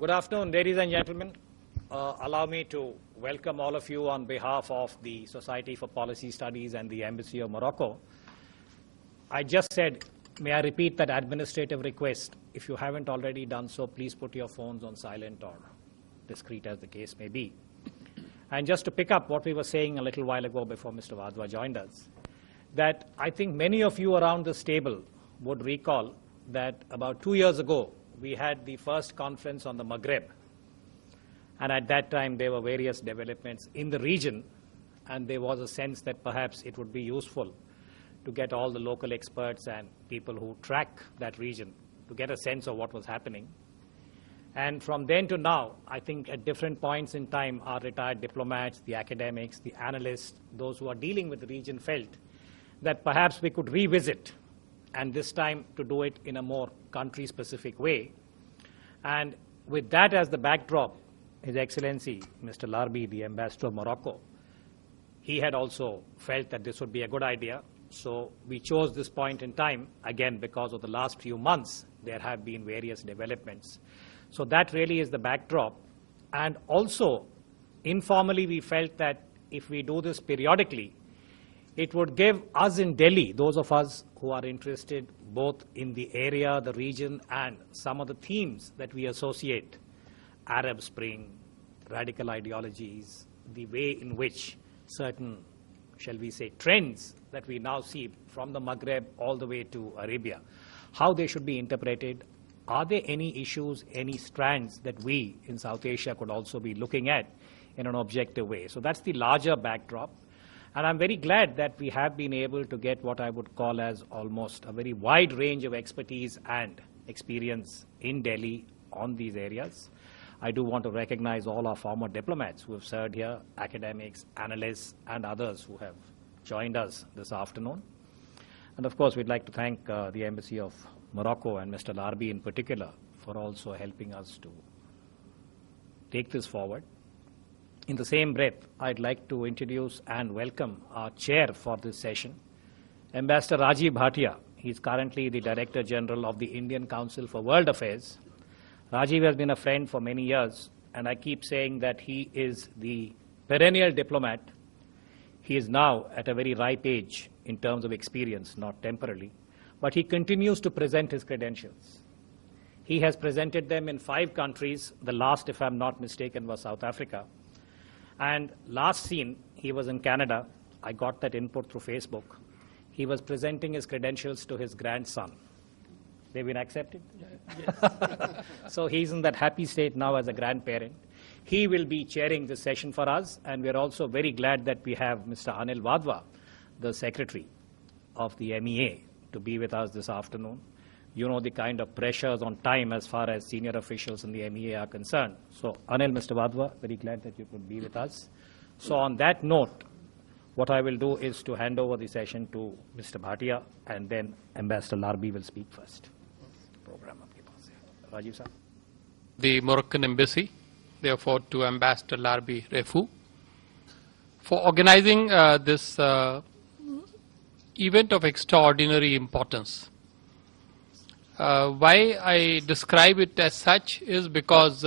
Good afternoon, ladies and gentlemen. Allow me to welcome all of you on behalf of the Society for Policy Studies and the Embassy of Morocco. I just said, may I repeat that administrative request? If you haven't already done so, please put your phones on silent or discreet as the case may be. And just to pick up what we were saying a little while ago before Mr. Wadhwa joined us, that I think many of you around this table would recall that about 2 years ago, we had the first conference on the Maghreb. And at that time, there were various developments in the region, and there was a sense that perhaps it would be useful to get all the local experts and people who track that region to get a sense of what was happening. And from then to now, I think at different points in time, our retired diplomats, the academics, the analysts, those who are dealing with the region felt that perhaps we could revisit, and this time to do it in a more country-specific way. And with that as the backdrop, His Excellency, Mr. Larbi, the Ambassador of Morocco, he had also felt that this would be a good idea. So we chose this point in time, again, because of the last few months, there have been various developments. So that really is the backdrop. And also, informally, we felt that if we do this periodically, it would give us in Delhi, those of us who are interested both in the area, the region, and some of the themes that we associate, Arab Spring, radical ideologies, the way in which certain, shall we say, trends that we now see from the Maghreb all the way to Arabia, how they should be interpreted. Are there any issues, any strands that we in South Asia could also be looking at in an objective way? So that's the larger backdrop. And I'm very glad that we have been able to get what I would call as almost a very wide range of expertise and experience in Delhi on these areas. I do want to recognize all our former diplomats who have served here, academics, analysts, and others who have joined us this afternoon. And of course, we'd like to thank the Embassy of Morocco and Mr. Larbi in particular for also helping us to take this forward. In the same breath, I'd like to introduce and welcome our chair for this session, Ambassador Rajiv Bhatia. He's currently the Director General of the Indian Council for World Affairs. Rajiv has been a friend for many years, and I keep saying that he is the perennial diplomat. He is now at a very ripe age in terms of experience, not temporarily, but he continues to present his credentials. He has presented them in 5 countries. The last, if I'm not mistaken, was South Africa. And last seen, he was in Canada. I got that input through Facebook. He was presenting his credentials to his grandson. They've been accepted? Yes. So he's in that happy state now as a grandparent. He will be chairing this session for us, and we're also very glad that we have Mr. Anil Wadhwa, the Secretary of the MEA, to be with us this afternoon. You know the kind of pressures on time as far as senior officials in the MEA are concerned. So, Anil, Mr. Wadhwa, very glad that you could be with us. So, on that note, what I will do is to hand over the session to Mr. Bhatia, and then Ambassador Larbi will speak first. Rajiv sir. The Moroccan Embassy, therefore to Ambassador Larbi Refu, for organizing this event of extraordinary importance. Why I describe it as such is because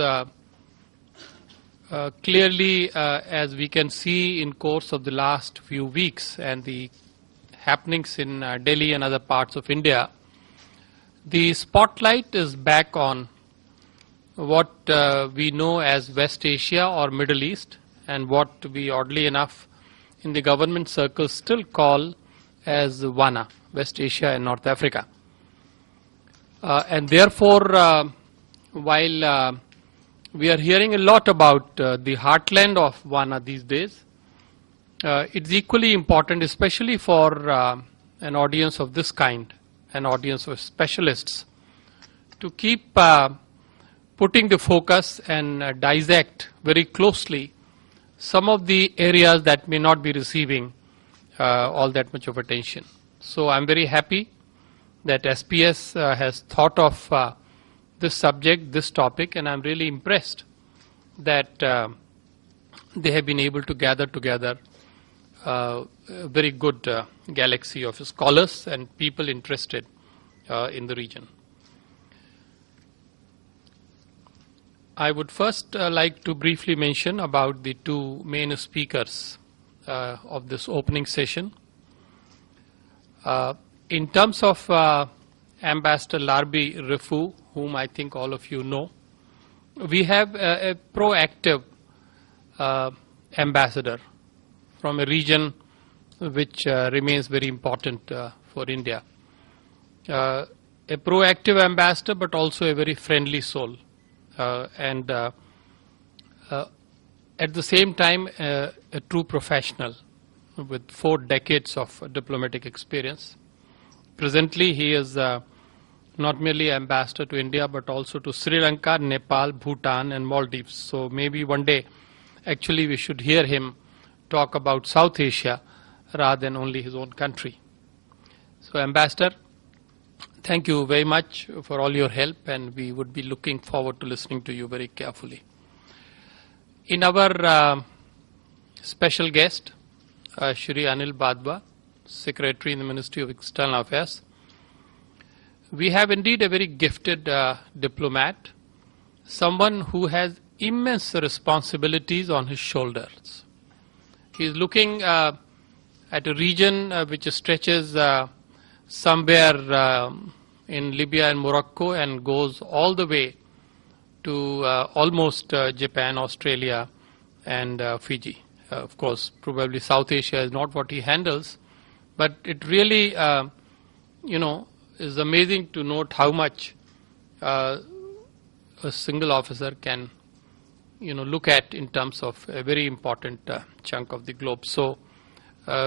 clearly, as we can see in course of the last few weeks and the happenings in Delhi and other parts of India, the spotlight is back on what we know as West Asia or Middle East, and what we oddly enough in the government circles still call as WANA, West Asia and North Africa. And therefore, while we are hearing a lot about the heartland of WANA these days, it's equally important, especially for an audience of this kind, an audience of specialists, to keep putting the focus and dissect very closely some of the areas that may not be receiving all that much of attention. So I'm very happy that SPS has thought of this subject, this topic, and I'm really impressed that they have been able to gather together a very good galaxy of scholars and people interested in the region. I would first like to briefly mention about the two main speakers of this opening session. In terms of Ambassador Larbi Rifu, whom I think all of you know, we have a proactive ambassador from a region which remains very important for India. A proactive ambassador, but also a very friendly soul. And at the same time, a true professional with 4 decades of diplomatic experience. Presently, he is not merely ambassador to India, but also to Sri Lanka, Nepal, Bhutan, and Maldives. So maybe one day, actually, we should hear him talk about South Asia rather than only his own country. So, Ambassador, thank you very much for all your help, and we would be looking forward to listening to you very carefully. In our special guest, Shri Anil Badwa, Secretary in the Ministry of External Affairs, we have indeed a very gifted diplomat, someone who has immense responsibilities on his shoulders. He is looking at a region which stretches somewhere in Libya and Morocco and goes all the way to almost Japan, Australia, and Fiji. Of course, probably South Asia is not what he handles, but it really, is amazing to note how much a single officer can, look at in terms of a very important chunk of the globe. So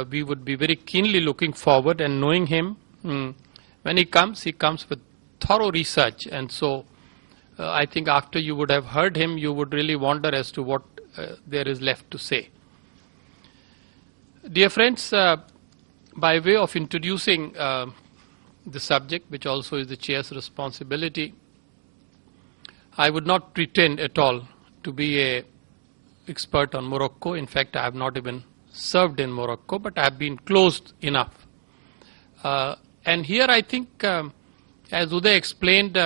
we would be very keenly looking forward and knowing him. When he comes with thorough research, and so I think after you would have heard him, you would really wonder as to what there is left to say. Dear friends, by way of introducing the subject, which also is the chair's responsibility, I would not pretend at all to be an expert on Morocco. In fact, I have not even served in Morocco, but I have been close enough. And here I think, as Uday explained,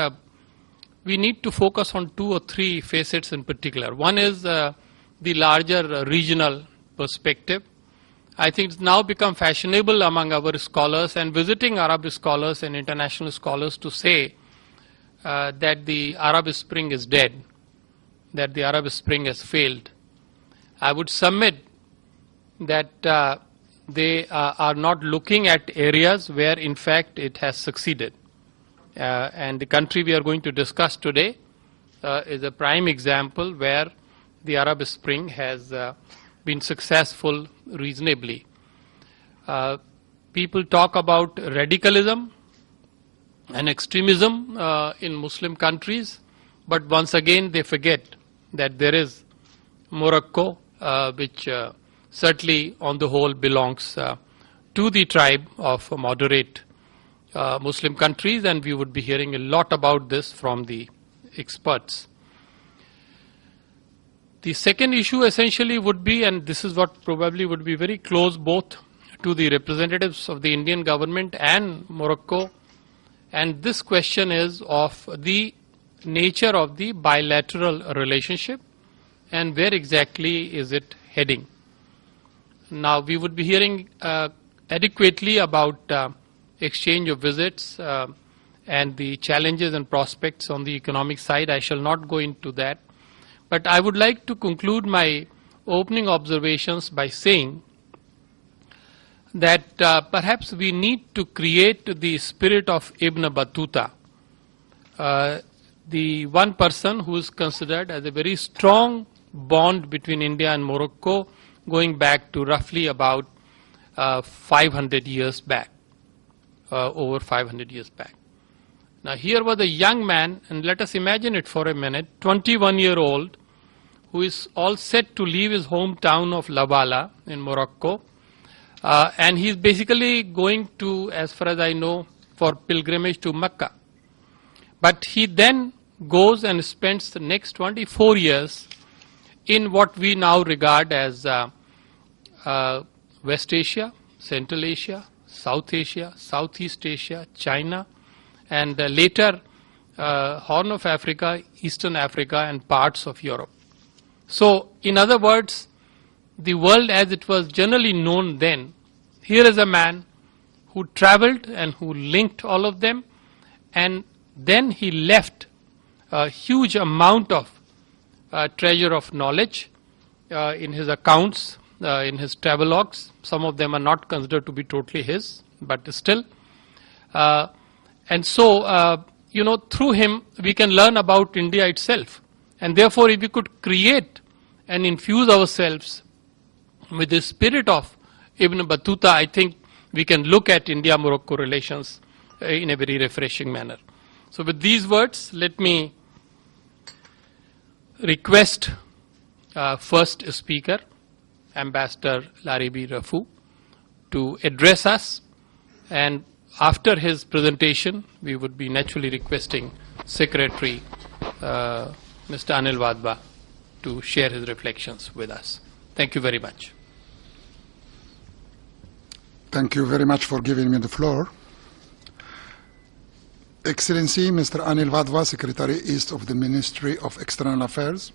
we need to focus on 2 or 3 facets in particular. One is the larger regional perspective. I think it's now become fashionable among our scholars and visiting Arab scholars and international scholars to say that the Arab Spring is dead, that the Arab Spring has failed. I would submit that they are not looking at areas where in fact it has succeeded. And the country we are going to discuss today is a prime example where the Arab Spring has been successful reasonably. People talk about radicalism and extremism in Muslim countries, but once again they forget that there is Morocco, which certainly on the whole belongs to the tribe of moderate Muslim countries, and we would be hearing a lot about this from the experts. The second issue essentially would be, and this is what probably would be very close both to the representatives of the Indian government and Morocco, and this question is of the nature of the bilateral relationship and where exactly is it heading. Now we would be hearing adequately about exchange of visits and the challenges and prospects on the economic side. I shall not go into that. But I would like to conclude my opening observations by saying that perhaps we need to create the spirit of Ibn Battuta, the one person who is considered as a very strong bond between India and Morocco going back to roughly about 500 years back, over 500 years back. Now here was a young man, and let us imagine it for a minute, 21-year-old, who is all set to leave his hometown of Labala in Morocco, and he's basically going to, as far as I know, for pilgrimage to Mecca. But he then goes and spends the next 24 years in what we now regard as West Asia, Central Asia, South Asia, Southeast Asia, China, and later Horn of Africa, Eastern Africa, and parts of Europe. So, in other words, the world as it was generally known then, here is a man who traveled and who linked all of them, and then he left a huge amount of treasure of knowledge in his accounts, in his travelogues. Some of them are not considered to be totally his, but still. And so, through him we can learn about India itself. And therefore, if we could create and infuse ourselves with the spirit of Ibn Battuta, I think we can look at India-Morocco relations in a very refreshing manner. So with these words, let me request first speaker, Ambassador Laribi Rafu, to address us, and after his presentation, we would be naturally requesting Secretary Mr. Anil Wadhwa to share his reflections with us. Thank you very much. Thank you very much for giving me the floor. Excellency, Mr. Anil Wadhwa, Secretary East of the Ministry of External Affairs,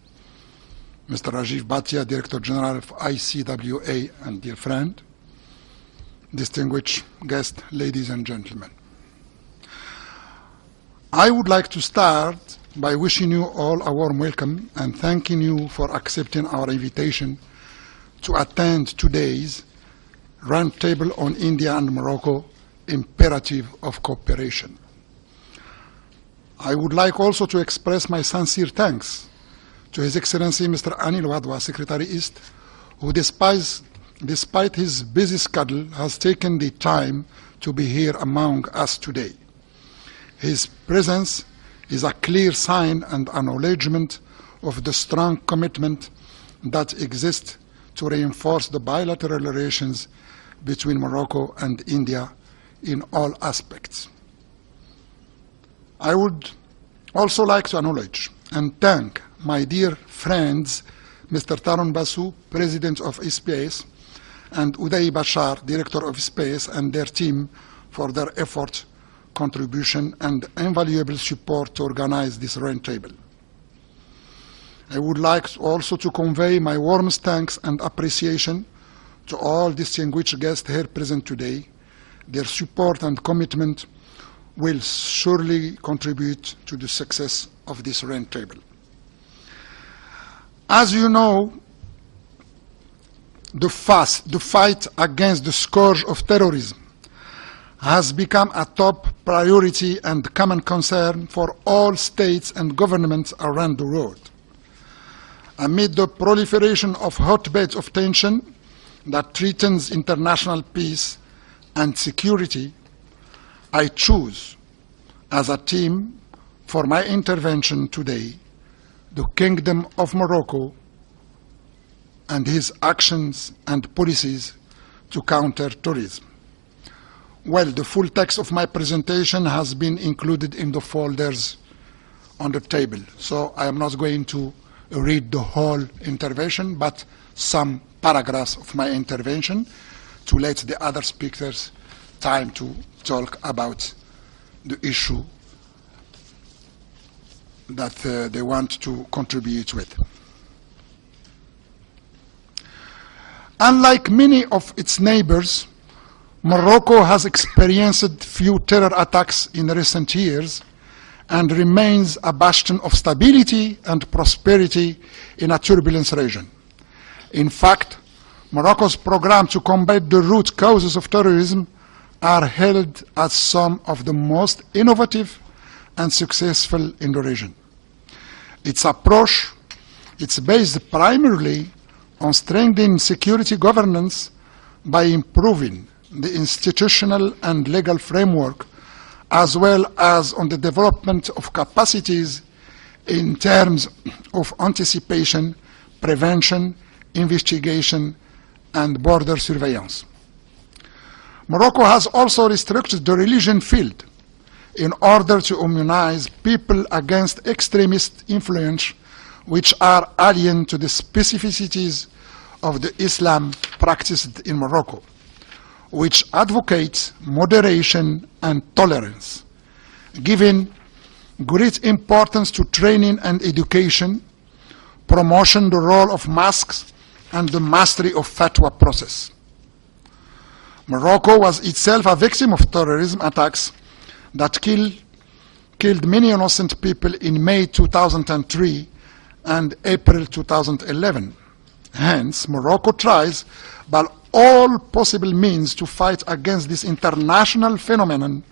Mr. Rajiv Bhatia, Director General of ICWA, and dear friend, distinguished guests, ladies and gentlemen. I would like to start by wishing you all a warm welcome and thanking you for accepting our invitation to attend today's Roundtable on India and Morocco, Imperative of Cooperation. I would like also to express my sincere thanks to His Excellency Mr. Anil Wadhwa, Secretary East, who despite his busy schedule has taken the time to be here among us today. His presence is a clear sign and acknowledgement of the strong commitment that exists to reinforce the bilateral relations between Morocco and India in all aspects. I would also like to acknowledge and thank my dear friends, Mr. Tarun Basu, President of SPACE, and Uday Bashar, Director of SPACE, and their team for their effort, contribution, and invaluable support to organize this roundtable. I would like also to convey my warmest thanks and appreciation to all distinguished guests here present today. Their support and commitment will surely contribute to the success of this roundtable. As you know, the fight against the scourge of terrorism has become a top priority and common concern for all states and governments around the world. Amid the proliferation of hotbeds of tension that threatens international peace and security, I choose as a theme for my intervention today the Kingdom of Morocco and his actions and policies to counter terrorism. Well, the full text of my presentation has been included in the folders on the table, so I am not going to read the whole intervention, but some paragraphs of my intervention to let the other speakers time to talk about the issue that they want to contribute with. Unlike many of its neighbors, Morocco has experienced few terror attacks in recent years and remains a bastion of stability and prosperity in a turbulent region. In fact, Morocco's program to combat the root causes of terrorism are hailed as some of the most innovative and successful in the region. Its approach is based primarily on strengthening security governance by improving the institutional and legal framework, as well as on the development of capacities in terms of anticipation, prevention, investigation, and border surveillance. Morocco has also restricted the religion field in order to immunize people against extremist influence which are alien to the specificities of the Islam practiced in Morocco, which advocates moderation and tolerance, given great importance to training and education, promotion the role of mosques, and the mastery of fatwa process. Morocco was itself a victim of terrorism attacks that killed many innocent people in May 2003 and April 2011. Hence, Morocco tries by all possible means to fight against this international phenomenon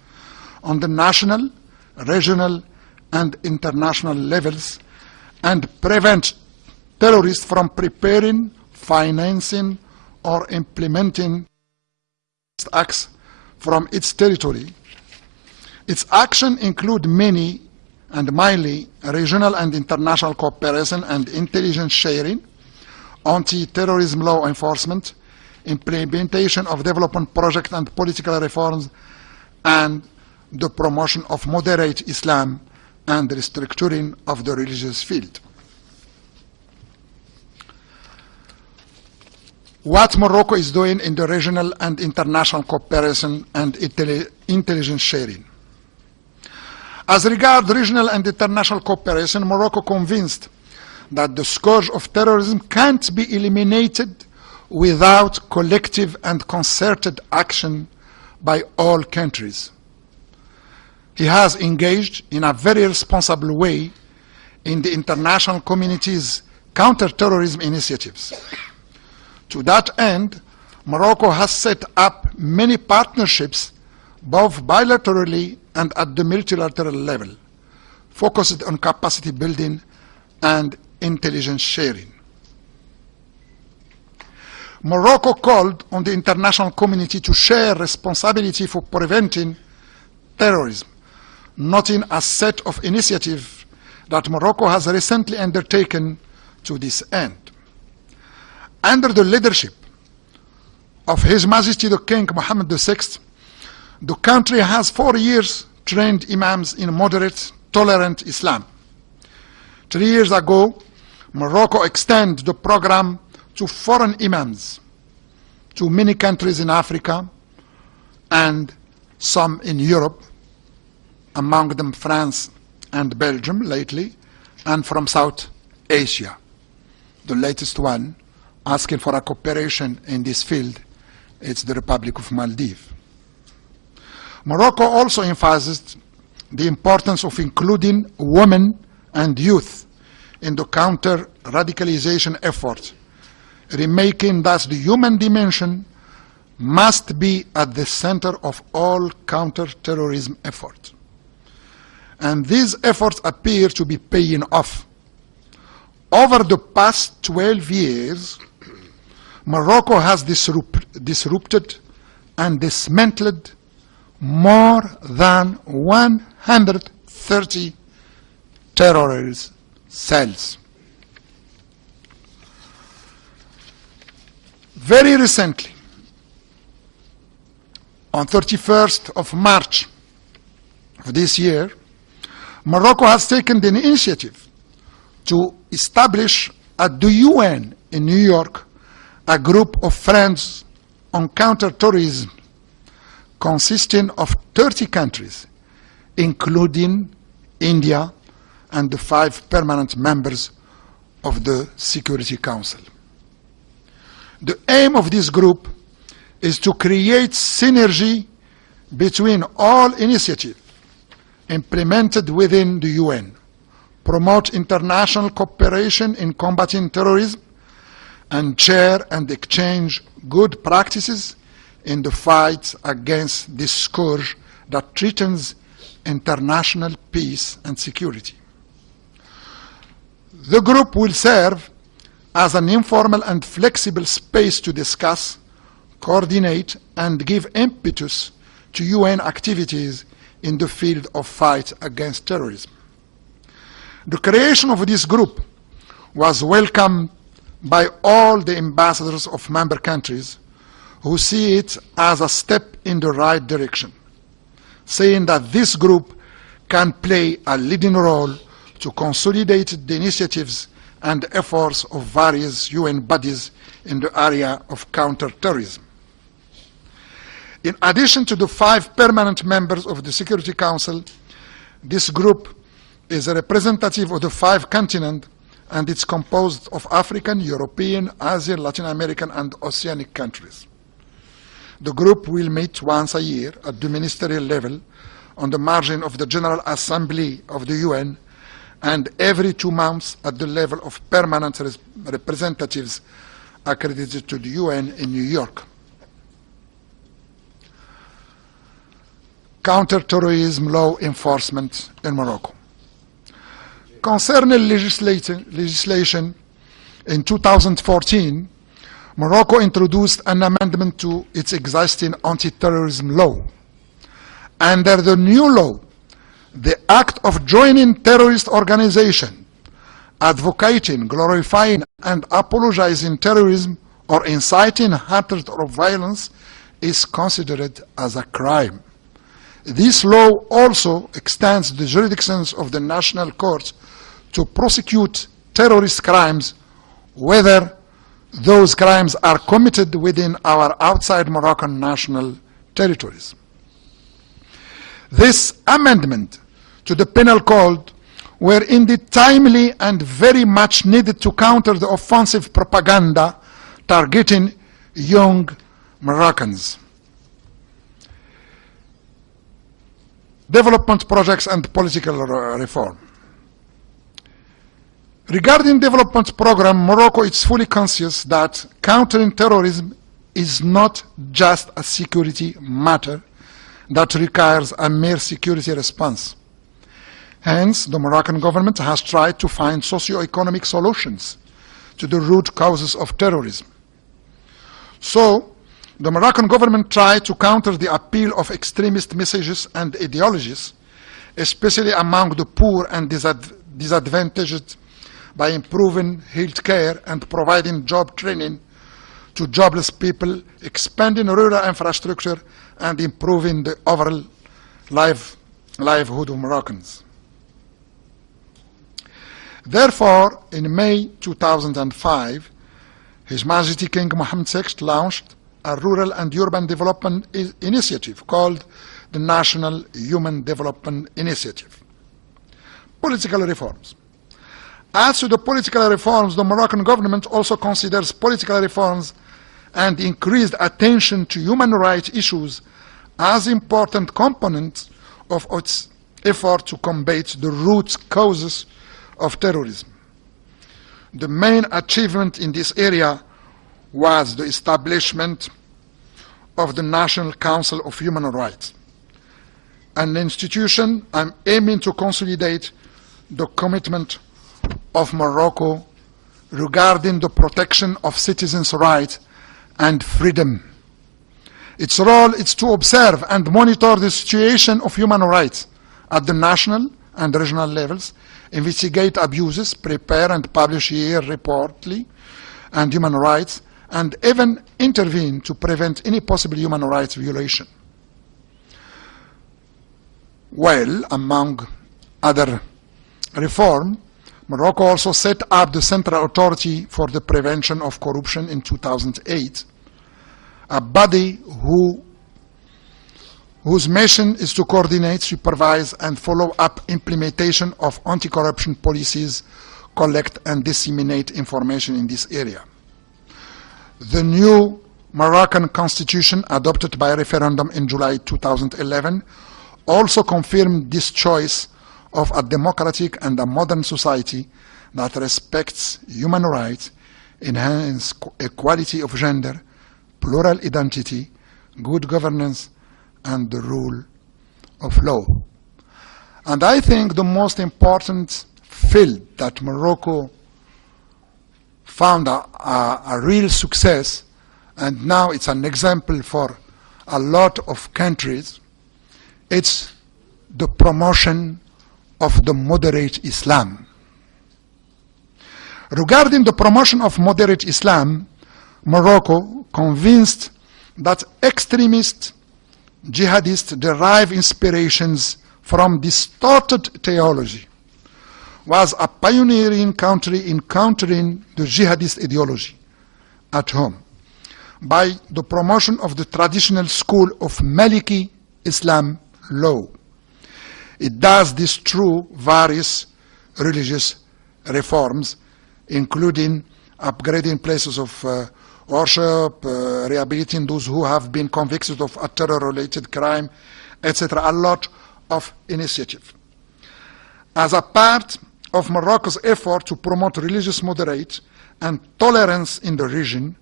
on the national, regional, and international levels and prevent terrorists from preparing, financing, or implementing acts from its territory. Its actions include many and mainly regional and international cooperation and intelligence sharing, anti-terrorism law enforcement, implementation of development projects and political reforms, and the promotion of moderate Islam and the restructuring of the religious field. What Morocco is doing in the regional and international cooperation and intelligence sharing. As regards regional and international cooperation, Morocco convinced that the scourge of terrorism can't be eliminated without collective and concerted action by all countries. He has engaged in a very responsible way in the international community's counter-terrorism initiatives. To that end, Morocco has set up many partnerships, both bilaterally and at the multilateral level, focused on capacity building and intelligence sharing. Morocco called on the international community to share responsibility for preventing terrorism, noting a set of initiatives that Morocco has recently undertaken to this end. Under the leadership of His Majesty the King Mohammed VI, the country has 4 years trained imams in moderate, tolerant Islam. 3 years ago, Morocco extended the program to foreign imams to many countries in Africa and some in Europe, among them France and Belgium lately, and from South Asia. The latest one asking for a cooperation in this field, it's the Republic of Maldives. Morocco also emphasized the importance of including women and youth in the counter-radicalization effort, remarking that the human dimension must be at the center of all counter-terrorism efforts. And these efforts appear to be paying off. Over the past 12 years, Morocco has disrupted and dismantled more than 130 terrorist cells. Very recently, on 31st of March of this year, Morocco has taken the initiative to establish at the UN in New York a group of friends on counterterrorism consisting of 30 countries, including India and the 5 permanent members of the Security Council. The aim of this group is to create synergy between all initiatives implemented within the UN, promote international cooperation in combating terrorism, and share and exchange good practices in the fight against this scourge that threatens international peace and security. The group will serve as an informal and flexible space to discuss, coordinate, and give impetus to UN activities in the field of fight against terrorism. The creation of this group was welcomed by all the ambassadors of member countries, who see it as a step in the right direction, saying that this group can play a leading role to consolidate the initiatives and efforts of various UN bodies in the area of counter-terrorism. In addition to the 5 permanent members of the Security Council, this group is a representative of the 5 continents, and it's composed of African, European, Asian, Latin American, and Oceanic countries. The group will meet once a year at the ministerial level on the margin of the General Assembly of the UN, and every 2 months at the level of permanent representatives accredited to the UN in New York. Counterterrorism law enforcement in Morocco. Concerning legislation, in 2014, Morocco introduced an amendment to its existing anti-terrorism law. Under the new law, the act of joining terrorist organization, advocating, glorifying, and apologizing terrorism or inciting hatred or violence is considered as a crime. This law also extends the jurisdictions of the national courts to prosecute terrorist crimes, whether those crimes are committed within our outside Moroccan national territories. This amendment to the penal code were indeed timely and very much needed to counter the offensive propaganda targeting young Moroccans. Development projects and political reform. Regarding development program, Morocco is fully conscious that countering terrorism is not just a security matter that requires a mere security response. Hence, the Moroccan government has tried to find socio-economic solutions to the root causes of terrorism. So, the Moroccan government tried to counter the appeal of extremist messages and ideologies, especially among the poor and disadvantaged, by improving health care and providing job training to jobless people, expanding rural infrastructure, and improving the overall livelihood of Moroccans. Therefore, in May 2005, His Majesty King Mohammed VI launched a rural and urban development initiative called the National Human Development Initiative. Political reforms. As to the political reforms, the Moroccan government also considers political reforms and increased attention to human rights issues as important components of its effort to combat the root causes of terrorism. The main achievement in this area was the establishment of the National Council of Human Rights, an institution aiming to consolidate the commitment of Morocco regarding the protection of citizens' rights and freedom. Its role is to observe and monitor the situation of human rights at the national and regional levels, investigate abuses, prepare and publish yearly reports on human rights, and even intervene to prevent any possible human rights violation. Well, among other reforms, Morocco also set up the Central Authority for the Prevention of Corruption in 2008, a body whose mission is to coordinate, supervise, and follow up implementation of anti-corruption policies, collect and disseminate information in this area. The new Moroccan constitution, adopted by a referendum in July 2011, also confirmed this choice of a democratic and a modern society that respects human rights, enhances equality of gender, plural identity, good governance, and the rule of law. And I think the most important field that Morocco found a real success, and now it's an example for a lot of countries, it's the promotion of the moderate Islam. Regarding the promotion of moderate Islam, Morocco, convinced that extremist jihadists derive inspirations from distorted theology, was a pioneering country in countering the jihadist ideology at home by the promotion of the traditional school of Maliki Islam law. It does this through various religious reforms, including upgrading places of worship, rehabilitating those who have been convicted of a terror-related crime, etc. A lot of initiative. As a part of Morocco's effort to promote religious moderation and tolerance in the region,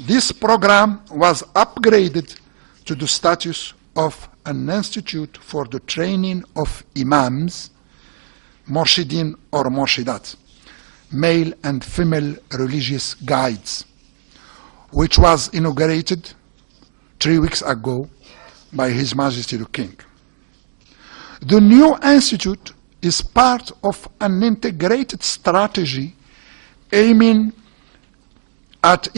this program was upgraded to the status of an institute for the training of imams, murshidin or murshidat, male and female religious guides, which was inaugurated 3 weeks ago by His Majesty the King. The new institute is part of an integrated strategy aiming at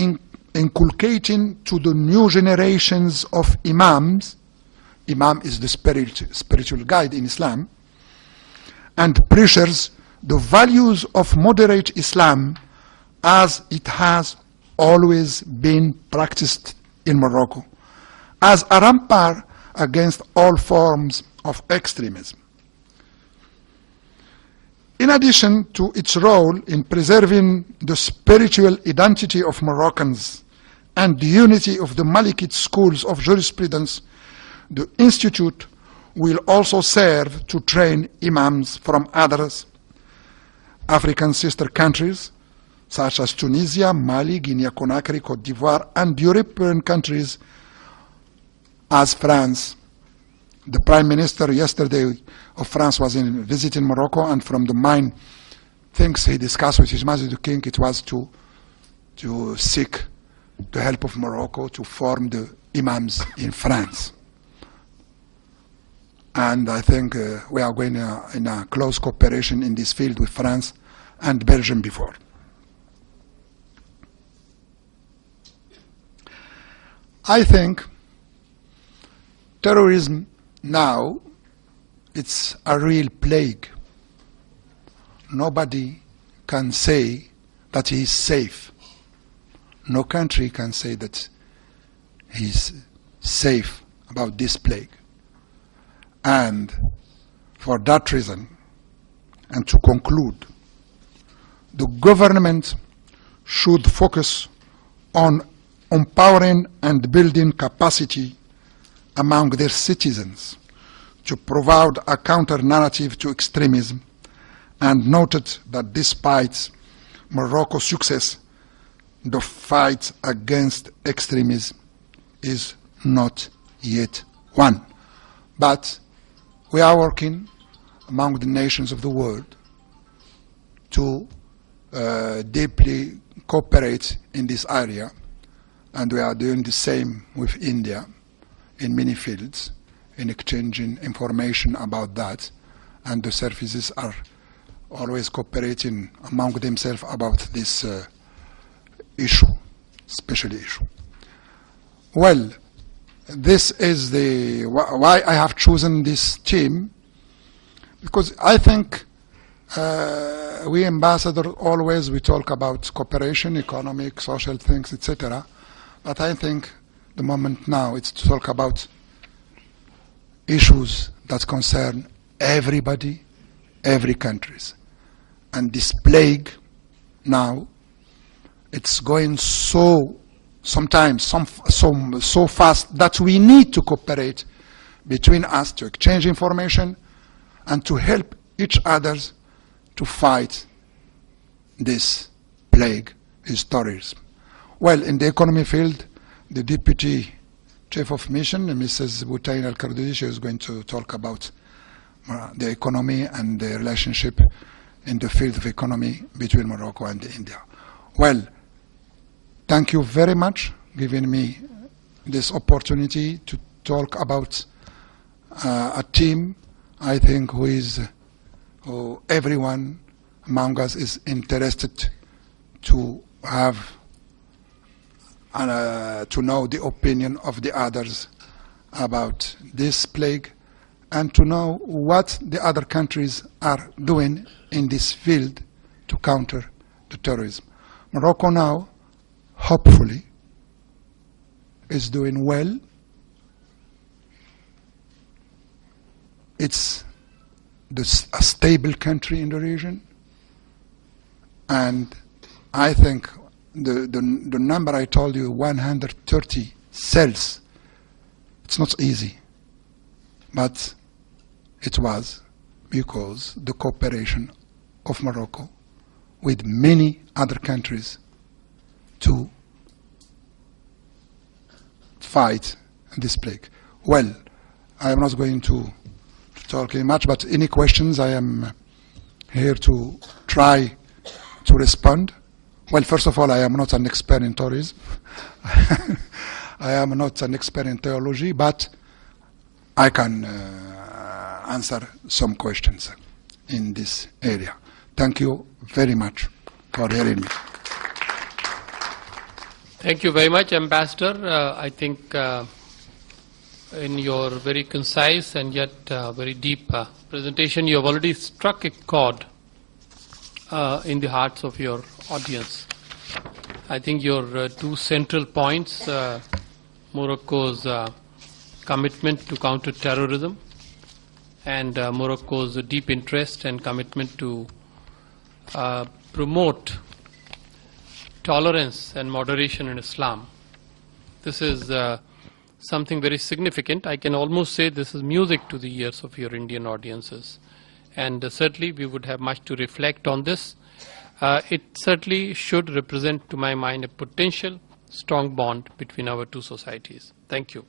inculcating to the new generations of imams, imam is the spiritual guide in Islam, and preachers the values of moderate Islam as it has always been practiced in Morocco, as a rampart against all forms of extremism. In addition to its role in preserving the spiritual identity of Moroccans and the unity of the Malikite schools of jurisprudence, the Institute will also serve to train imams from other African sister countries, such as Tunisia, Mali, Guinea-Conakry, Cote d'Ivoire, and European countries as France. The Prime Minister yesterday of France was visiting Morocco, and from the main things he discussed with His Majesty the King, it was to seek the help of Morocco to form the imams in France. And I think we are going in a close cooperation in this field with France and Belgium before. I think terrorism now, it's a real plague. Nobody can say that he is safe. No country can say that he's safe about this plague. And for that reason, and to conclude, the government should focus on empowering and building capacity among their citizens to provide a counter-narrative to extremism, and noted that despite Morocco's success, the fight against extremism is not yet won. But we are working among the nations of the world to deeply cooperate in this area, and we are doing the same with India in many fields, in exchanging information about that, and the services are always cooperating among themselves about this issue, special issue. Well, this is the why I have chosen this team, because I think we ambassadors always we talk about cooperation, economic, social things, etc. But I think the moment now it's to talk about issues that concern everybody, every countries. And this plague now, it's going so fast that we need to cooperate between us to exchange information and to help each other to fight this plague, this terrorism. Well, in the economy field, the Deputy Chief of Mission, Mrs. Boutain Al-Kardoudi, she is going to talk about the economy and the relationship in the field of economy between Morocco and India. Well, thank you very much for giving me this opportunity to talk about a team, I think, who everyone among us is interested to have to know the opinion of the others about this plague, and to know what the other countries are doing in this field to counter the terrorism. Morocco now, hopefully, is doing well. It's a stable country in the region. And I think the number I told you, 130 cells, it's not easy, but it was because the cooperation of Morocco with many other countries to fight this plague. Well, I am not going to talk much, but any questions, I am here to try to respond. Well, first of all, I am not an expert in tourism. I am not an expert in theology, but I can answer some questions in this area. Thank you very much for hearing me. Thank you very much, Ambassador. I think in your very concise and yet very deep presentation, you have already struck a chord in the hearts of your audience. I think your two central points, Morocco's commitment to counter terrorism and Morocco's deep interest and commitment to promote tolerance and moderation in Islam. This is something very significant. I can almost say this is music to the ears of your Indian audiences. And certainly we would have much to reflect on this. It certainly should represent, to my mind, a potential strong bond between our two societies. Thank you.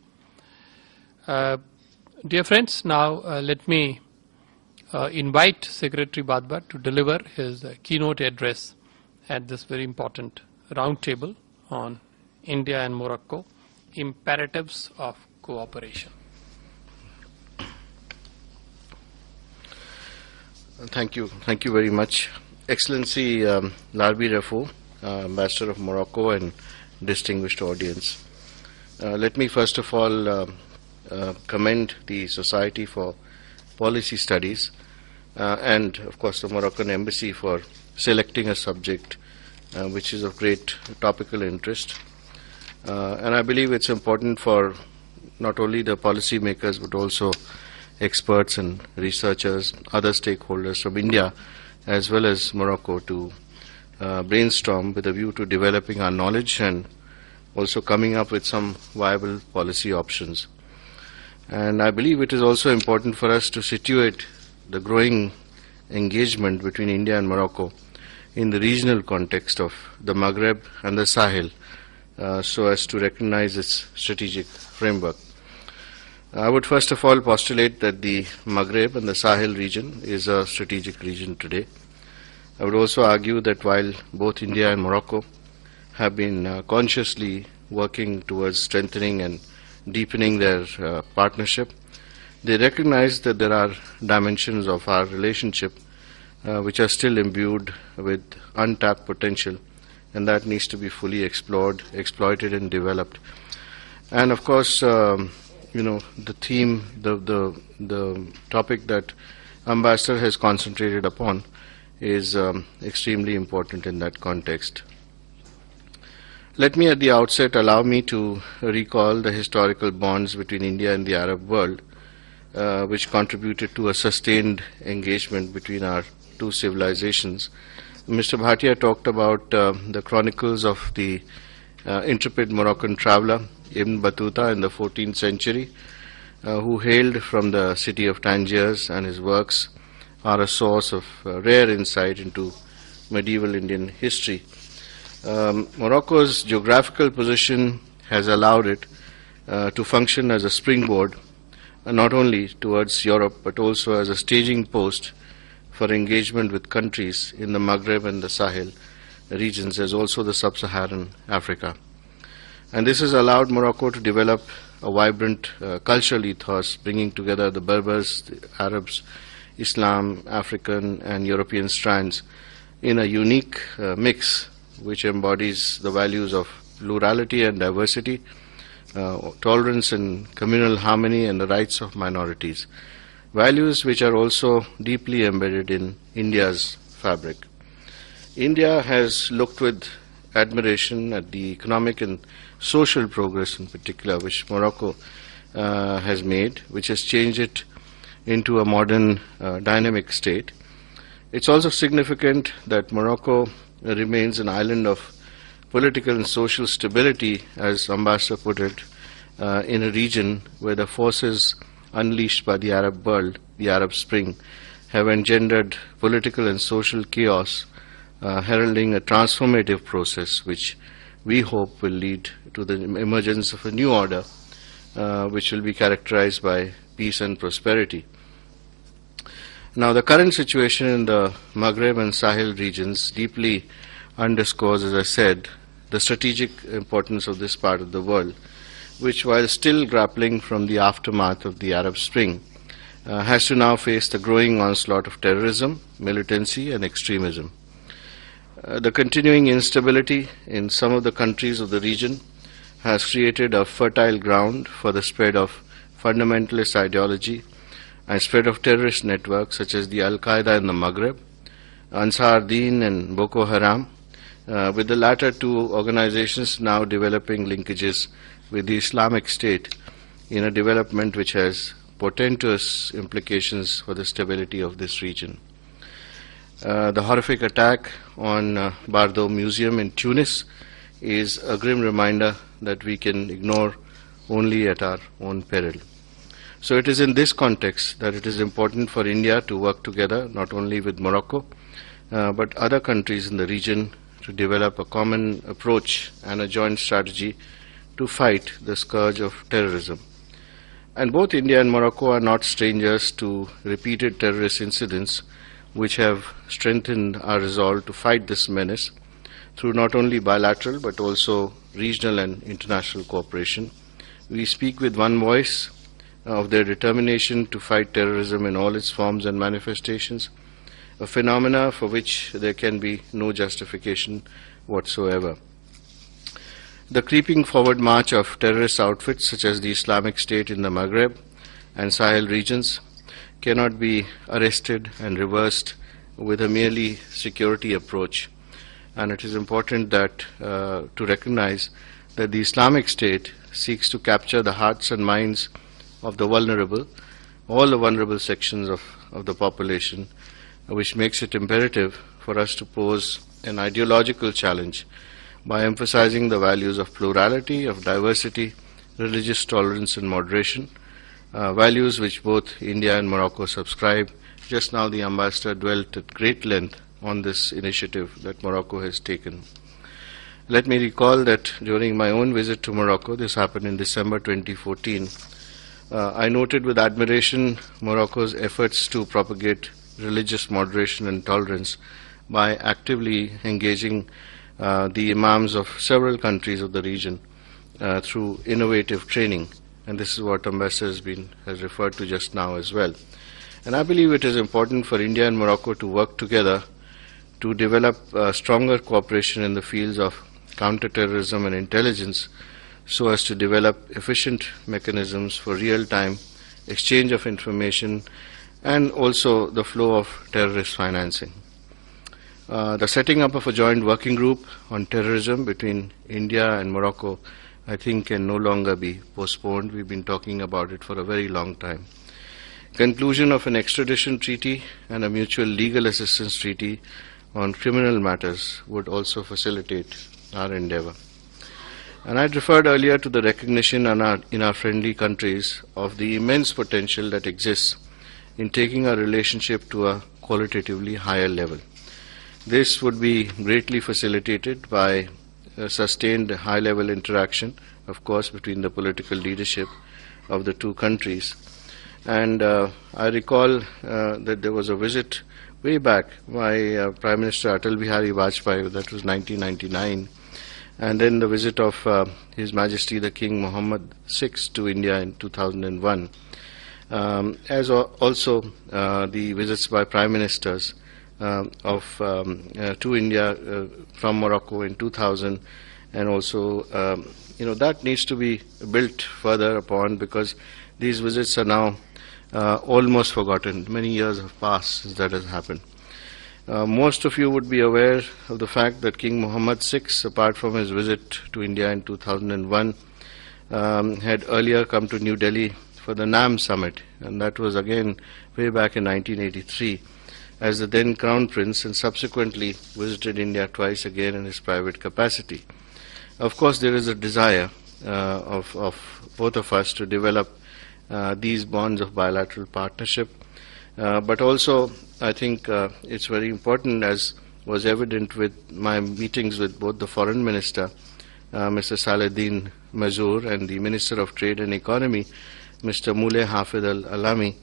Dear friends, now let me invite Secretary Badbar to deliver his keynote address at this very important roundtable on India and Morocco, imperatives of cooperation. Thank you very much. Excellency Larbi Rafo, Ambassador of Morocco and distinguished audience. Let me first of all commend the Society for Policy Studies and of course the Moroccan Embassy for selecting a subject which is of great topical interest. And I believe it's important for not only the policy makers but also experts and researchers, other stakeholders from India as well as Morocco to brainstorm with a view to developing our knowledge and also coming up with some viable policy options. And I believe it is also important for us to situate the growing engagement between India and Morocco in the regional context of the Maghreb and the Sahel, so as to recognize its strategic framework. I would first of all postulate that the Maghreb and the Sahel region is a strategic region today. I would also argue that while both India and Morocco have been consciously working towards strengthening and deepening their partnership, they recognize that there are dimensions of our relationship which are still imbued with untapped potential, and that needs to be fully explored, exploited and developed. And of course, the theme, the topic that Ambassador has concentrated upon is extremely important in that context. Let me at the outset allow me to recall the historical bonds between India and the Arab world, which contributed to a sustained engagement between our two civilizations. Mr. Bhatia talked about the chronicles of the intrepid Moroccan traveler Ibn Battuta in the 14th century, who hailed from the city of Tangiers, and his works are a source of rare insight into medieval Indian history. Morocco's geographical position has allowed it to function as a springboard, not only towards Europe but also as a staging post for engagement with countries in the Maghreb and the Sahel regions, as also the sub-Saharan Africa. And this has allowed Morocco to develop a vibrant cultural ethos, bringing together the Berbers, the Arabs, Islam, African and European strands in a unique mix which embodies the values of plurality and diversity, tolerance and communal harmony, and the rights of minorities, values which are also deeply embedded in India's fabric. India has looked with admiration at the economic and social progress in particular which Morocco has made, which has changed it into a modern dynamic state. It's also significant that Morocco remains an island of political and social stability, as Ambassador put it, in a region where the forces unleashed by the Arab world, the Arab Spring, have engendered political and social chaos, heralding a transformative process which we hope will lead to the emergence of a new order which will be characterized by peace and prosperity. Now, the current situation in the Maghreb and Sahel regions deeply underscores, as I said, the strategic importance of this part of the world, which, while still grappling from the aftermath of the Arab Spring, has to now face the growing onslaught of terrorism, militancy, and extremism. The continuing instability in some of the countries of the region has created a fertile ground for the spread of fundamentalist ideology and spread of terrorist networks such as the Al-Qaeda in the Maghreb, Ansar Deen and Boko Haram, with the latter two organizations now developing linkages with the Islamic State in a development which has portentous implications for the stability of this region. The horrific attack on Bardo Museum in Tunis is a grim reminder that we can ignore only at our own peril. So it is in this context that it is important for India to work together, not only with Morocco, but other countries in the region, to develop a common approach and a joint strategy to fight the scourge of terrorism. And both India and Morocco are not strangers to repeated terrorist incidents which have strengthened our resolve to fight this menace through not only bilateral but also regional and international cooperation. We speak with one voice of their determination to fight terrorism in all its forms and manifestations, a phenomena for which there can be no justification whatsoever. The creeping forward march of terrorist outfits such as the Islamic State in the Maghreb and Sahel regions cannot be arrested and reversed with a merely security approach. And it is important that to recognize that the Islamic State seeks to capture the hearts and minds of the vulnerable, all the vulnerable sections of the population, which makes it imperative for us to pose an ideological challenge by emphasizing the values of plurality, of diversity, religious tolerance and moderation, values which both India and Morocco subscribe. Just now the Ambassador dwelt at great length on this initiative that Morocco has taken. Let me recall that during my own visit to Morocco, this happened in December 2014, I noted with admiration Morocco's efforts to propagate religious moderation and tolerance by actively engaging the imams of several countries of the region through innovative training. And this is what Ambassador has referred to just now as well. And I believe it is important for India and Morocco to work together to develop stronger cooperation in the fields of counterterrorism and intelligence, so as to develop efficient mechanisms for real-time exchange of information and also the flow of terrorist financing. The setting up of a joint working group on terrorism between India and Morocco, I think, can no longer be postponed. We've been talking about it for a very long time. Conclusion of an extradition treaty and a mutual legal assistance treaty on criminal matters would also facilitate our endeavor. And I referred earlier to the recognition in our friendly countries of the immense potential that exists in taking our relationship to a qualitatively higher level. This would be greatly facilitated by sustained high-level interaction, of course, between the political leadership of the two countries. And I recall that there was a visit way back by Prime Minister Atal Bihari Vajpayee, that was 1999, and then the visit of His Majesty the King Mohammed VI to India in 2001, as also the visits by Prime Ministers to India from Morocco in 2000, and also that needs to be built further upon, because these visits are now almost forgotten. Many years have passed since that has happened. Most of you would be aware of the fact that King Mohammed VI, apart from his visit to India in 2001, had earlier come to New Delhi for the NAM summit, and that was again way back in 1983 as the then Crown Prince, and subsequently visited India twice again in his private capacity. Of course, there is a desire of both of us to develop these bonds of bilateral partnership, but also I think it's very important, as was evident with my meetings with both the Foreign Minister, Mr. Saladin Mazur, and the Minister of Trade and Economy, Mr. Muleh Hafid Al-Alami,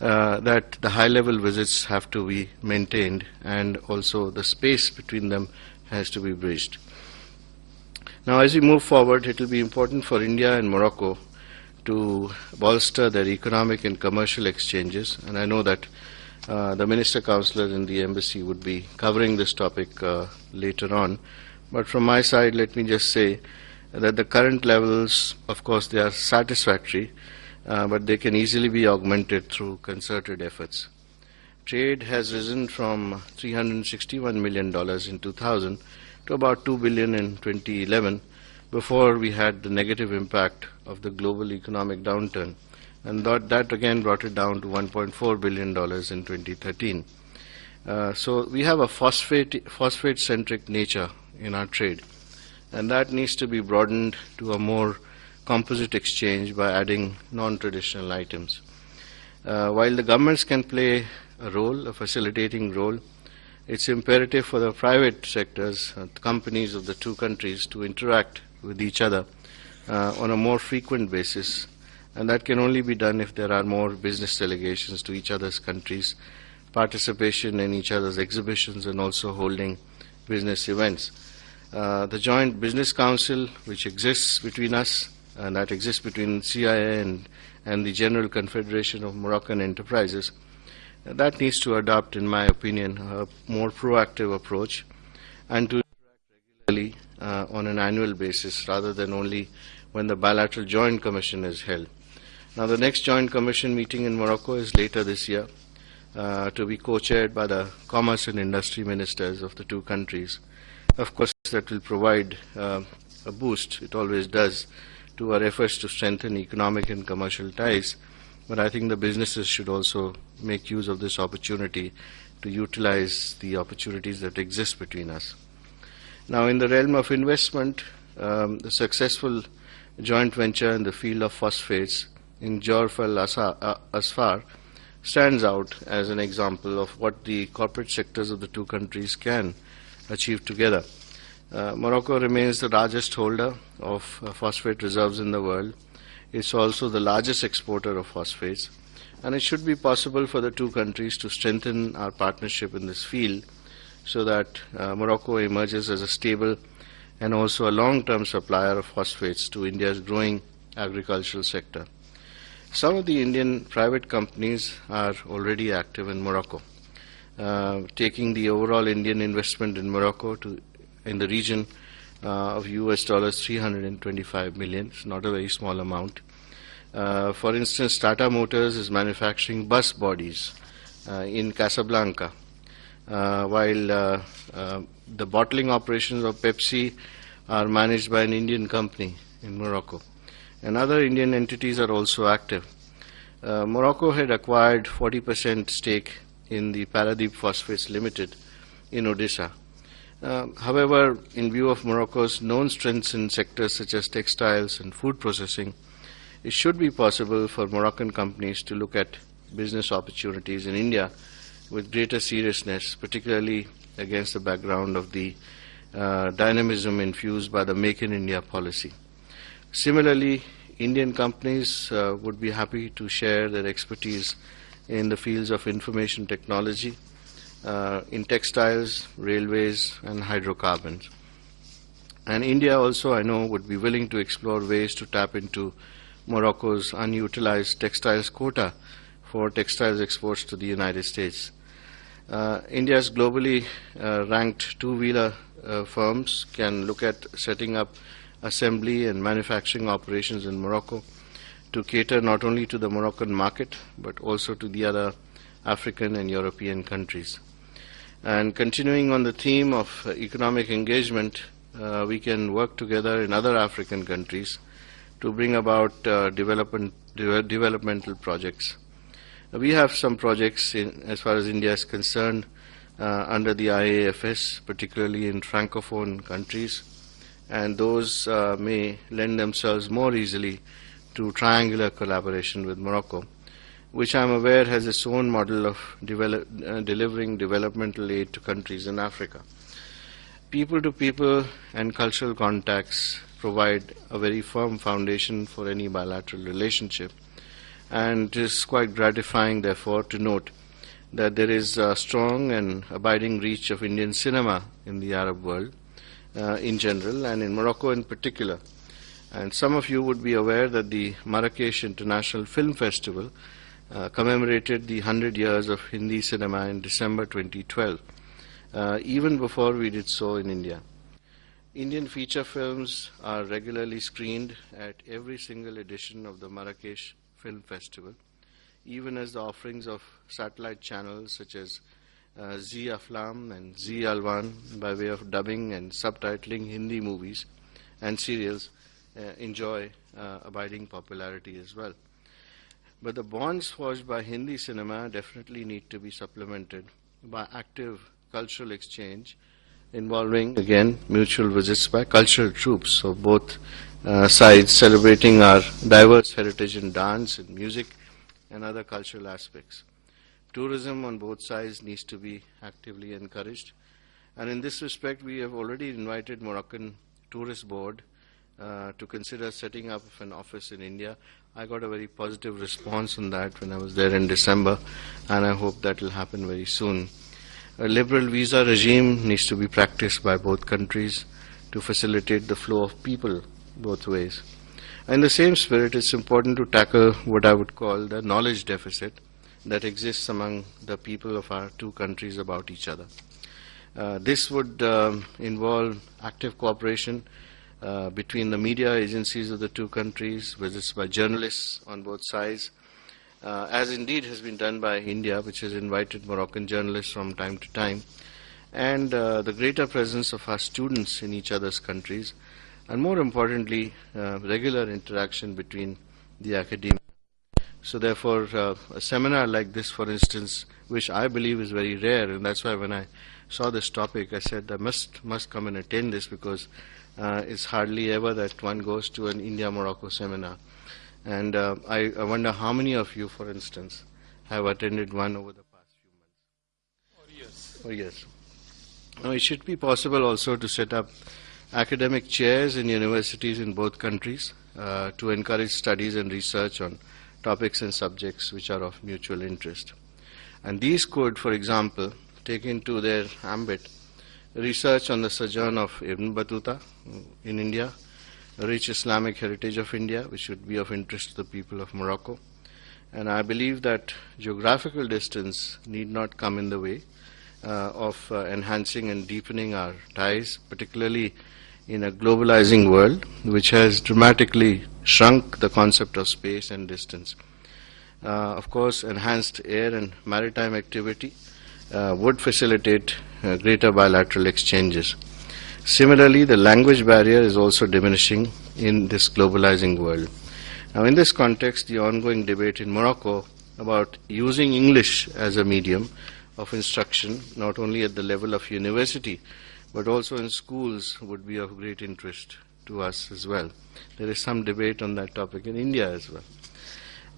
that the high-level visits have to be maintained, and also the space between them has to be bridged. Now, as we move forward, it will be important for India and Morocco to bolster their economic and commercial exchanges, and I know that the Minister Councillor in the Embassy would be covering this topic later on. But from my side, let me just say that the current levels, of course, they are satisfactory, but they can easily be augmented through concerted efforts. Trade has risen from $361 million in 2000 to about $2 billion in 2011, before we had the negative impact of the global economic downturn, and that again brought it down to $1.4 billion in 2013. So we have a phosphate-centric nature in our trade, and that needs to be broadened to a more composite exchange by adding non-traditional items. While the governments can play a role, a facilitating role, it's imperative for the private sectors, companies of the two countries, to interact with each other on a more frequent basis, and that can only be done if there are more business delegations to each other's countries, participation in each other's exhibitions, and also holding business events. The Joint Business Council, which exists between us, and that exists between CIA and the General Confederation of Moroccan Enterprises, that needs to adopt, in my opinion, a more proactive approach, and to interact regularly on an annual basis rather than only when the bilateral joint commission is held. Now, the next joint commission meeting in Morocco is later this year, to be co-chaired by the commerce and industry ministers of the two countries. Of course, that will provide a boost, it always does, to our efforts to strengthen economic and commercial ties, but I think the businesses should also make use of this opportunity to utilize the opportunities that exist between us. Now, in the realm of investment, the successful joint venture in the field of phosphates in Jorf al-Asfar stands out as an example of what the corporate sectors of the two countries can achieve together. Morocco remains the largest holder of phosphate reserves in the world. It's also the largest exporter of phosphates, and it should be possible for the two countries to strengthen our partnership in this field so that Morocco emerges as a stable and also a long-term supplier of phosphates to India's growing agricultural sector. Some of the Indian private companies are already active in Morocco, taking the overall Indian investment in Morocco in the region of US dollars 325 million. It's not a very small amount. For instance, Tata Motors is manufacturing bus bodies in Casablanca, while the bottling operations of Pepsi are managed by an Indian company in Morocco. And other Indian entities are also active. Morocco had acquired 40% stake in the Paradip Phosphates Limited in Odisha. However, in view of Morocco's known strengths in sectors such as textiles and food processing, it should be possible for Moroccan companies to look at business opportunities in India with greater seriousness, particularly against the background of the dynamism infused by the Make in India policy. Similarly, Indian companies would be happy to share their expertise in the fields of information technology, in textiles, railways, and hydrocarbons. And India also, I know, would be willing to explore ways to tap into Morocco's unutilized textiles quota for textiles exports to the United States. India's globally ranked two-wheeler firms can look at setting up assembly and manufacturing operations in Morocco to cater not only to the Moroccan market but also to the other African and European countries. And continuing on the theme of economic engagement, we can work together in other African countries to bring about developmental projects. We have some projects as far as India is concerned under the IAFS, particularly in Francophone countries, and those may lend themselves more easily to triangular collaboration with Morocco, which I am aware has its own model of delivering developmental aid to countries in Africa. People-to-people and cultural contacts provide a very firm foundation for any bilateral relationship, and it is quite gratifying, therefore, to note that there is a strong and abiding reach of Indian cinema in the Arab world in general, and in Morocco in particular. And some of you would be aware that the Marrakesh International Film Festival commemorated the 100 years of Hindi cinema in December 2012, even before we did so in India. Indian feature films are regularly screened at every single edition of the Marrakesh Film Festival, even as the offerings of satellite channels such as Zee Aflam and Zee Alwan, by way of dubbing and subtitling Hindi movies and serials, enjoy abiding popularity as well. But the bonds forged by Hindi cinema definitely need to be supplemented by active cultural exchange involving, again, mutual visits by cultural troupes of both sides, celebrating our diverse heritage in dance and music and other cultural aspects. Tourism on both sides needs to be actively encouraged, and in this respect we have already invited Moroccan Tourist Board to consider setting up an office in India. I got a very positive response on that when I was there in December, and I hope that will happen very soon. A liberal visa regime needs to be practiced by both countries to facilitate the flow of people both ways. In the same spirit, it's important to tackle what I would call the knowledge deficit that exists among the people of our two countries about each other. This would involve active cooperation between the media agencies of the two countries, visits by journalists on both sides, as indeed has been done by India, which has invited Moroccan journalists from time to time, and the greater presence of our students in each other's countries, and more importantly, regular interaction between the academia. So therefore, a seminar like this, for instance, which I believe is very rare, and that's why when I saw this topic, I said I must come and attend this, because it's hardly ever that one goes to an India-Morocco seminar. And I wonder how many of you, for instance, have attended one over the past few months. Or years. Now, it should be possible also to set up academic chairs in universities in both countries to encourage studies and research on topics and subjects which are of mutual interest. And these could, for example, take into their ambit research on the sojourn of Ibn Battuta in India, the rich Islamic heritage of India, which would be of interest to the people of Morocco. And I believe that geographical distance need not come in the way of enhancing and deepening our ties, particularly in a globalizing world which has dramatically shrunk the concept of space and distance. Of course, enhanced air and maritime activity would facilitate greater bilateral exchanges. Similarly, the language barrier is also diminishing in this globalizing world. Now, in this context, the ongoing debate in Morocco about using English as a medium of instruction, not only at the level of university, but also in schools, would be of great interest to us as well. There is some debate on that topic in India as well.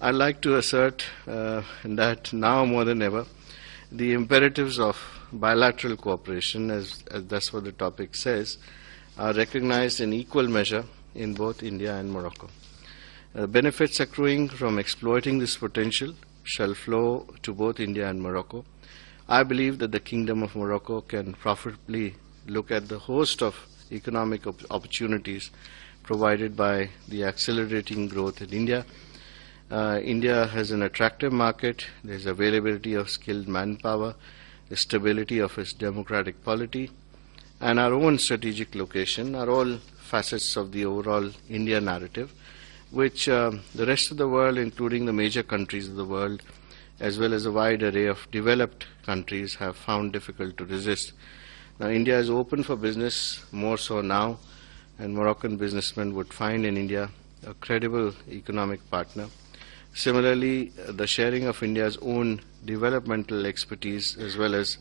I'd like to assert that now more than ever, the imperatives of bilateral cooperation, as that's what the topic says, are recognized in equal measure in both India and Morocco. Benefits accruing from exploiting this potential shall flow to both India and Morocco. I believe that the Kingdom of Morocco can profitably look at the host of economic opportunities provided by the accelerating growth in India. India has an attractive market, there is availability of skilled manpower, the stability of its democratic polity, and our own strategic location are all facets of the overall India narrative, which the rest of the world, including the major countries of the world, as well as a wide array of developed countries, have found difficult to resist. Now, India is open for business, more so now, and Moroccan businessmen would find in India a credible economic partner Similarly, the sharing of India's own developmental expertise as well as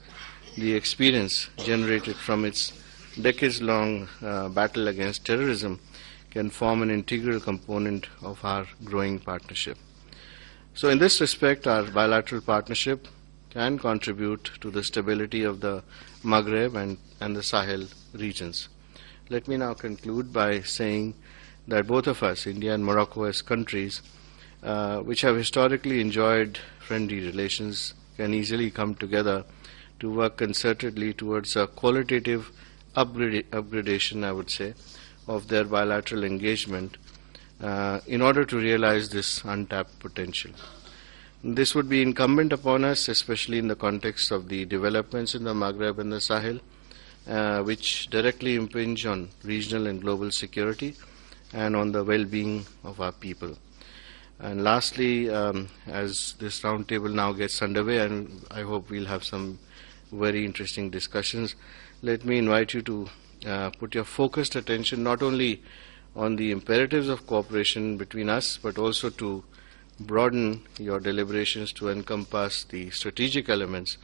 the experience generated from its decades-long battle against terrorism can form an integral component of our growing partnership. So in this respect, our bilateral partnership can contribute to the stability of the Maghreb and the Sahel regions. Let me now conclude by saying that both of us, India and Morocco as countries, which have historically enjoyed friendly relations, can easily come together to work concertedly towards a qualitative upgradation, I would say, of their bilateral engagement in order to realize this untapped potential. This would be incumbent upon us, especially in the context of the developments in the Maghreb and the Sahel, which directly impinge on regional and global security and on the well-being of our people. And lastly, as this roundtable now gets underway, and I hope we'll have some very interesting discussions, let me invite you to put your focused attention not only on the imperatives of cooperation between us, but also to broaden your deliberations to encompass the strategic elements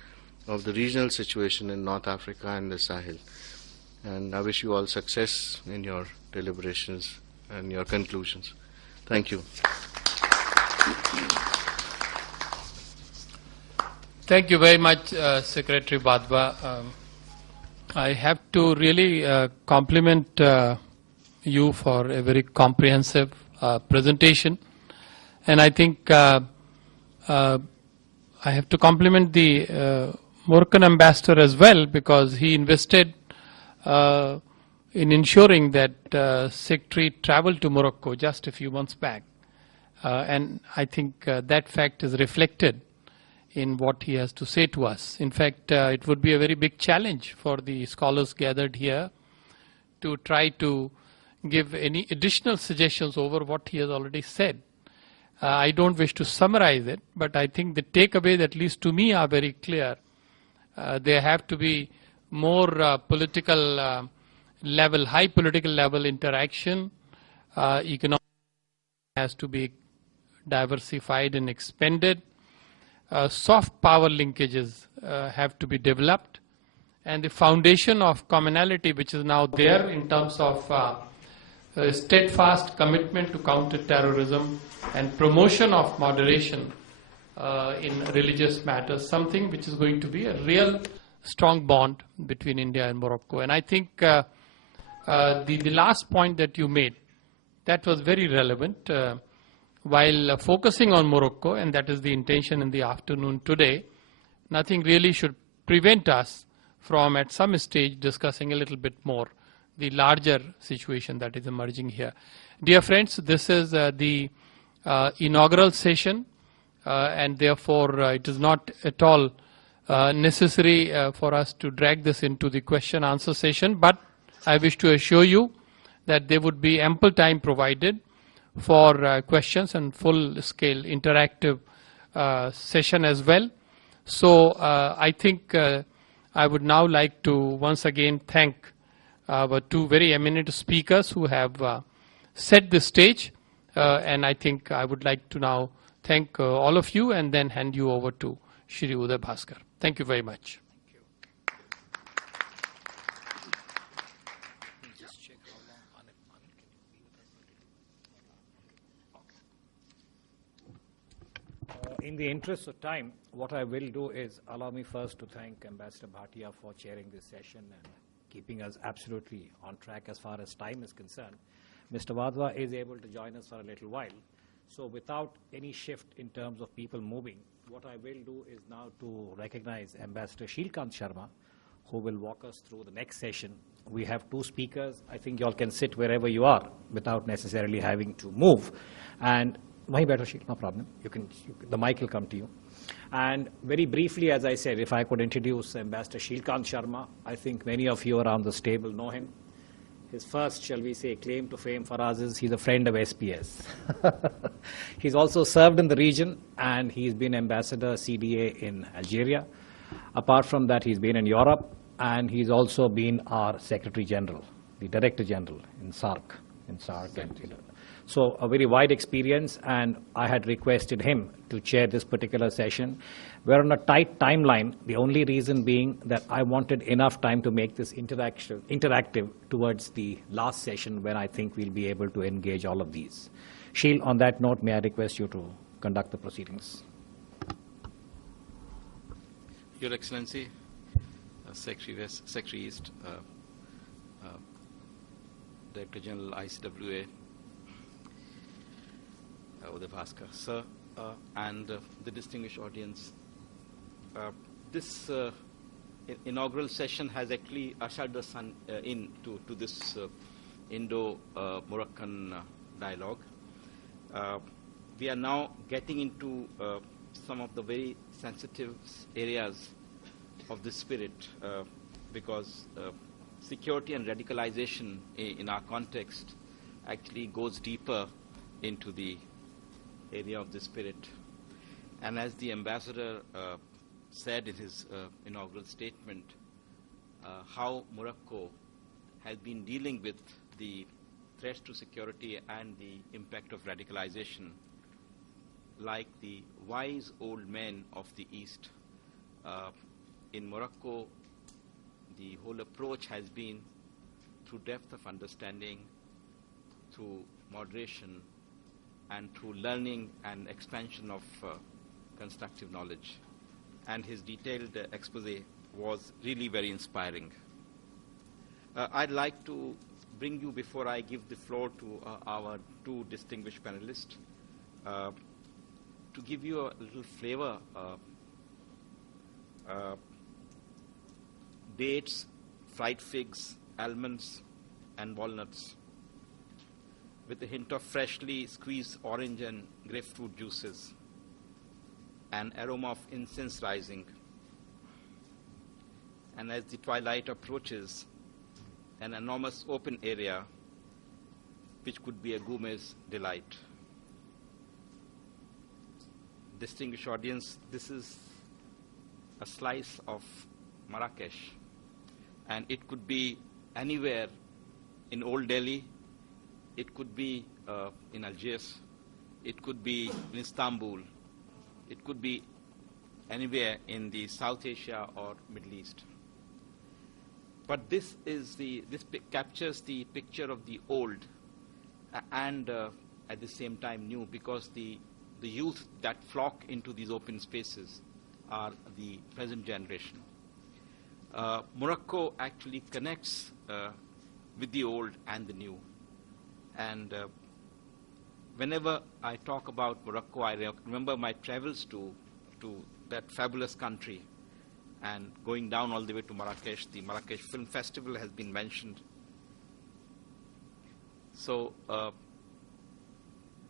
of the regional situation in North Africa and the Sahel. And I wish you all success in your deliberations and your conclusions. Thank you. Thank you very much, Secretary Badwa. I have to really compliment you for a very comprehensive presentation. And I think I have to compliment the Moroccan ambassador as well, because he invested in ensuring that Secretary traveled to Morocco just a few months back. And I think that fact is reflected in what he has to say to us. In fact, it would be a very big challenge for the scholars gathered here to try to give any additional suggestions over what he has already said. I don't wish to summarize it, but I think the takeaways, at least to me, are very clear. There have to be more political level, high political level interaction. Economic has to be diversified and expanded. Soft power linkages have to be developed. And the foundation of commonality, which is now there in terms of a steadfast commitment to counter-terrorism and promotion of moderation in religious matters, something which is going to be a real strong bond between India and Morocco. And I think the last point that you made, that was very relevant. While focusing on Morocco, and that is the intention in the afternoon today, nothing really should prevent us from at some stage discussing a little bit more the larger situation that is emerging here. Dear friends, this is the inaugural session, and therefore it is not at all necessary for us to drag this into the question-answer session, but I wish to assure you that there would be ample time provided for questions and full-scale interactive session as well. So I think I would now like to once again thank our two very eminent speakers who have set the stage, and I think I would like to now thank all of you and then hand you over to Shri Uday Bhaskar. Thank you very much. In the interest of time, what I will do is allow me first to thank Ambassador Bhatia for chairing this session and keeping us absolutely on track as far as time is concerned. Mr. Wadhwa is able to join us for a little while. So without any shift in terms of people moving, what I will do is now to recognize Ambassador Shilkant Sharma, who will walk us through the next session. We have two speakers. I think you all can sit wherever you are without necessarily having to move. And my better sheet, no problem. The mic will come to you. And very briefly, as I said, if I could introduce Ambassador Shilkant Sharma, I think many of you around this table know him. His first, shall we say, claim to fame for us is he's a friend of SPS. He's also served in the region, and he's been Ambassador CDA in Algeria. Apart from that, he's been in Europe, and he's also been our Secretary General, the Director General in SARC. So a very wide experience, and I had requested him to chair this particular session. We're on a tight timeline, the only reason being that I wanted enough time to make this interactive towards the last session when I think we'll be able to engage all of these. Sheil, on that note, may I request you to conduct the proceedings? Your Excellency, Secretary East, Director General ICWA, Uday Bhaskar, sir, and the distinguished audience. This inaugural session has actually ushered us into this Indo-Moroccan dialogue. We are now getting into some of the very sensitive areas of the spirit because security and radicalization in our context actually goes deeper into the area of the spirit. And as the ambassador said in his inaugural statement, how Morocco has been dealing with the threats to security and the impact of radicalization, like the wise old men of the East. In Morocco, the whole approach has been through depth of understanding, through moderation, and through learning and expansion of constructive knowledge. And his detailed expose was really very inspiring. I'd like to bring you, before I give the floor to our two distinguished panelists, to give you a little flavor. Dates, fried figs, almonds, and walnuts, with a hint of freshly squeezed orange and grapefruit juices, an aroma of incense rising. And as the twilight approaches, an enormous open area which could be a gourmet's delight. Distinguished audience, this is a slice of Marrakesh, and it could be anywhere in Old Delhi, it could be in Algiers, it could be in Istanbul, it could be anywhere in the South Asia or Middle East. But this captures the picture of the old and at the same time new, because the youth that flock into these open spaces are the present generation. Morocco actually connects with the old and the new. And whenever I talk about Morocco, I remember my travels to that fabulous country, and going down all the way to Marrakesh. The Marrakesh Film Festival has been mentioned. So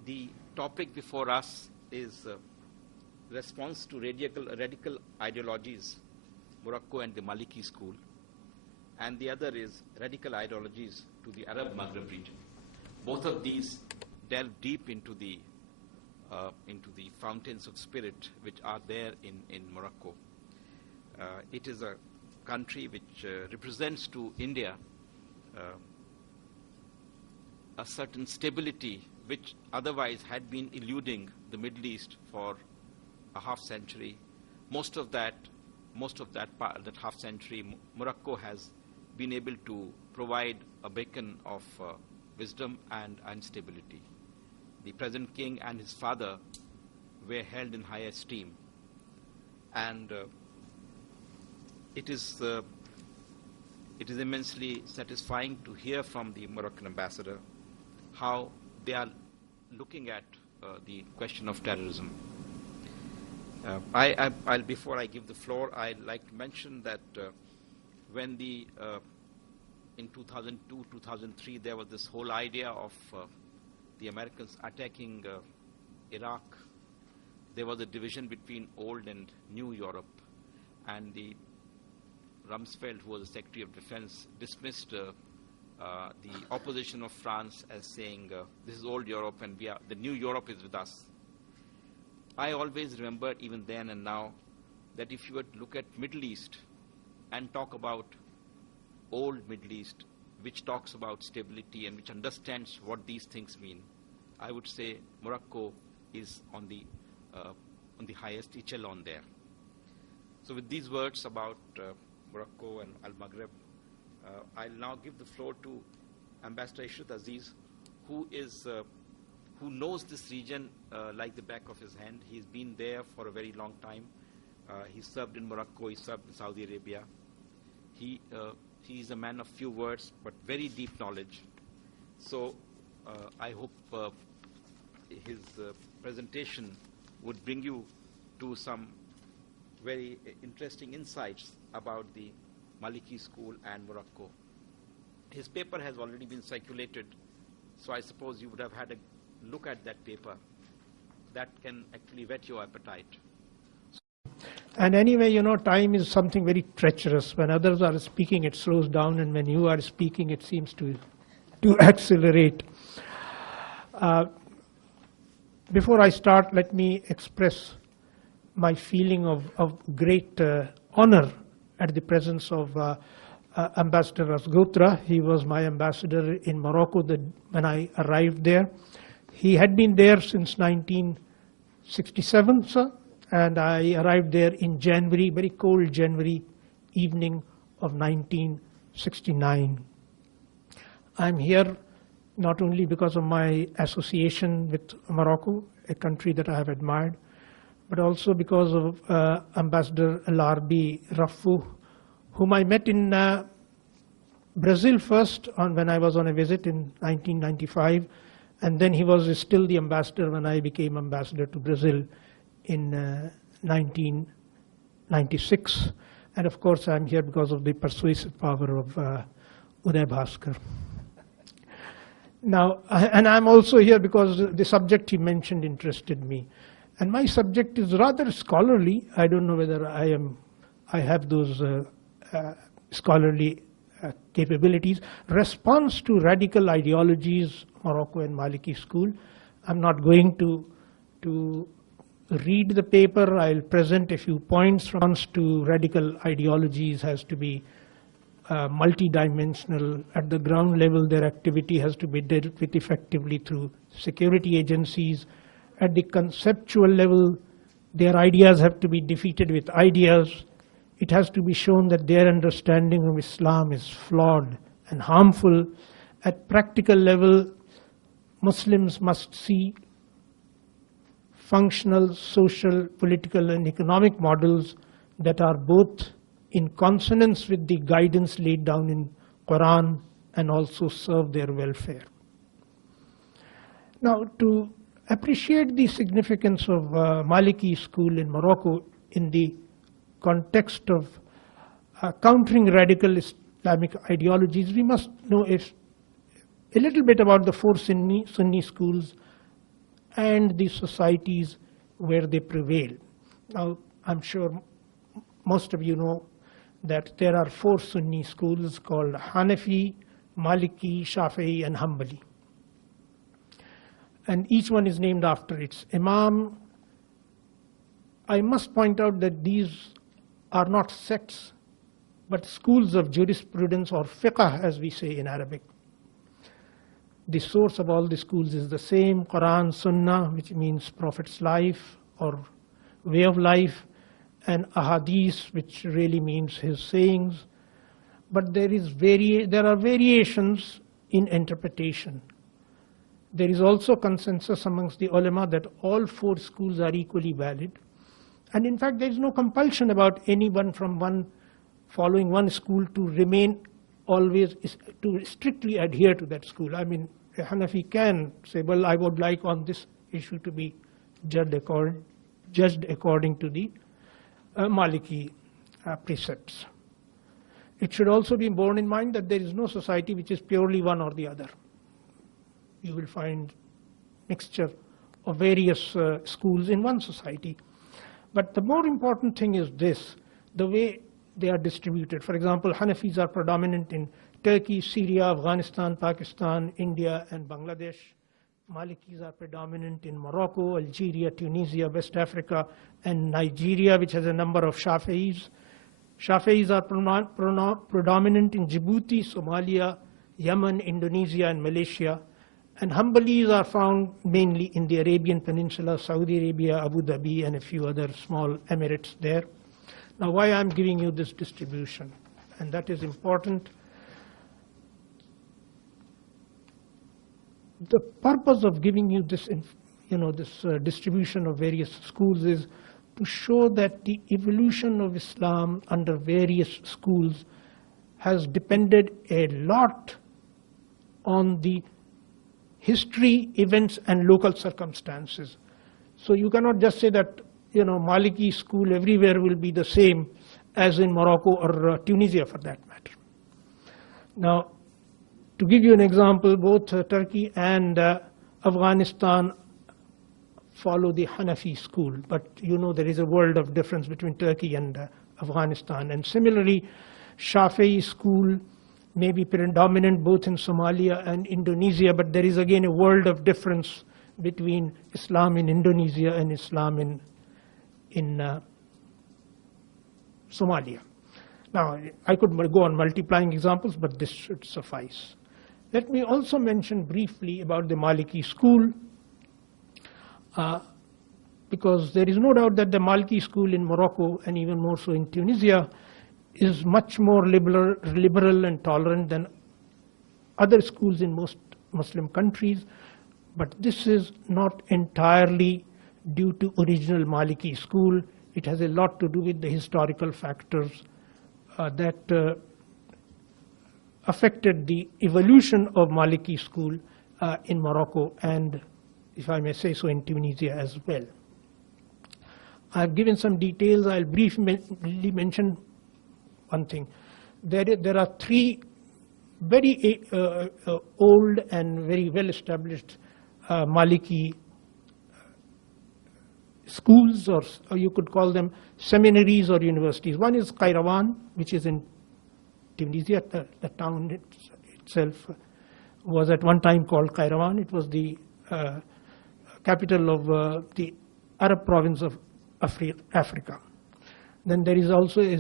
the topic before us is response to radical ideologies, Morocco and the Maliki school, and the other is radical ideologies to the Arab Maghreb region. Both of these delve deep into the fountains of spirit which are there in Morocco. It is a country which represents to India a certain stability which otherwise had been eluding the Middle East for a half century. Most of that half century, Morocco has been able to provide a beacon of wisdom and stability. The present king and his father were held in high esteem, and it is immensely satisfying to hear from the Moroccan ambassador how they are looking at the question of terrorism. Before I give the floor, I'd like to mention that when in 2002, 2003, there was this whole idea of the Americans attacking Iraq. There was a division between old and new Europe, and the Rumsfeld, who was the Secretary of Defense, dismissed the opposition of France as saying, this is old Europe and the new Europe is with us. I always remember, even then and now, that if you were to look at Middle East and talk about old Middle East, which talks about stability and which understands what these things mean, I would say Morocco is on the highest echelon there. So with these words about Morocco and Al-Maghreb, I'll now give the floor to Ambassador Ishrat Aziz, who knows this region like the back of his hand. He's been there for a very long time. He served in Morocco, he served in Saudi Arabia. He's a man of few words, but very deep knowledge. So I hope his presentation would bring you to some very interesting insights about the Maliki school and Morocco. His paper has already been circulated, so I suppose you would have had a look at that paper. That can actually whet your appetite. And anyway, you know, time is something very treacherous. When others are speaking, it slows down, and when you are speaking, it seems to accelerate. Before I start, let me express my feeling of great honor at the presence of Ambassador Asgotra. He was my ambassador in Morocco when I arrived there. He had been there since 1967, sir, and I arrived there in January, very cold January evening of 1969. I'm here not only because of my association with Morocco, a country that I have admired, but also because of Ambassador Larbi Rafu, whom I met in Brazil first when I was on a visit in 1995, and then he was still the ambassador when I became ambassador to Brazil in 1996. And of course, I'm here because of the persuasive power of Uday Bhaskar. Now, and I'm also here because the subject he mentioned interested me. And my subject is rather scholarly. I don't know whether I have those scholarly capabilities. Response to radical ideologies, Morocco and Maliki school. I'm not going to read the paper. I'll present a few points. Response to radical ideologies has to be multidimensional. At the ground level, their activity has to be dealt with effectively through security agencies. At the conceptual level, their ideas have to be defeated with ideas. It has to be shown that their understanding of Islam is flawed and harmful. At practical level, Muslims must see functional, social, political, and economic models that are both in consonance with the guidance laid down in Quran and also serve their welfare. Now, to appreciate the significance of Maliki school in Morocco in the context of countering radical Islamic ideologies, we must know a little bit about the four Sunni schools and the societies where they prevail. Now, I'm sure most of you know that there are four Sunni schools called Hanafi, Maliki, Shafi'i, and Hanbali. And each one is named after its Imam. I must point out that these are not sects, but schools of jurisprudence, or fiqh as we say in Arabic. The source of all the schools is the same, Quran, Sunnah, which means Prophet's life or way of life, and Ahadith, which really means his sayings. But there are variations in interpretation. There is also consensus amongst the ulama that all four schools are equally valid. And in fact, there is no compulsion about anyone following one school to remain always, to strictly adhere to that school. I mean, a Hanafi can say, well, I would like on this issue to be judged according to the Maliki precepts. It should also be borne in mind that there is no society which is purely one or the other. You will find mixture of various schools in one society. But the more important thing is this, the way they are distributed. For example, Hanafis are predominant in Turkey, Syria, Afghanistan, Pakistan, India, and Bangladesh. Malikis are predominant in Morocco, Algeria, Tunisia, West Africa, and Nigeria, which has a number of Shafi'is. Shafi'is are predominant in Djibouti, Somalia, Yemen, Indonesia, and Malaysia. And Hanbalis are found mainly in the Arabian Peninsula, Saudi Arabia, Abu Dhabi, and a few other small emirates there. Now, why I'm giving you this distribution, and that is important. The purpose of giving you this, distribution of various schools is to show that the evolution of Islam under various schools has depended a lot on the history, events, and local circumstances. So you cannot just say that, Maliki school everywhere will be the same as in Morocco or Tunisia for that matter. Now, to give you an example, both Turkey and Afghanistan follow the Hanafi school, but there is a world of difference between Turkey and Afghanistan. And similarly, Shafi'i school may be predominant both in Somalia and Indonesia, but there is again a world of difference between Islam in Indonesia and Islam in Somalia. Now, I could go on multiplying examples, but this should suffice. Let me also mention briefly about the Maliki school, because there is no doubt that the Maliki school in Morocco, and even more so in Tunisia, is much more liberal and tolerant than other schools in most Muslim countries. But this is not entirely due to original Maliki school. It has a lot to do with the historical factors that affected the evolution of Maliki school in Morocco and, if I may say so, in Tunisia as well. I've given some details. I'll briefly mention one thing. There are three very old and very well-established Maliki schools, or you could call them seminaries or universities. One is Qayrawan, which is in Tunisia. The town itself was at one time called Qayrawan. It was the capital of the Arab province of Africa. Then there is also a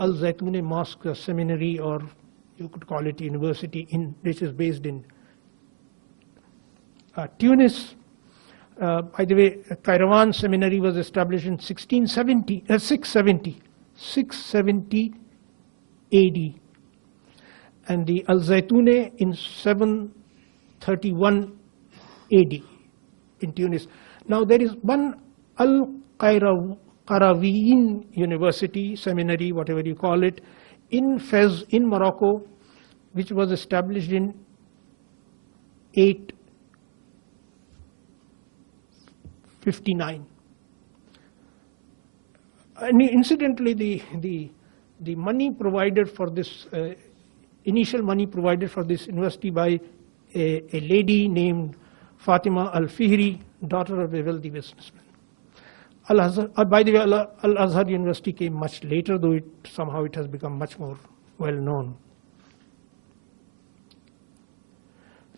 Al-Zaytune Mosque Seminary, or you could call it university, which is based in Tunis. By the way, Qayrawan Seminary was established in 670 AD, and the Al-Zaytune in 731 AD in Tunis. Now there is one Al-Qayrawiyin University, seminary, whatever you call it, in Fez, in Morocco, which was established in 859. And incidentally, the money provided for this, initial money provided for this university by a lady named Fatima Al-Fihri, daughter of a wealthy businessman. By the way, Al-Azhar University came much later, though somehow it has become much more well known.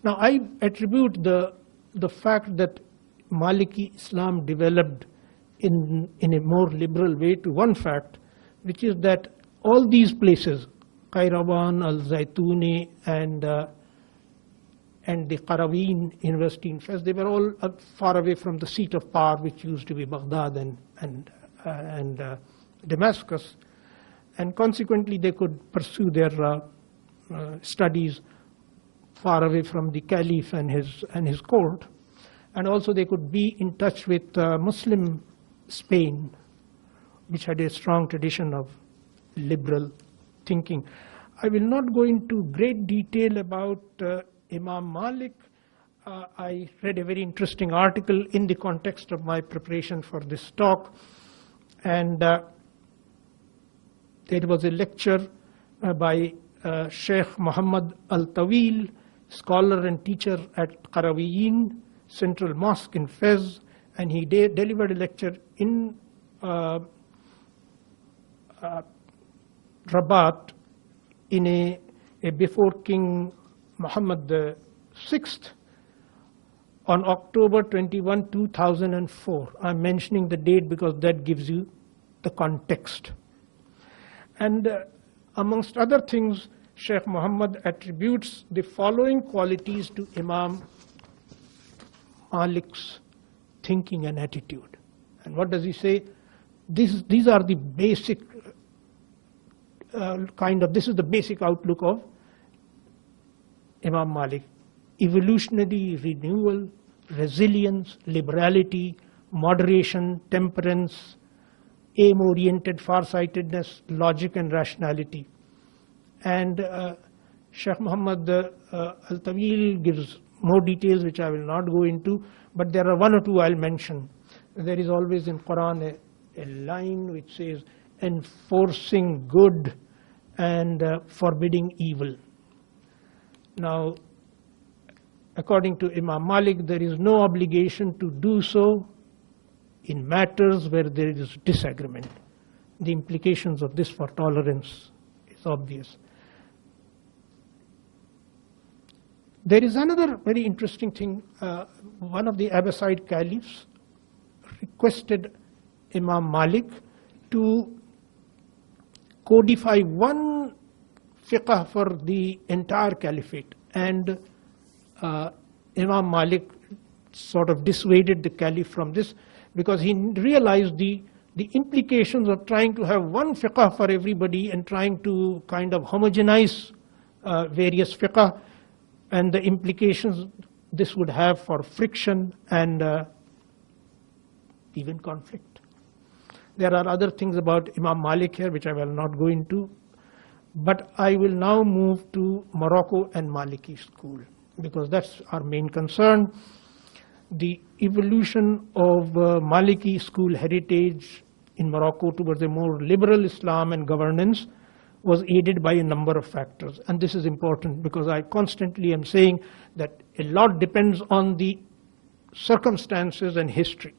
Now, I attribute the fact that Maliki Islam developed in a more liberal way to one fact, which is that all these places, Qayrawan, Al-Zaytune, and the Qarawin University in Fez, they were all far away from the seat of power, which used to be Baghdad and Damascus, and consequently they could pursue their studies far away from the Caliph and his court, and also they could be in touch with Muslim Spain, which had a strong tradition of liberal thinking. I will not go into great detail about Imam Malik. I read a very interesting article in the context of my preparation for this talk, and there was a lecture by Sheikh Muhammad Al-Tawil, scholar and teacher at Qarawiyin Central Mosque in Fez, and he delivered a lecture in Rabat in a before King Muhammad VI on October 21, 2004. I'm mentioning the date because that gives you the context. And amongst other things, Sheikh Muhammad attributes the following qualities to Imam Malik's thinking and attitude. And what does he say? These are the basic this is the basic outlook of Imam Malik. Evolutionary renewal, resilience, liberality, moderation, temperance, aim-oriented farsightedness, logic and rationality. And Sheikh Muhammad Al-Tawil gives more details which I will not go into, but there are one or two I'll mention. There is always in Quran a line which says, enforcing good and forbidding evil. Now, according to Imam Malik, there is no obligation to do so in matters where there is disagreement. The implications of this for tolerance is obvious. There is another very interesting thing. One of the Abbasid caliphs requested Imam Malik to codify one fiqh for the entire caliphate. And Imam Malik sort of dissuaded the caliph from this because he realized the implications of trying to have one fiqh for everybody and trying to kind of homogenize various fiqh, and the implications this would have for friction and even conflict. There are other things about Imam Malik here which I will not go into, but I will now move to Morocco and Maliki school because that's our main concern. The evolution of Maliki school heritage in Morocco towards a more liberal Islam and governance was aided by a number of factors. And this is important because I constantly am saying that a lot depends on the circumstances and history.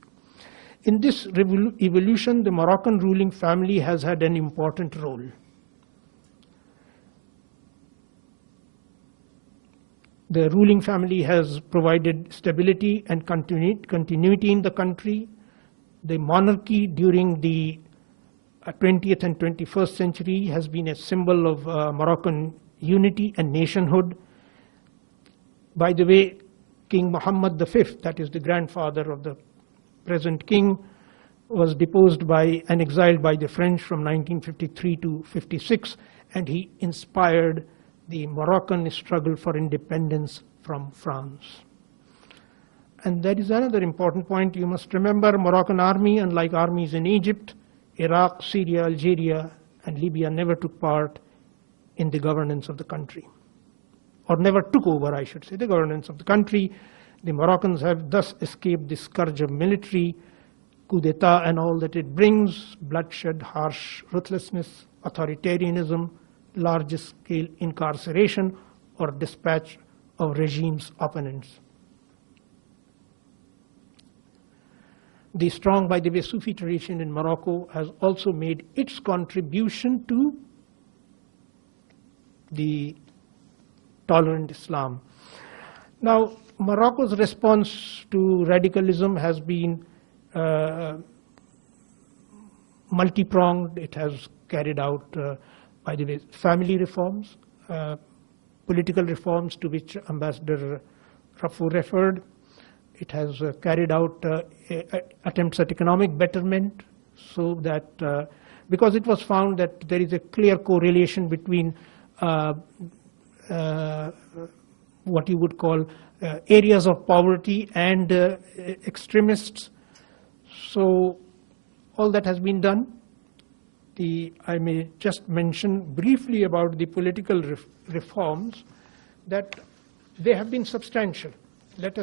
In this evolution, the Moroccan ruling family has had an important role. The ruling family has provided stability and continuity in the country. The monarchy during the 20th and 21st century has been a symbol of Moroccan unity and nationhood. By the way, King Muhammad V, that is the grandfather of the present king, was deposed by and exiled by the French from 1953 to 56, and he inspired the Moroccan struggle for independence from France. And there is another important point. You must remember, Moroccan army, unlike armies in Egypt, Iraq, Syria, Algeria, and Libya, never took part in the governance of the country, or never took over, I should say, the governance of the country. The Moroccans have thus escaped the scourge of military, coup d'etat and all that it brings, bloodshed, harsh ruthlessness, authoritarianism, large-scale incarceration, or dispatch of regime's opponents. The strong, by the way, Sufi tradition in Morocco has also made its contribution to the tolerant Islam. Now, Morocco's response to radicalism has been multi-pronged. It has carried out, by the way, family reforms, political reforms to which Ambassador Rafour referred. It has carried out attempts at economic betterment, so that because it was found that there is a clear correlation between what you would call areas of poverty and extremists. So all that has been done. I may just mention briefly about the political reforms, that they have been substantial. Let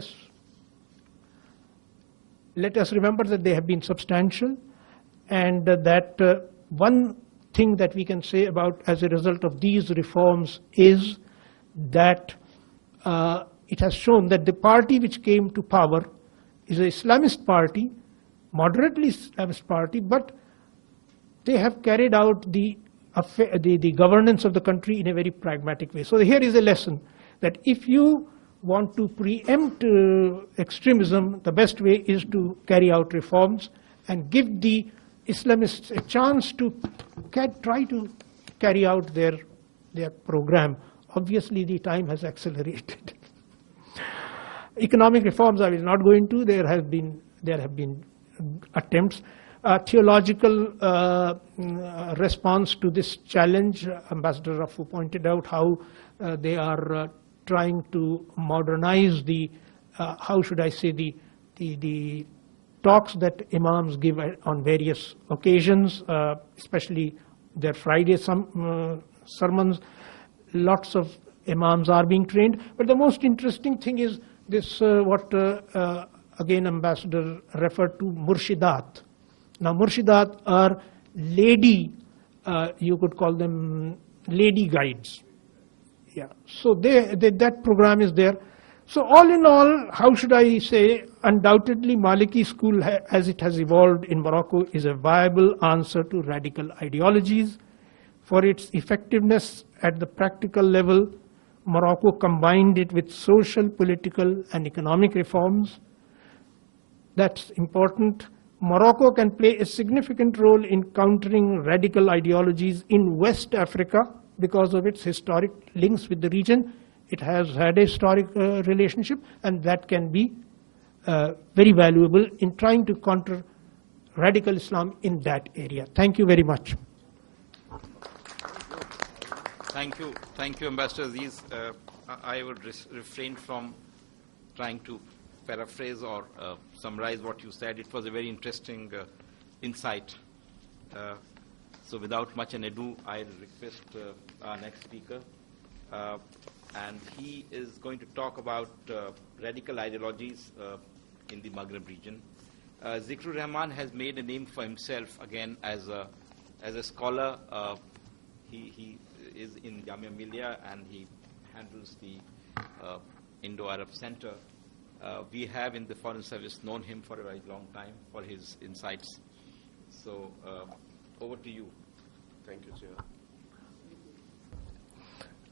us remember that they have been substantial, and that one thing that we can say about as a result of these reforms is that it has shown that the party which came to power is an Islamist party, moderately Islamist party, but they have carried out the governance of the country in a very pragmatic way. So here is a lesson that if you want to preempt extremism, the best way is to carry out reforms and give the Islamists a chance to try to carry out their their program. Obviously, the time has accelerated. Economic reforms I will not go into. There have been attempts. Theological response to this challenge. Ambassador Rafu pointed out how they are trying to modernize the, how should I say, the talks that imams give on various occasions, especially their Friday sermons. Lots of imams are being trained. But the most interesting thing is this, what again Ambassador referred to, murshidat. Now murshidat are lady, you could call them lady guides. Yeah, so that program is there. So all in all, how should I say, undoubtedly Maliki school as it has evolved in Morocco is a viable answer to radical ideologies. For its effectiveness at the practical level, Morocco combined it with social, political, and economic reforms. That's important. Morocco can play a significant role in countering radical ideologies in West Africa because of its historic links with the region. It has had a historic relationship, and that can be very valuable in trying to counter radical Islam in that area. Thank you very much. Thank you, Ambassador Aziz. I would refrain from trying to paraphrase or summarize what you said. It was a very interesting insight. So without much ado, I'll request our next speaker. And he is going to talk about radical ideologies in the Maghreb region. Zikrur Rahman has made a name for himself again as a scholar. He is in Jamia Millia and he handles the Indo-Arab Center. We have in the Foreign Service known him for a very long time for his insights. So over to you. Thank you, Chair.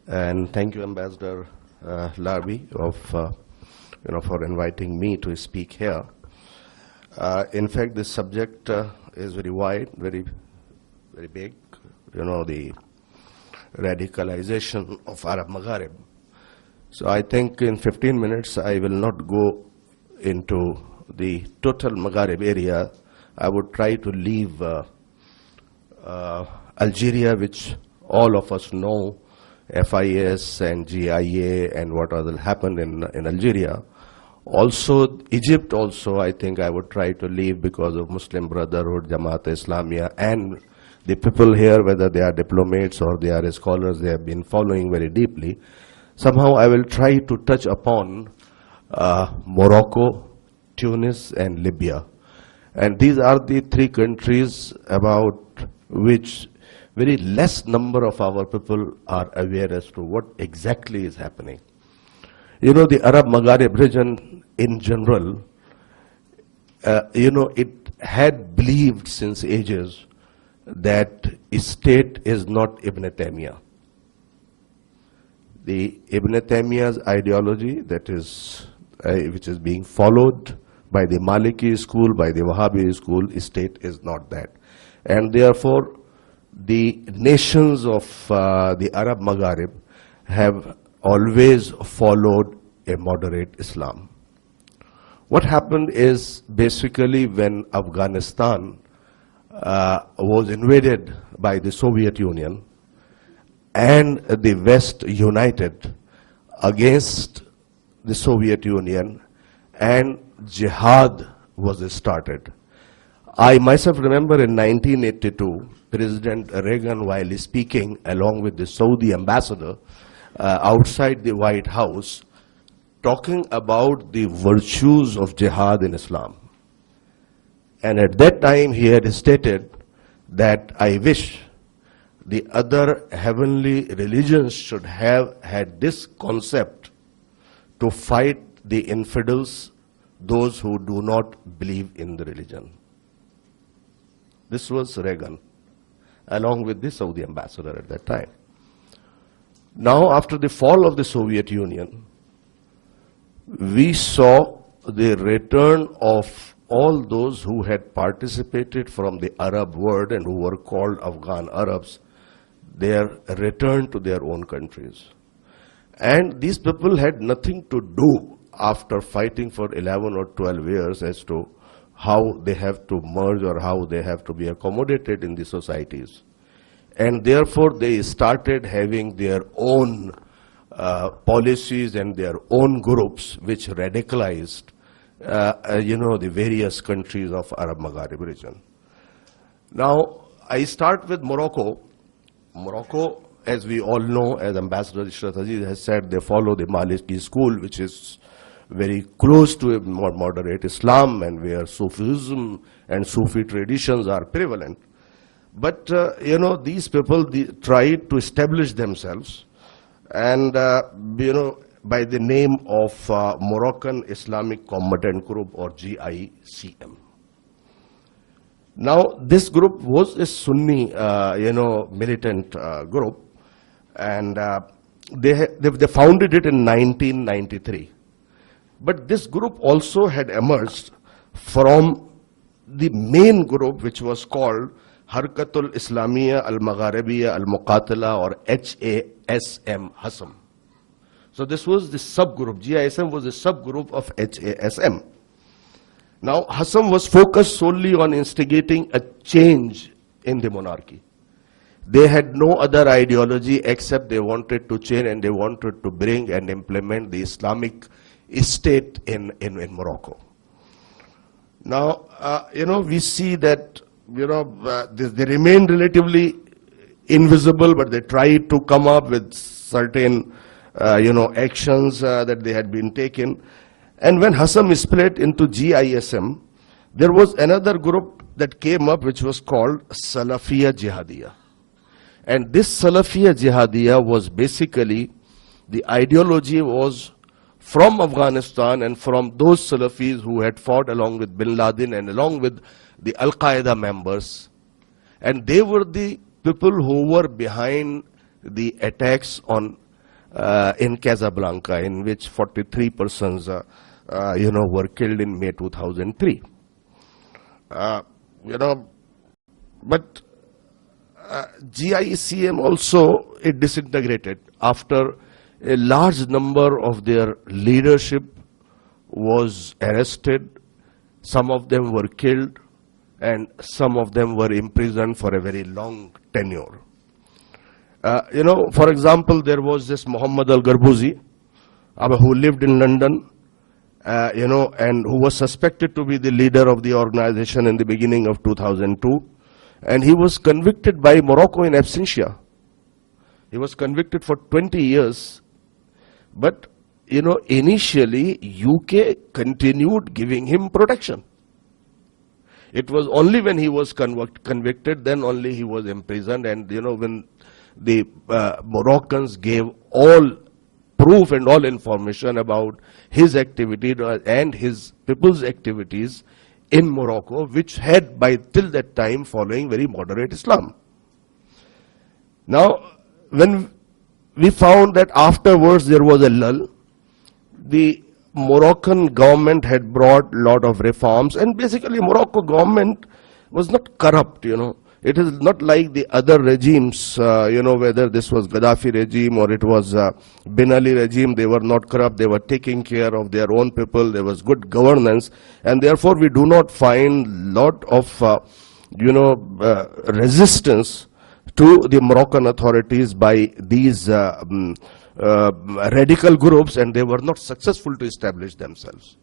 And thank you, Ambassador Larbi, for inviting me to speak here. In fact, this subject is very wide, very big. The radicalization of Arab Maghreb. So I think in 15 minutes I will not go into the total Maghreb area. I would try to leave Algeria, which all of us know, FIS and GIA and what other happened in Algeria. Also, Egypt also, I think I would try to leave because of Muslim Brotherhood, Jamaat Islamiyah, and the people here, whether they are diplomats or they are scholars, they have been following very deeply. Somehow I will try to touch upon Morocco, Tunis, and Libya. And these are the three countries about which very less number of our people are aware as to what exactly is happening. The Arab Maghreb region in general, it had believed since ages that state is not Ibn Taymiyyah. The Ibn Taymiyyah's ideology that is, which is being followed by the Maliki school, by the Wahhabi school, state is not that. And therefore, the nations of the Arab Maghreb have always followed a moderate Islam. What happened is basically when Afghanistan was invaded by the Soviet Union and the West united against the Soviet Union and jihad was started. I myself remember in 1982, President Reagan, while speaking along with the Saudi ambassador outside the White House, talking about the virtues of jihad in Islam. And at that time he had stated that I wish the other heavenly religions should have had this concept to fight the infidels, those who do not believe in the religion. This was Reagan, along with the Saudi ambassador at that time. Now, after the fall of the Soviet Union, we saw the return of all those who had participated from the Arab world and who were called Afghan Arabs. their return to their own countries. And these people had nothing to do after fighting for 11 or 12 years as to how they have to merge or how they have to be accommodated in the societies. And therefore, they started having their own policies and their own groups which radicalized, the various countries of Arab Maghreb region. Now, I start with Morocco. Morocco, as we all know, as Ambassador Ishrat Aziz has said, they follow the Maliki school, which is very close to a more moderate Islam and where Sufism and Sufi traditions are prevalent. But, these people tried to establish themselves and, by the name of Moroccan Islamic Combatant Group, or GICM. Now, this group was a Sunni, militant group, and they founded it in 1993. But this group also had emerged from the main group, which was called Harkatul Islamiyya Al-Magharibiyya Al-Muqatila, or HASM, HASM. So this was the subgroup. GISM was a subgroup of HASM. Now, HASM was focused solely on instigating a change in the monarchy. They had no other ideology except they wanted to change and they wanted to bring and implement the Islamic state in Morocco. Now, we see that, they remained relatively invisible, but they tried to come up with certain, actions that they had been taken. And when Hassam split into GISM, there was another group that came up which was called Salafiyya Jihadiyya. And this Salafiyya Jihadiyya was basically, the ideology was from Afghanistan and from those Salafis who had fought along with Bin Laden and along with the Al-Qaeda members. And they were the people who were behind the attacks on in Casablanca, in which 43 persons were killed in May 2003. But GICM also, it disintegrated after a large number of their leadership was arrested. Some of them were killed and some of them were imprisoned for a very long tenure. For example, there was this Muhammad al-Garbuzi, who lived in London, and who was suspected to be the leader of the organization in the beginning of 2002. And he was convicted by Morocco in absentia. He was convicted for 20 years. But, initially, UK continued giving him protection. It was only when he was convicted, then only he was imprisoned. And, when the Moroccans gave all proof and all information about his activity and his people's activities in Morocco, which had by till that time following very moderate Islam. Now, when we found that afterwards there was a lull, the Moroccan government had brought a lot of reforms, and basically Morocco government was not corrupt, It is not like the other regimes, whether this was Gaddafi regime or it was Bin Ali regime, they were not corrupt, they were taking care of their own people, there was good governance, and therefore we do not find lot of, resistance to the Moroccan authorities by these radical groups, and they were not successful to establish themselves.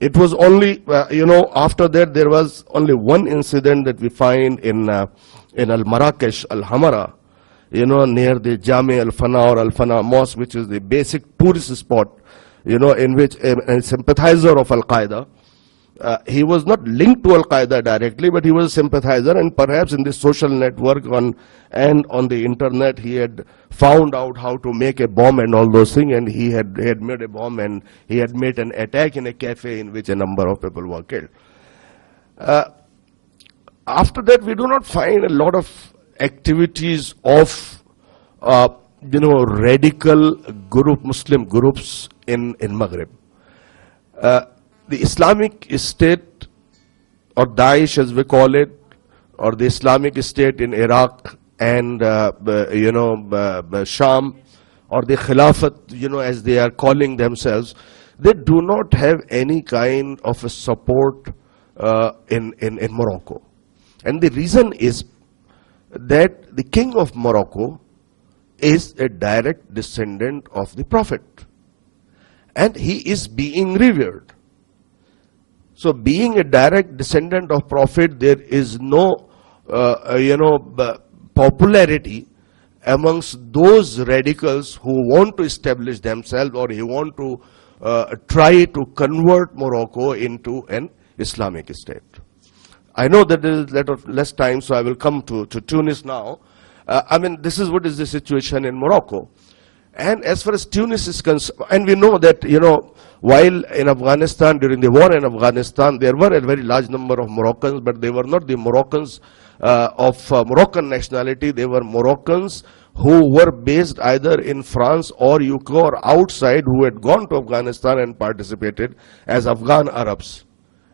It was only, after that there was only one incident that we find in Al-Marrakesh, Al-Hamara, near the Jami Al-Fana or Al-Fana Mosque, which is the basic tourist spot, in which a sympathizer of Al-Qaeda, he was not linked to Al-Qaeda directly, but he was a sympathizer, and perhaps in the social network and on the internet, he had found out how to make a bomb and all those things, and he had made a bomb and he had made an attack in a cafe in which a number of people were killed. After that, we do not find a lot of activities of, radical group, Muslim groups in Maghreb. The Islamic State, or Daesh as we call it, or the Islamic State in Iraq and Sham, or the Khilafat, as they are calling themselves, they do not have any kind of a support in Morocco. And the reason is that the king of Morocco is a direct descendant of the Prophet, and he is being revered. So being a direct descendant of Prophet, there is no popularity amongst those radicals who want to establish themselves, or who want to try to convert Morocco into an Islamic state. I know that there is less time, so I will come to Tunis now. This is what is the situation in Morocco. And as far as Tunis is concerned, and we know that, while in Afghanistan, during the war in Afghanistan, there were a very large number of Moroccans, but they were not the Moroccans of Moroccan nationality. They were Moroccans who were based either in France or UK or outside, who had gone to Afghanistan and participated as Afghan Arabs.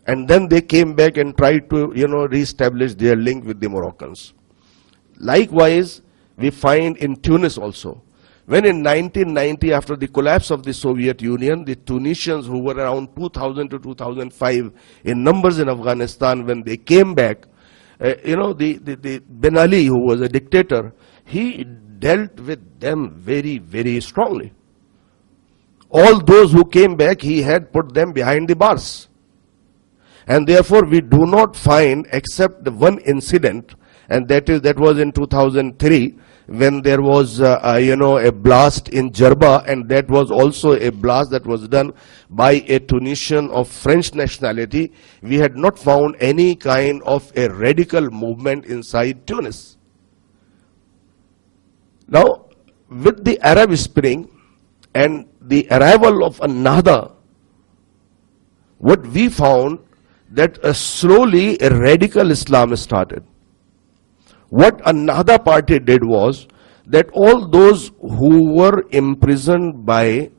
And then they came back and tried to, re-establish their link with the Moroccans. Likewise, we find in Tunis also. When in 1990, after the collapse of the Soviet Union, the Tunisians, who were around 2000 to 2005 in numbers in Afghanistan, when they came back, the Ben Ali, who was a dictator, he dealt with them very, very strongly. All those who came back, he had put them behind the bars. And therefore, we do not find, except the one incident, and that was in 2003, when there was a blast in Jerba, and that was also a blast that was done by a Tunisian of French nationality. We had not found any kind of a radical movement inside Tunis. Now, with the Arab Spring and the arrival of Ennahda, what we found that slowly a radical Islam started. What Ennahda party did was that all those who were imprisoned by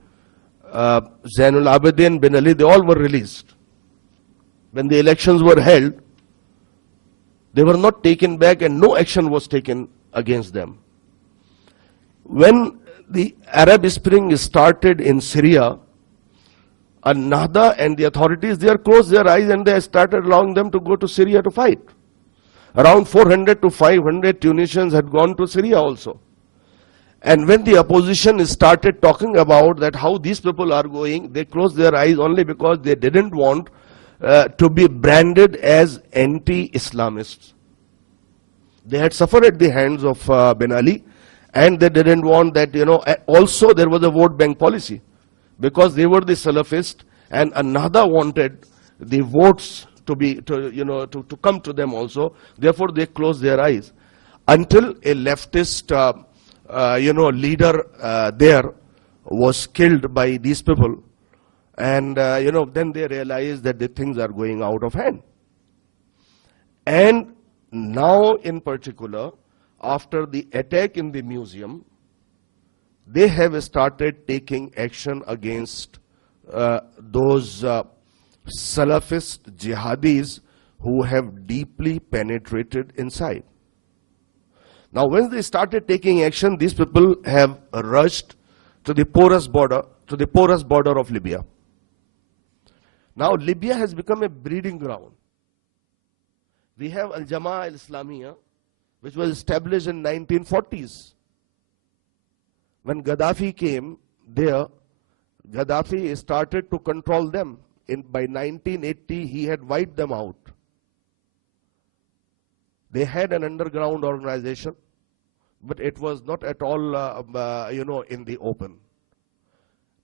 Zainul Abidin bin Ali, they all were released. When the elections were held, they were not taken back and no action was taken against them. When the Arab Spring started in Syria, Ennahda and the authorities there closed their eyes and they started allowing them to go to Syria to fight. Around 400 to 500 Tunisians had gone to Syria also. And when the opposition started talking about that how these people are going, they closed their eyes only because they didn't want to be branded as anti-Islamists. They had suffered at the hands of Ben Ali, and they didn't want that, also there was a vote bank policy, because they were the Salafists, and Ennahda wanted the votes to come to them also. Therefore, they closed their eyes until a leftist, leader there was killed by these people, and then they realized that the things are going out of hand. And now, in particular, after the attack in the museum, they have started taking action against those Salafist jihadis who have deeply penetrated inside. Now, when they started taking action, these people have rushed to the porous border of Libya. Now, Libya has become a breeding ground. We have Al-Jama'ah al-Islamiyah, which was established in 1940s. When Gaddafi came there, Gaddafi started to control them. By 1980, he had wiped them out. They had an underground organization, but it was not at all, in the open.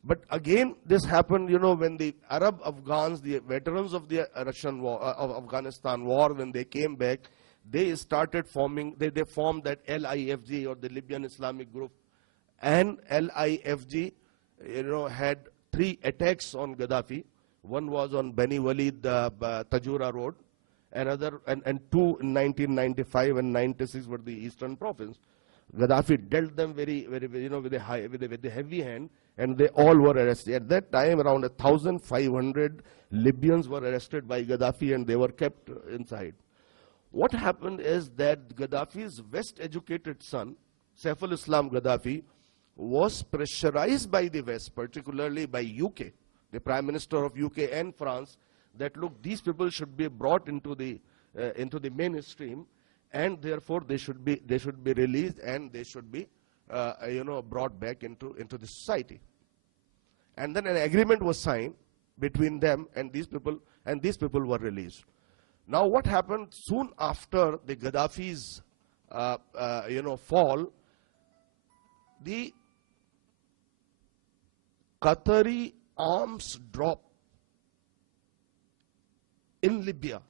But again, this happened, when the Arab Afghans, the veterans of the Russian war, of Afghanistan war, when they came back, they started forming, they formed that LIFG, or the Libyan Islamic Group. And LIFG, had 3 attacks on Gaddafi. One was on Bani Walid, Tajura Road, and 2 in 1995 and 96 were the Eastern Province. Gaddafi dealt them very, very, with a heavy hand, and they all were arrested. At that time, around 1,500 Libyans were arrested by Gaddafi, and they were kept inside. what happened is that Gaddafi's West-educated son, Saif al-Islam Gaddafi, was pressurized by the West, particularly by UK, the Prime Minister of UK and France, that look, these people should be brought into the mainstream, and therefore they should be released and they should be brought back into the society. And then an agreement was signed between them and these people were released. Now what happened soon after the Gaddafi's fall, the Qatari arms drop in Libya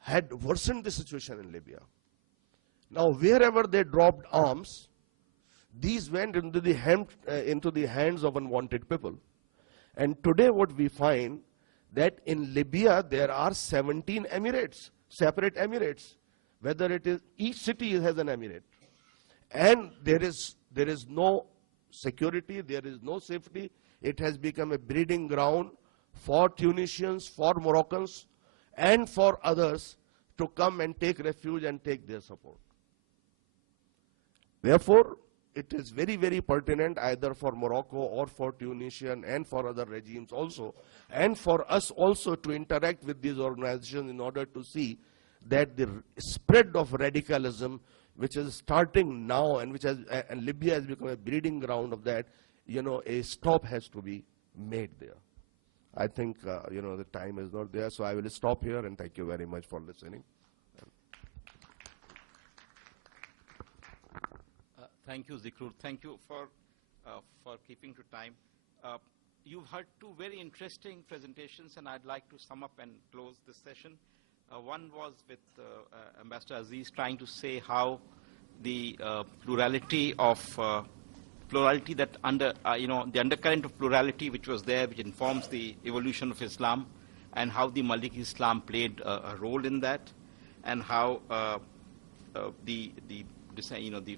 had worsened the situation in Libya. Now wherever they dropped arms, these went into the hands of unwanted people. And today what we find, that in Libya there are 17 emirates, separate emirates, whether it is, each city has an emirate. And there is no security, there is no safety. It has become a breeding ground for Tunisians, for Moroccans, and for others to come and take refuge and take their support. Therefore, it is very, very pertinent either for Morocco or for Tunisian and for other regimes also, and for us also to interact with these organizations in order to see that the spread of radicalism, which is starting now and and Libya has become a breeding ground of that, a stop has to be made there. I think, the time is not there, so I will stop here and thank you very much for listening. Thank you, Zikrur. Thank you for keeping to time. You've heard two very interesting presentations, and I'd like to sum up and close this session. One was with Ambassador Aziz trying to say how the plurality that the undercurrent of plurality which was there, which informs the evolution of Islam, and how the Maliki Islam played a role in that, and how the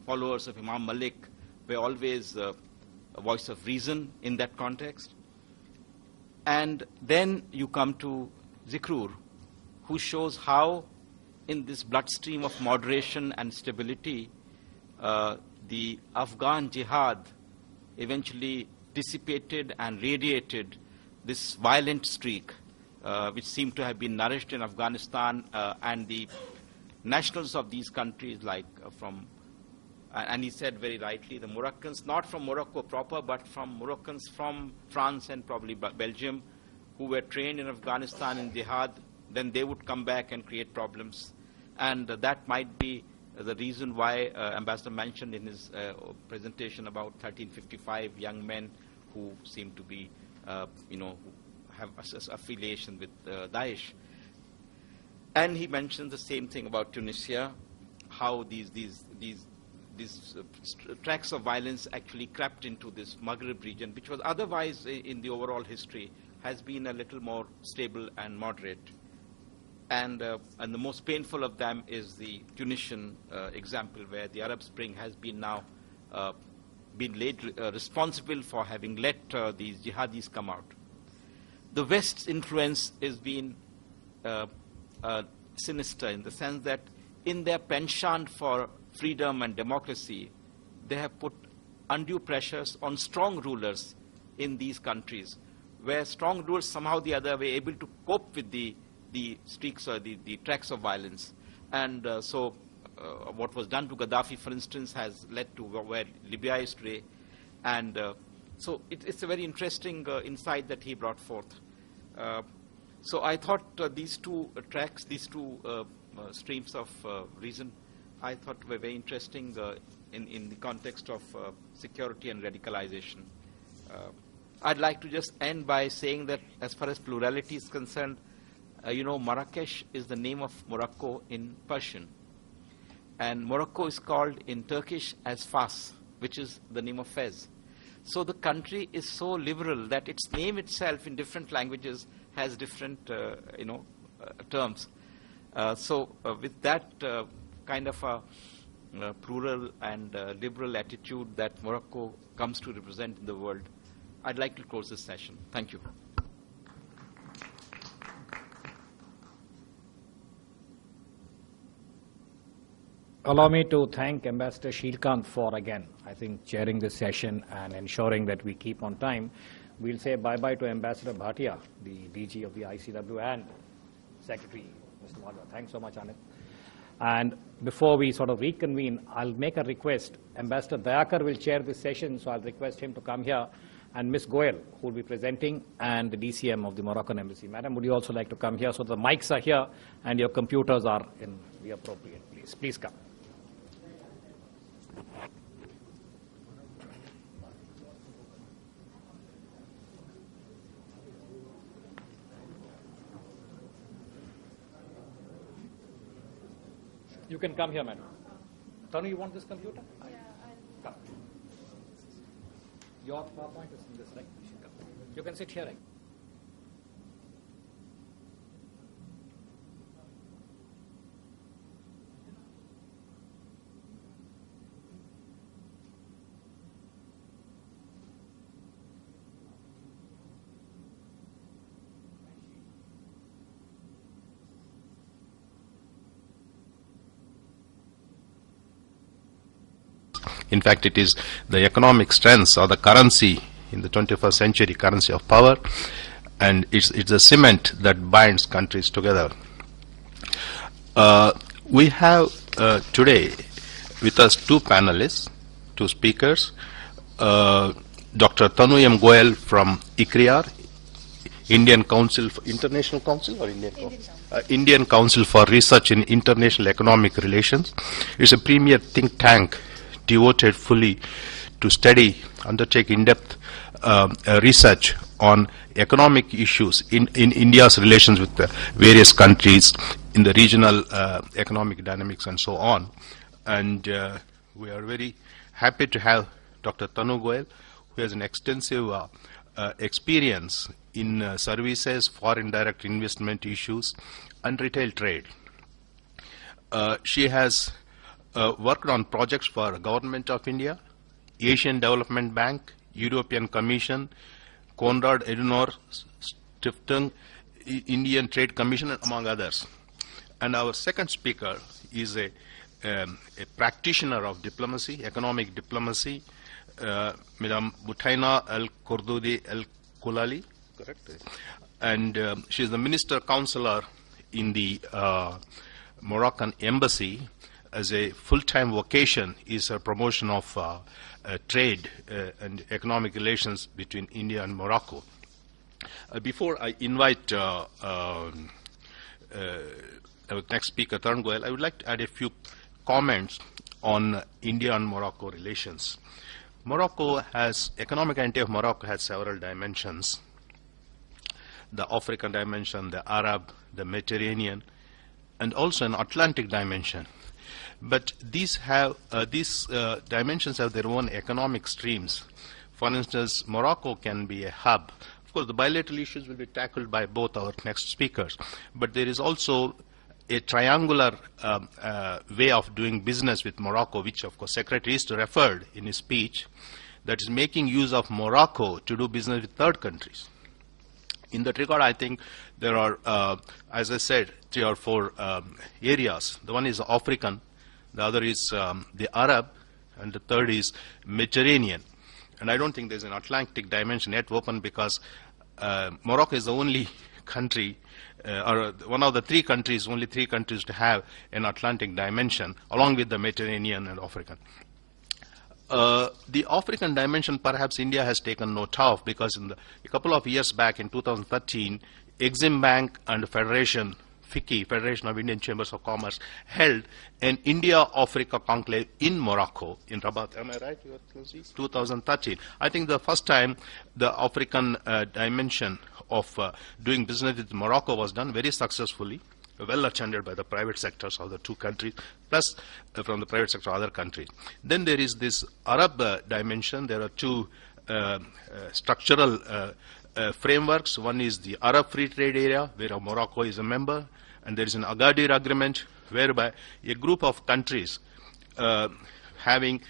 followers of Imam Malik were always a voice of reason in that context. And then you come to Zikrur, who shows how in this bloodstream of moderation and stability, the Afghan jihad eventually dissipated and radiated this violent streak, which seemed to have been nourished in Afghanistan, and the nationals of these countries, like and he said very rightly, the Moroccans, not from Morocco proper, but from Moroccans from France and probably Belgium, who were trained in Afghanistan in jihad, then they would come back and create problems. And that might be the reason why Ambassador mentioned in his presentation about 1355 young men who seem to be, who have affiliation with Daesh. And he mentioned the same thing about Tunisia, how these tracks of violence actually crept into this Maghreb region, which was otherwise in the overall history has been a little more stable and moderate. And the most painful of them is the Tunisian example, where the Arab Spring has been now been laid responsible for having let these jihadis come out. The West's influence has been sinister, in the sense that in their penchant for freedom and democracy, they have put undue pressures on strong rulers in these countries, where strong rulers somehow or the other were able to cope with the streaks or the tracks of violence. And so what was done to Gaddafi, for instance, has led to where Libya is today. And so it's a very interesting insight that he brought forth. So I thought these two tracks, these two streams of reason, I thought were very interesting in the context of security and radicalization. I'd like to just end by saying that as far as plurality is concerned, Marrakesh is the name of Morocco in Persian. And Morocco is called in Turkish as Fas, which is the name of Fez. So the country is so liberal that its name itself in different languages has different, terms. So with that kind of a plural and liberal attitude that Morocco comes to represent in the world, I'd like to close this session. Thank you. Allow me to thank Ambassador Shilkant for, again, I think, chairing this session and ensuring that we keep on time. We'll say bye-bye to Ambassador Bhatia, the DG of the ICW, and Secretary, Mr. Wagner. Thanks so much, Anit. And before we sort of reconvene, I'll make a request. Ambassador Dayakar will chair this session, so I'll request him to come here, and Ms. Goel, who will be presenting, and the DCM of the Moroccan Embassy. Madam, would you also like to come here? So the mics are here, and your computers are in the appropriate place. Please come. You can come here, madam. Tanu, you want this computer? Yeah, come. Your PowerPoint is in this, right? You can sit here, right? In fact, it is the economic strengths or the currency in the 21st century, currency of power, and it's a cement that binds countries together. We have today with us two panelists, two speakers, Dr. Tanu M. Goel from ICRIAR, Indian Council for International Council or Indian Council? Indian Council for Research in International Economic Relations. It's a premier think tank devoted fully to study, undertake in-depth research on economic issues in India's relations with the various countries, in the regional economic dynamics and so on. And we are very happy to have Dr. Tanu Goel, who has an extensive experience in services, foreign direct investment issues, and retail trade. She has worked on projects for Government of India, Asian Development Bank, European Commission, Konrad Adenauer Stiftung, Indian Trade Commission, among others. And our second speaker is a practitioner of diplomacy, economic diplomacy, Madam Butaina Al-Kurdoudi Al-Kulali, correct? And she is the Minister Counselor in the Moroccan Embassy. As a full-time vocation is her promotion of trade and economic relations between India and Morocco. Before I invite our next speaker, Tanu Goel, I would like to add a few comments on India and Morocco relations. Economic entity of Morocco has several dimensions. The African dimension, the Arab, the Mediterranean, and also an Atlantic dimension. But these dimensions have their own economic streams. For instance, Morocco can be a hub. Of course, the bilateral issues will be tackled by both our next speakers. But there is also a triangular way of doing business with Morocco, which, of course, Secretary East referred in his speech, that is making use of Morocco to do business with third countries. In that regard, I think there are, as I said, 3 or 4 areas. The one is African, the other is the Arab, and the third is Mediterranean. And I don't think there's an Atlantic dimension yet open, because Morocco is the only country, or one of the 3 countries, only 3 countries to have an Atlantic dimension, along with the Mediterranean and African. The African dimension, perhaps India has taken note of, because a couple of years back, in 2013, Exim Bank and Federation, FICCI, Federation of Indian Chambers of Commerce, held an India-Africa conclave in Morocco, in Rabat. Am I right, Your Excellency? 2013. I think the first time the African dimension of doing business with Morocco was done very successfully, well attended by the private sectors of the 2 countries, plus from the private sector of other countries. Then there is this Arab dimension. There are 2 structural frameworks. One is the Arab Free Trade Area, where Morocco is a member, and there is an Agadir Agreement, whereby a group of countries having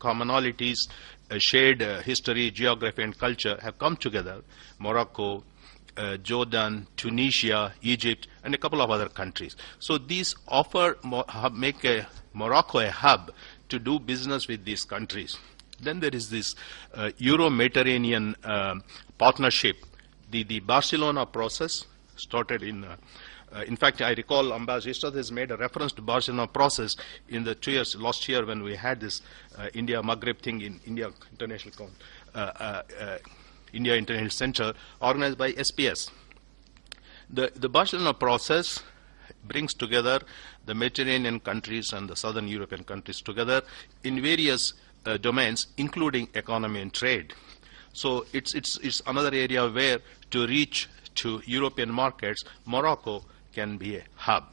commonalities shared history, geography, and culture have come together. Morocco, Jordan, Tunisia, Egypt, and a couple of other countries. So these make Morocco a hub to do business with these countries. Then there is this Euro-Mediterranean partnership. The Barcelona process started in fact, I recall Ambassador has made a reference to Barcelona process in the last year when we had this India-Maghreb thing in India International India International Center organized by SPS. The Barcelona process brings together the Mediterranean countries and the southern European countries together in various domains, including economy and trade. So it's another area where to reach to European markets, Morocco can be a hub.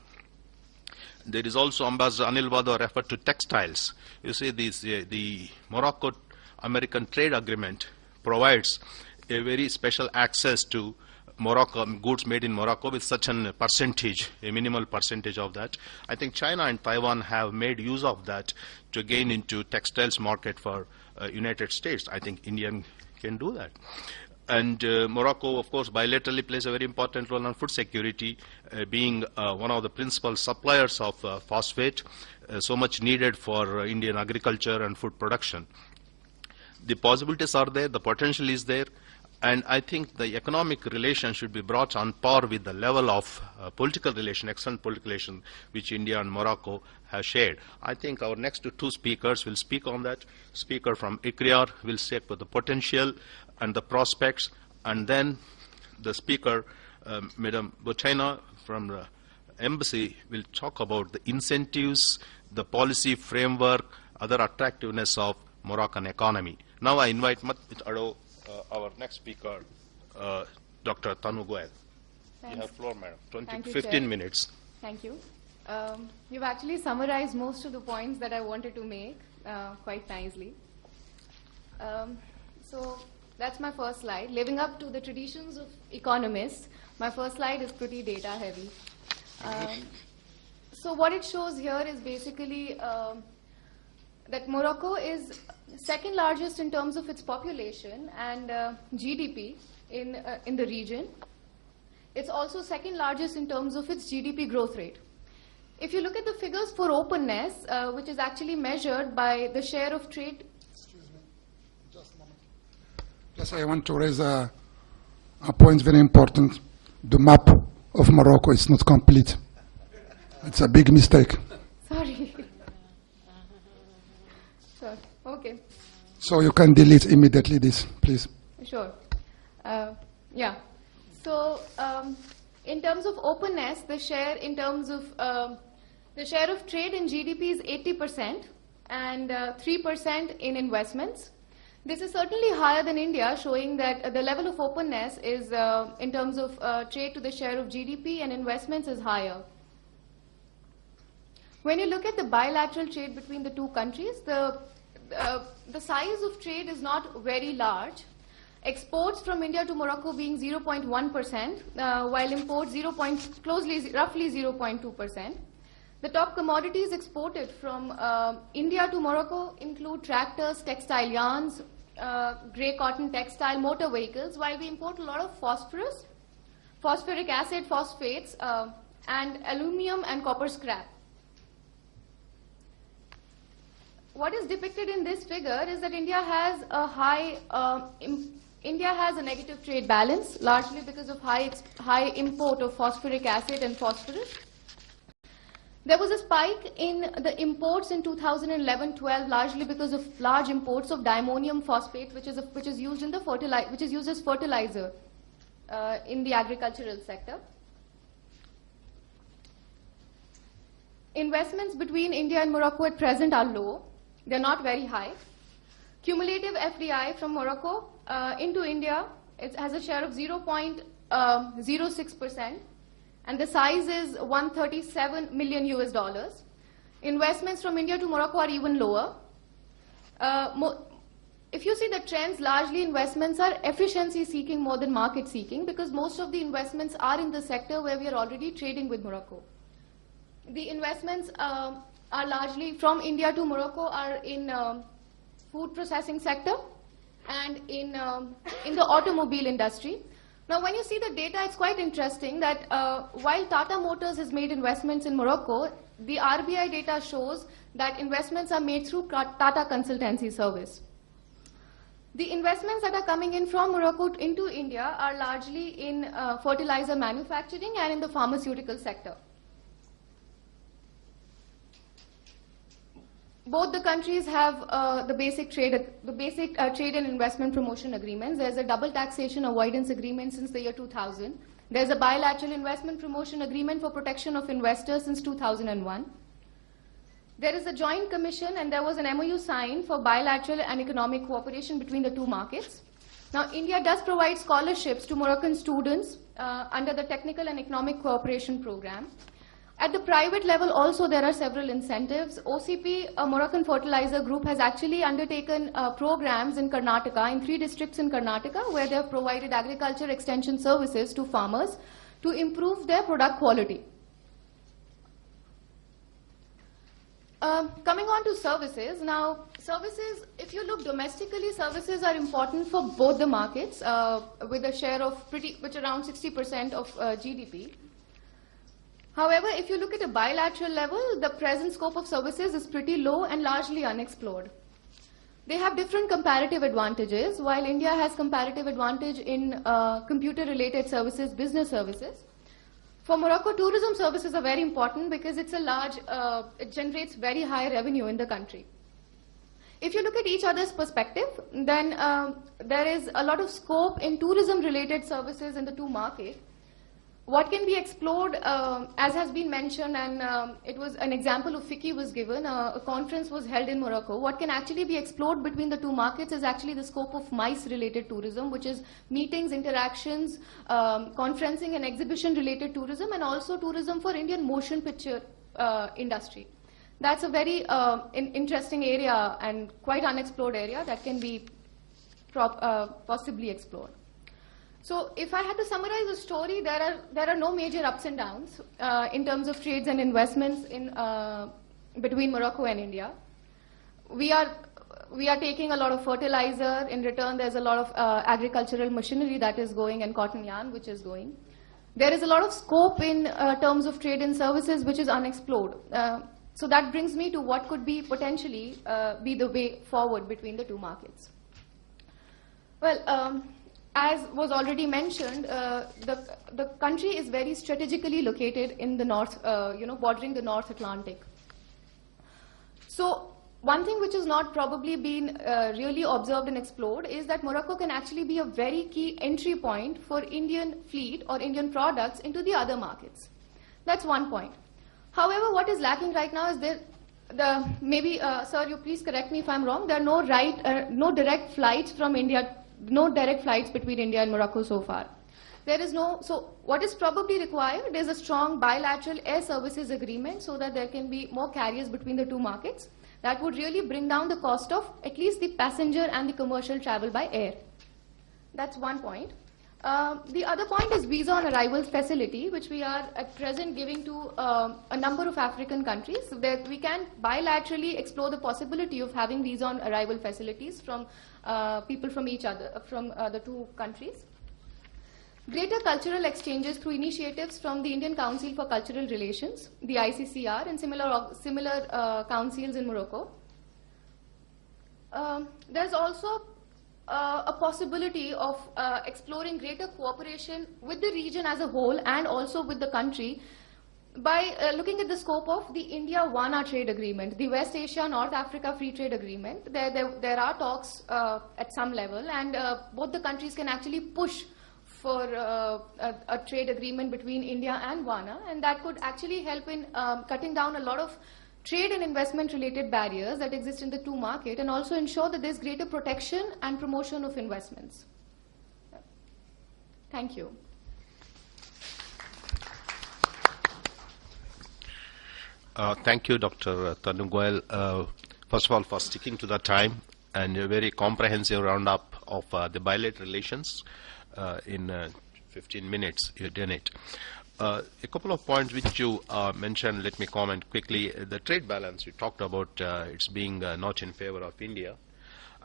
There is also, Ambassador Anil Wado referred to textiles. You see, the Morocco-American trade agreement provides a very special access to Morocco, goods made in Morocco with such a percentage, a minimal percentage of that. I think China and Taiwan have made use of that to gain into textiles market for United States. I think India can do that. And Morocco, of course, bilaterally plays a very important role on food security, being one of the principal suppliers of phosphate, so much needed for Indian agriculture and food production. The possibilities are there, the potential is there, and I think the economic relation should be brought on par with the level of political relation, excellent political relation, which India and Morocco have shared. I think our next two speakers will speak on that. Speaker from ICRIAR will speak with the potential and the prospects, and then the speaker, Madam Botaina from the embassy, will talk about the incentives, the policy framework, other attractiveness of Moroccan economy. Now I invite our next speaker, Dr. Tanu Goel. Thanks. You have floor, madam. 15 Chair. Minutes. Thank you. You've actually summarized most of the points that I wanted to make quite nicely. So that's my first slide. Living up to the traditions of economists, my first slide is pretty data heavy. So what it shows here is basically that Morocco is second largest in terms of its population and GDP in the region. It's also second largest in terms of its GDP growth rate. If you look at the figures for openness, which is actually measured by the share of trade. Excuse me, just a moment. Just I want to raise a point very important. The map of Morocco is not complete. It's a big mistake. Sorry. Sure. Okay. So you can delete immediately this, please. Sure. Yeah. So in terms of openness, the share in terms of the share of trade in GDP is 80% and 3% in investments. This is certainly higher than India, showing that the level of openness is in terms of trade to the share of GDP and investments is higher. When you look at the bilateral trade between the two countries, the size of trade is not very large. Exports from India to Morocco being 0.1%, while imports roughly 0.2%. The top commodities exported from India to Morocco include tractors, textile yarns, grey cotton textile, motor vehicles, while we import a lot of phosphorus, phosphoric acid, phosphates, and aluminium and copper scrap. What is depicted in this figure is that India has a negative trade balance, largely because of high import of phosphoric acid and phosphorus. There was a spike in the imports in 2011-12, largely because of large imports of diammonium phosphate, which is used as fertilizer in the agricultural sector. Investments between India and Morocco at present are low. They're not very high. Cumulative FDI from Morocco into India, it has a share of 0.06%, and the size is $137 million US. Investments from India to Morocco are even lower. If you see the trends, largely investments are efficiency seeking more than market seeking, because most of the investments are in the sector where we are already trading with Morocco. The investments are largely from India to Morocco are in food processing sector, and in the automobile industry. Now, when you see the data, it's quite interesting that while Tata Motors has made investments in Morocco, the RBI data shows that investments are made through Tata Consultancy Service. The investments that are coming in from Morocco into India are largely in fertilizer manufacturing and in the pharmaceutical sector. Both the countries have the basic trade and investment promotion agreements. There's a double taxation avoidance agreement since the year 2000. There's a bilateral investment promotion agreement for protection of investors since 2001. There is a joint commission, and there was an MOU signed for bilateral and economic cooperation between the two markets. Now, India does provide scholarships to Moroccan students under the Technical and Economic Cooperation Program. At the private level also, there are several incentives. OCP, a Moroccan fertilizer group, has actually undertaken programs in Karnataka, in 3 districts in Karnataka, where they have provided agriculture extension services to farmers to improve their product quality. Coming on to services. Now, services, if you look domestically, services are important for both the markets, with a share of which around 60% of GDP. However, if you look at a bilateral level, the present scope of services is pretty low and largely unexplored. They have different comparative advantages. While India has comparative advantage in computer-related services, business services, for Morocco, tourism services are very important because it's a large, it generates very high revenue in the country. If you look at each other's perspective, then there is a lot of scope in tourism-related services in the two markets. What can be explored, as has been mentioned, and it was an example of FICCI was given, a conference was held in Morocco. What can actually be explored between the two markets is actually the scope of MICE-related tourism, which is meetings, interactions, conferencing and exhibition-related tourism, and also tourism for Indian motion picture industry. That's a very interesting area and quite unexplored area that can be possibly explored. So if I had to summarize the story, there are no major ups and downs in terms of trades and investments between Morocco and India. We are taking a lot of fertilizer. In return, there's a lot of agricultural machinery that is going, and cotton yarn which is going. There is a lot of scope in terms of trade and services which is unexplored. So that brings me to what could be potentially be the way forward between the two markets. Well, as was already mentioned, the country is very strategically located in the north, bordering the North Atlantic. So one thing which has not probably been really observed and explored is that Morocco can actually be a very key entry point for Indian fleet or Indian products into the other markets. That's one point. However, what is lacking right now is maybe, sir, you please correct me if I'm wrong, there are no direct flights from India. No direct flights between India and Morocco so far. So what is probably required is a strong bilateral air services agreement so that there can be more carriers between the two markets. That would really bring down the cost of at least the passenger and the commercial travel by air. That's one point. The other point is visa on arrival facility, which we are at present giving to a number of African countries, so that we can bilaterally explore the possibility of having visa on arrival facilities from people from the two countries. Greater cultural exchanges through initiatives from the Indian Council for Cultural Relations, the ICCR, and similar councils in Morocco. There's also a possibility of exploring greater cooperation with the region as a whole and also with the country by looking at the scope of the India-WANA trade agreement, the West Asia-North Africa Free Trade Agreement. There are talks at some level, and both the countries can actually push for a trade agreement between India and WANA, and that could actually help in cutting down a lot of trade and investment related barriers that exist in the two markets, and also ensure that there's greater protection and promotion of investments. Thank you. Thank you, Dr. Tanu Goel, first of all, for sticking to the time and a very comprehensive roundup of the bilateral relations in 15 minutes. You did it. A couple of points which you mentioned, let me comment quickly. The trade balance, you talked about it's being not in favor of India.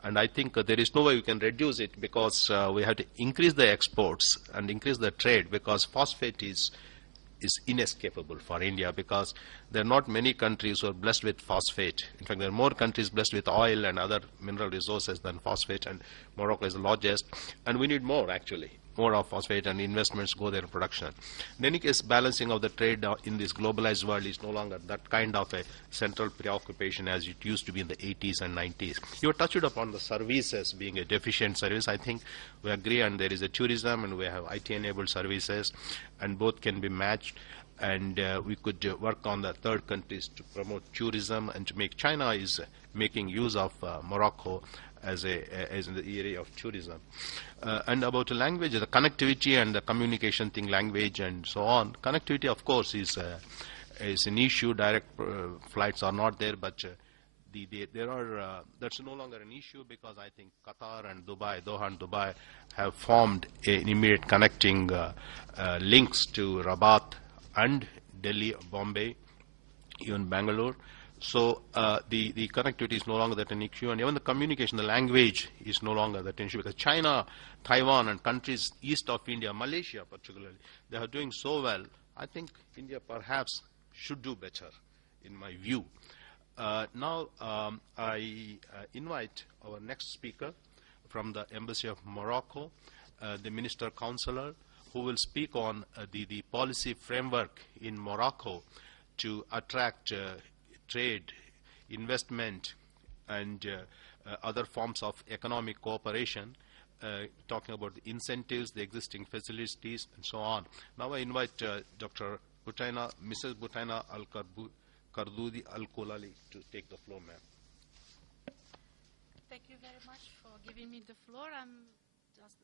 And I think there is no way we can reduce it, because we have to increase the exports and increase the trade, because phosphate is inescapable for India, because there are not many countries who are blessed with phosphate. In fact, there are more countries blessed with oil and other mineral resources than phosphate, and Morocco is the largest. And we need more, actually, more of phosphate, and investments go there in production. In any case, balancing of the trade in this globalized world is no longer that kind of a central preoccupation as it used to be in the 80s and 90s. You touched upon the services being a deficient service. I think we agree, and there is a tourism, and we have IT-enabled services, and both can be matched. And we could work on the third countries to promote tourism and to make China is making use of Morocco as in the area of tourism. And about the language, the connectivity and the communication thing, language and so on. Connectivity, of course, is an issue. Direct flights are not there, but that's no longer an issue, because I think Qatar and Dubai, Doha and Dubai, have formed an immediate connecting links to Rabat and Delhi, Bombay, even Bangalore. So the connectivity is no longer that an issue, and even the communication, the language is no longer that an issue, because China, Taiwan, and countries east of India, Malaysia particularly, they are doing so well. I think India perhaps should do better, in my view. Now I invite our next speaker from the Embassy of Morocco, the Minister Counselor, who will speak on the policy framework in Morocco to attract trade, investment, and other forms of economic cooperation, talking about the incentives, the existing facilities, and so on. Now I invite Dr. Butaina, Mrs. Butaina Al-Kardoudi Al-Kulali to take the floor, ma'am. Thank you very much for giving me the floor.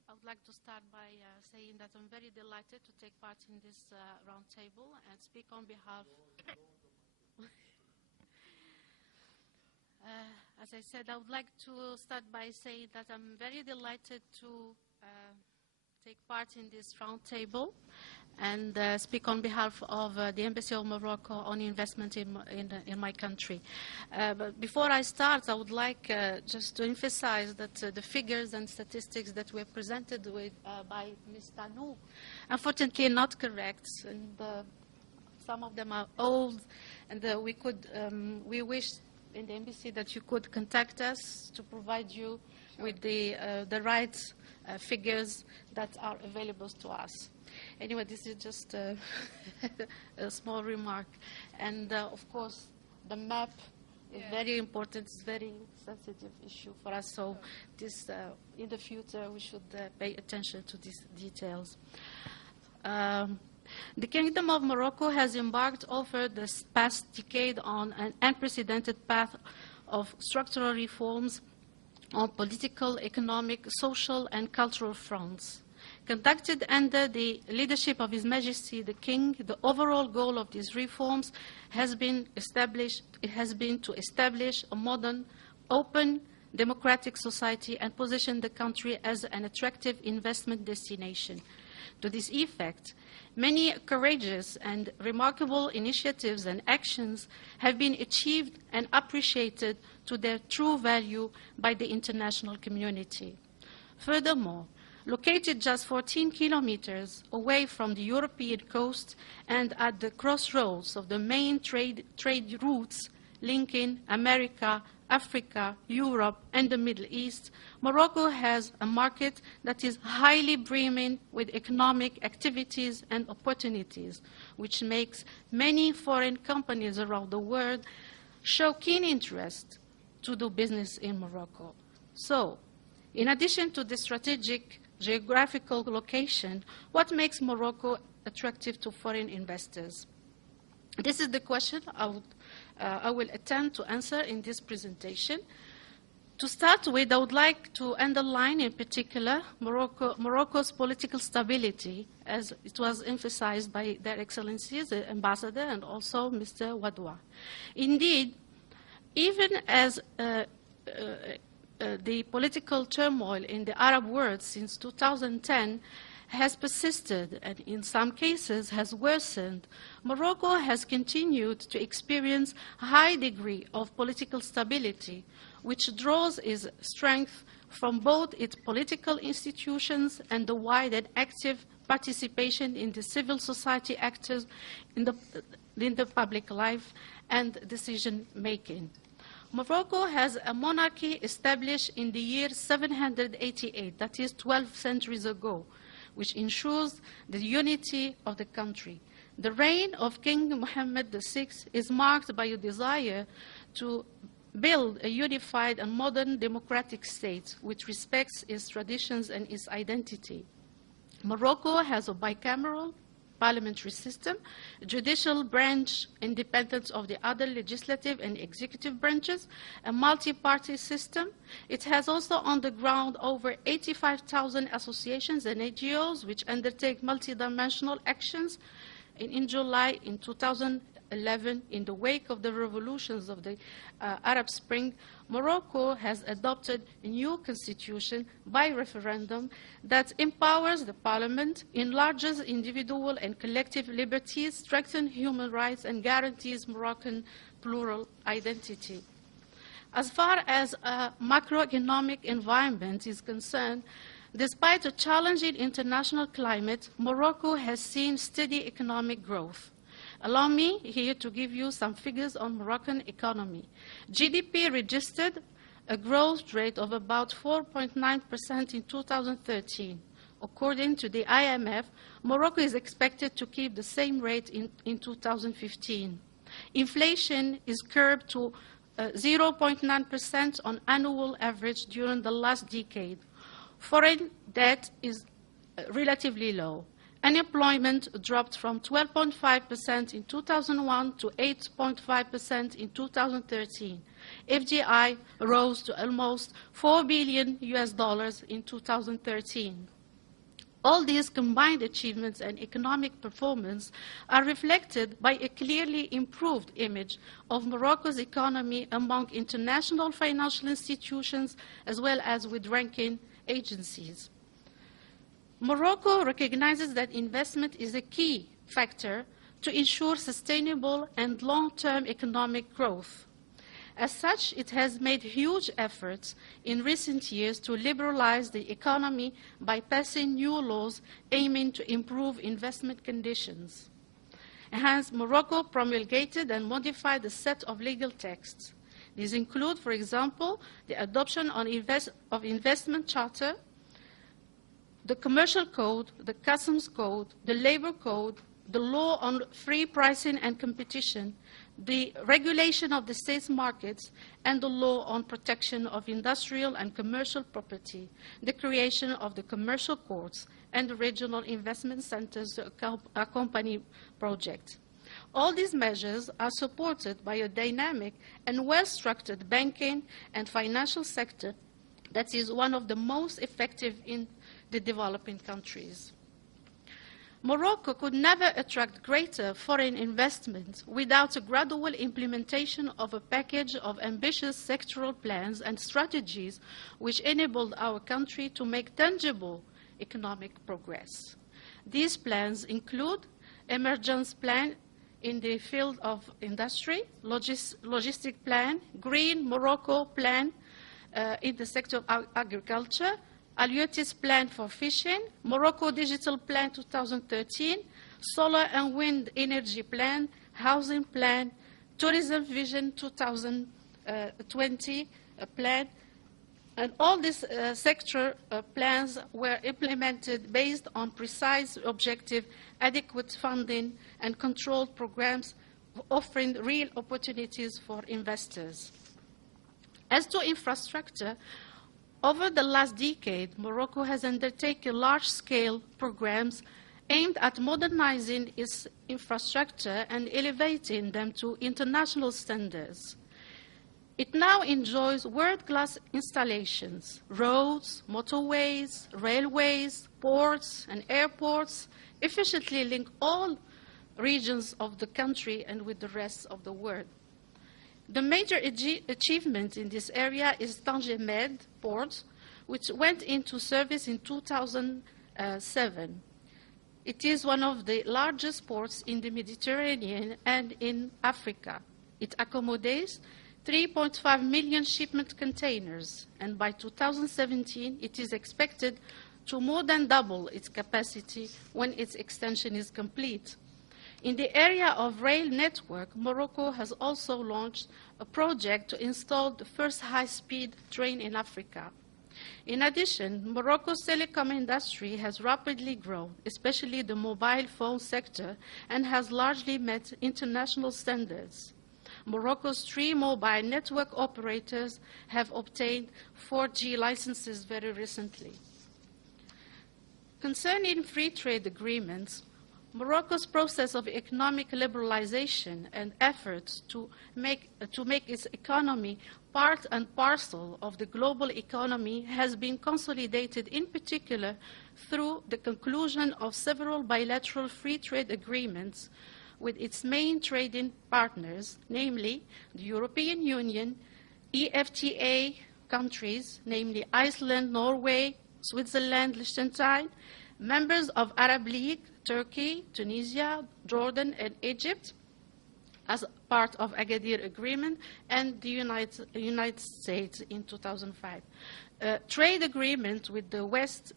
I would like to start by saying that I'm very delighted to take part in this round table and speak on behalf. As I said, I would like to start by saying that I'm very delighted to take part in this round table and speak on behalf of the Embassy of Morocco on investment in my country. But before I start, I would like just to emphasize that the figures and statistics that were presented with, by Ms. Tanou, unfortunately not correct, and some of them are old, and we wish in the embassy that you could contact us to provide you with the right figures that are available to us. Anyway, this is just a small remark. And of course, the map is very important. It's a very sensitive issue for us. So this, in the future, we should pay attention to these details. The Kingdom of Morocco has embarked over this past decade on an unprecedented path of structural reforms on political, economic, social, and cultural fronts. Conducted under the leadership of His Majesty the King, the overall goal of these reforms has been to establish a modern, open, democratic society and position the country as an attractive investment destination. To this effect, many courageous and remarkable initiatives and actions have been achieved and appreciated to their true value by the international community. Furthermore, located just 14 kilometers away from the European coast and at the crossroads of the main trade routes linking America, Africa, Europe, and the Middle East, Morocco has a market that is highly brimming with economic activities and opportunities, which makes many foreign companies around the world show keen interest to do business in Morocco. So, in addition to the strategic geographical location, what makes Morocco attractive to foreign investors? This is the question I will attempt to answer in this presentation. To start with, I would like to underline in particular Morocco's political stability, as it was emphasized by Their Excellencies, the Ambassador, and also Mr. Wadwa. Indeed, even as the political turmoil in the Arab world since 2010 has persisted and in some cases has worsened, Morocco has continued to experience a high degree of political stability, which draws its strength from both its political institutions and the wide and active participation in the civil society actors in the public life and decision-making. Morocco has a monarchy established in the year 788, that is 12 centuries ago, which ensures the unity of the country. The reign of King Mohammed VI is marked by a desire to build a unified and modern democratic state which respects its traditions and its identity. Morocco has a bicameral parliamentary system, judicial branch independence of the other legislative and executive branches, a multi-party system. It has also on the ground over 85,000 associations and NGOs which undertake multidimensional actions. In July in 2011, in the wake of the revolutions of the Arab Spring, Morocco has adopted a new constitution by referendum that empowers the parliament, enlarges individual and collective liberties, strengthens human rights, and guarantees Moroccan plural identity. As far as a macroeconomic environment is concerned, despite a challenging international climate, Morocco has seen steady economic growth. Allow me here to give you some figures on Moroccan economy. GDP registered a growth rate of about 4.9% in 2013. According to the IMF, Morocco is expected to keep the same rate in 2015. Inflation is curbed to 0.9% on annual average during the last decade. Foreign debt is relatively low. Unemployment dropped from 12.5% in 2001 to 8.5% in 2013. FDI rose to almost $4 billion in 2013. All these combined achievements and economic performance are reflected by a clearly improved image of Morocco's economy among international financial institutions as well as with ranking agencies. Morocco recognizes that investment is a key factor to ensure sustainable and long-term economic growth. As such, it has made huge efforts in recent years to liberalize the economy by passing new laws aiming to improve investment conditions. Hence, Morocco promulgated and modified a set of legal texts. These include, for example, the adoption of investment charter, the commercial code, the customs code, the labor code, the law on free pricing and competition, the regulation of the state's markets, and the law on protection of industrial and commercial property, the creation of the commercial courts, and the regional investment centers to accompany projects. All these measures are supported by a dynamic and well-structured banking and financial sector that is one of the most effective in the developing countries. Morocco could never attract greater foreign investment without a gradual implementation of a package of ambitious sectoral plans and strategies which enabled our country to make tangible economic progress. These plans include emergence plan in the field of industry, logistic plan, Green Morocco plan in the sector of agriculture, Aliotis plan for fishing, Morocco Digital Plan 2013, Solar and Wind Energy Plan, Housing Plan, Tourism Vision 2020 plan, and all these sector plans were implemented based on precise, objective, adequate funding and controlled programs offering real opportunities for investors. As to infrastructure, over the last decade, Morocco has undertaken large-scale programs aimed at modernizing its infrastructure and elevating them to international standards. It now enjoys world-class installations, roads, motorways, railways, ports, and airports, efficiently link all regions of the country and with the rest of the world. The major achievement in this area is Tanger Med port, which went into service in 2007. It is one of the largest ports in the Mediterranean and in Africa. It accommodates 3.5 million shipment containers, and by 2017 it is expected to more than double its capacity when its extension is complete. In the area of rail network, Morocco has also launched a project to install the first high-speed train in Africa. In addition, Morocco's telecom industry has rapidly grown, especially the mobile phone sector, and has largely met international standards. Morocco's 3 mobile network operators have obtained 4G licenses very recently. Concerning free trade agreements, Morocco's process of economic liberalization and efforts to make its economy part and parcel of the global economy has been consolidated in particular through the conclusion of several bilateral free trade agreements with its main trading partners, namely the European Union, EFTA countries, namely Iceland, Norway, Switzerland, Liechtenstein, members of Arab League, Turkey, Tunisia, Jordan, and Egypt, as part of Agadir Agreement, and the United States in 2005. Trade agreement with the West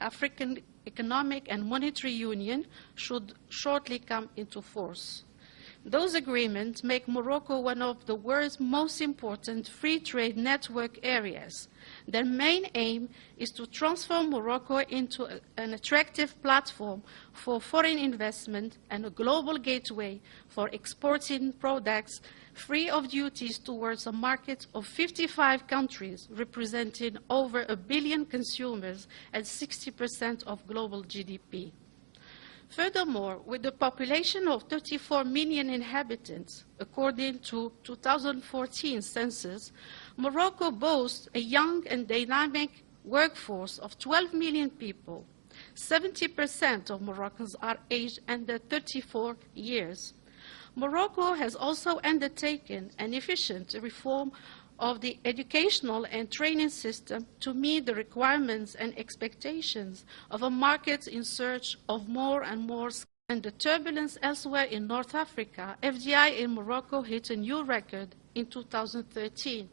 African Economic and Monetary Union should shortly come into force. Those agreements make Morocco one of the world's most important free trade network areas. Their main aim is to transform Morocco into an attractive platform for foreign investment and a global gateway for exporting products free of duties towards a market of 55 countries, representing over 1 billion consumers and 60% of global GDP. Furthermore, with a population of 34 million inhabitants, according to 2014 census, Morocco boasts a young and dynamic workforce of 12 million people. 70% of Moroccans are aged under 34 years. Morocco has also undertaken an efficient reform of the educational and training system to meet the requirements and expectations of a market in search of more and more skills. And the turbulence elsewhere in North Africa, FDI in Morocco hit a new record in 2013,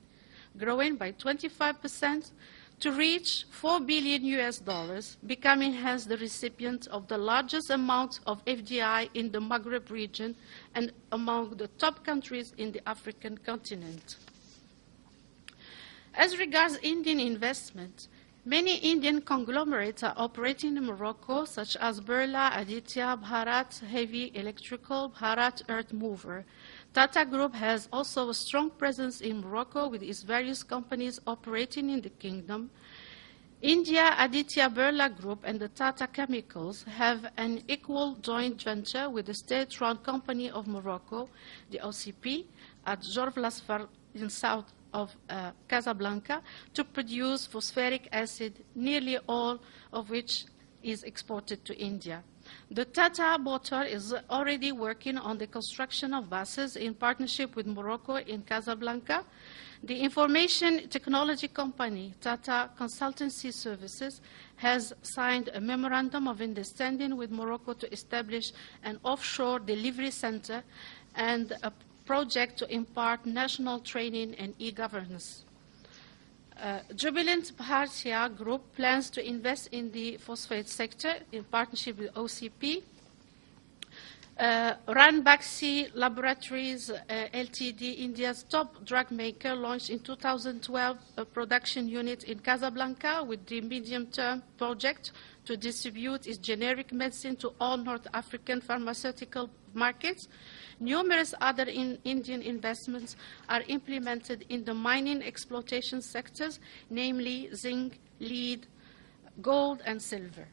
growing by 25% to reach $4 billion, becoming hence the recipient of the largest amount of FDI in the Maghreb region and among the top countries in the African continent. As regards Indian investment, many Indian conglomerates are operating in Morocco, such as Birla, Aditya, Bharat Heavy Electrical, Bharat Earth Mover. Tata Group has also a strong presence in Morocco with its various companies operating in the kingdom. India, Aditya Birla Group and the Tata Chemicals have an equal joint venture with the state-run company of Morocco, the OCP, at Jorvlasfar in south of Casablanca to produce phosphoric acid, nearly all of which is exported to India. The Tata Motor is already working on the construction of buses in partnership with Morocco in Casablanca. The information technology company, Tata Consultancy Services, has signed a memorandum of understanding with Morocco to establish an offshore delivery center and a project to impart national training and e-governance. Jubilant Bhartia Group plans to invest in the phosphate sector in partnership with OCP. Ranbaxy Laboratories Ltd, India's top drug maker, launched in 2012 a production unit in Casablanca with the medium-term project to distribute its generic medicine to all North African pharmaceutical markets. Numerous other Indian investments are implemented in the mining exploitation sectors, namely zinc, lead, gold, and silver.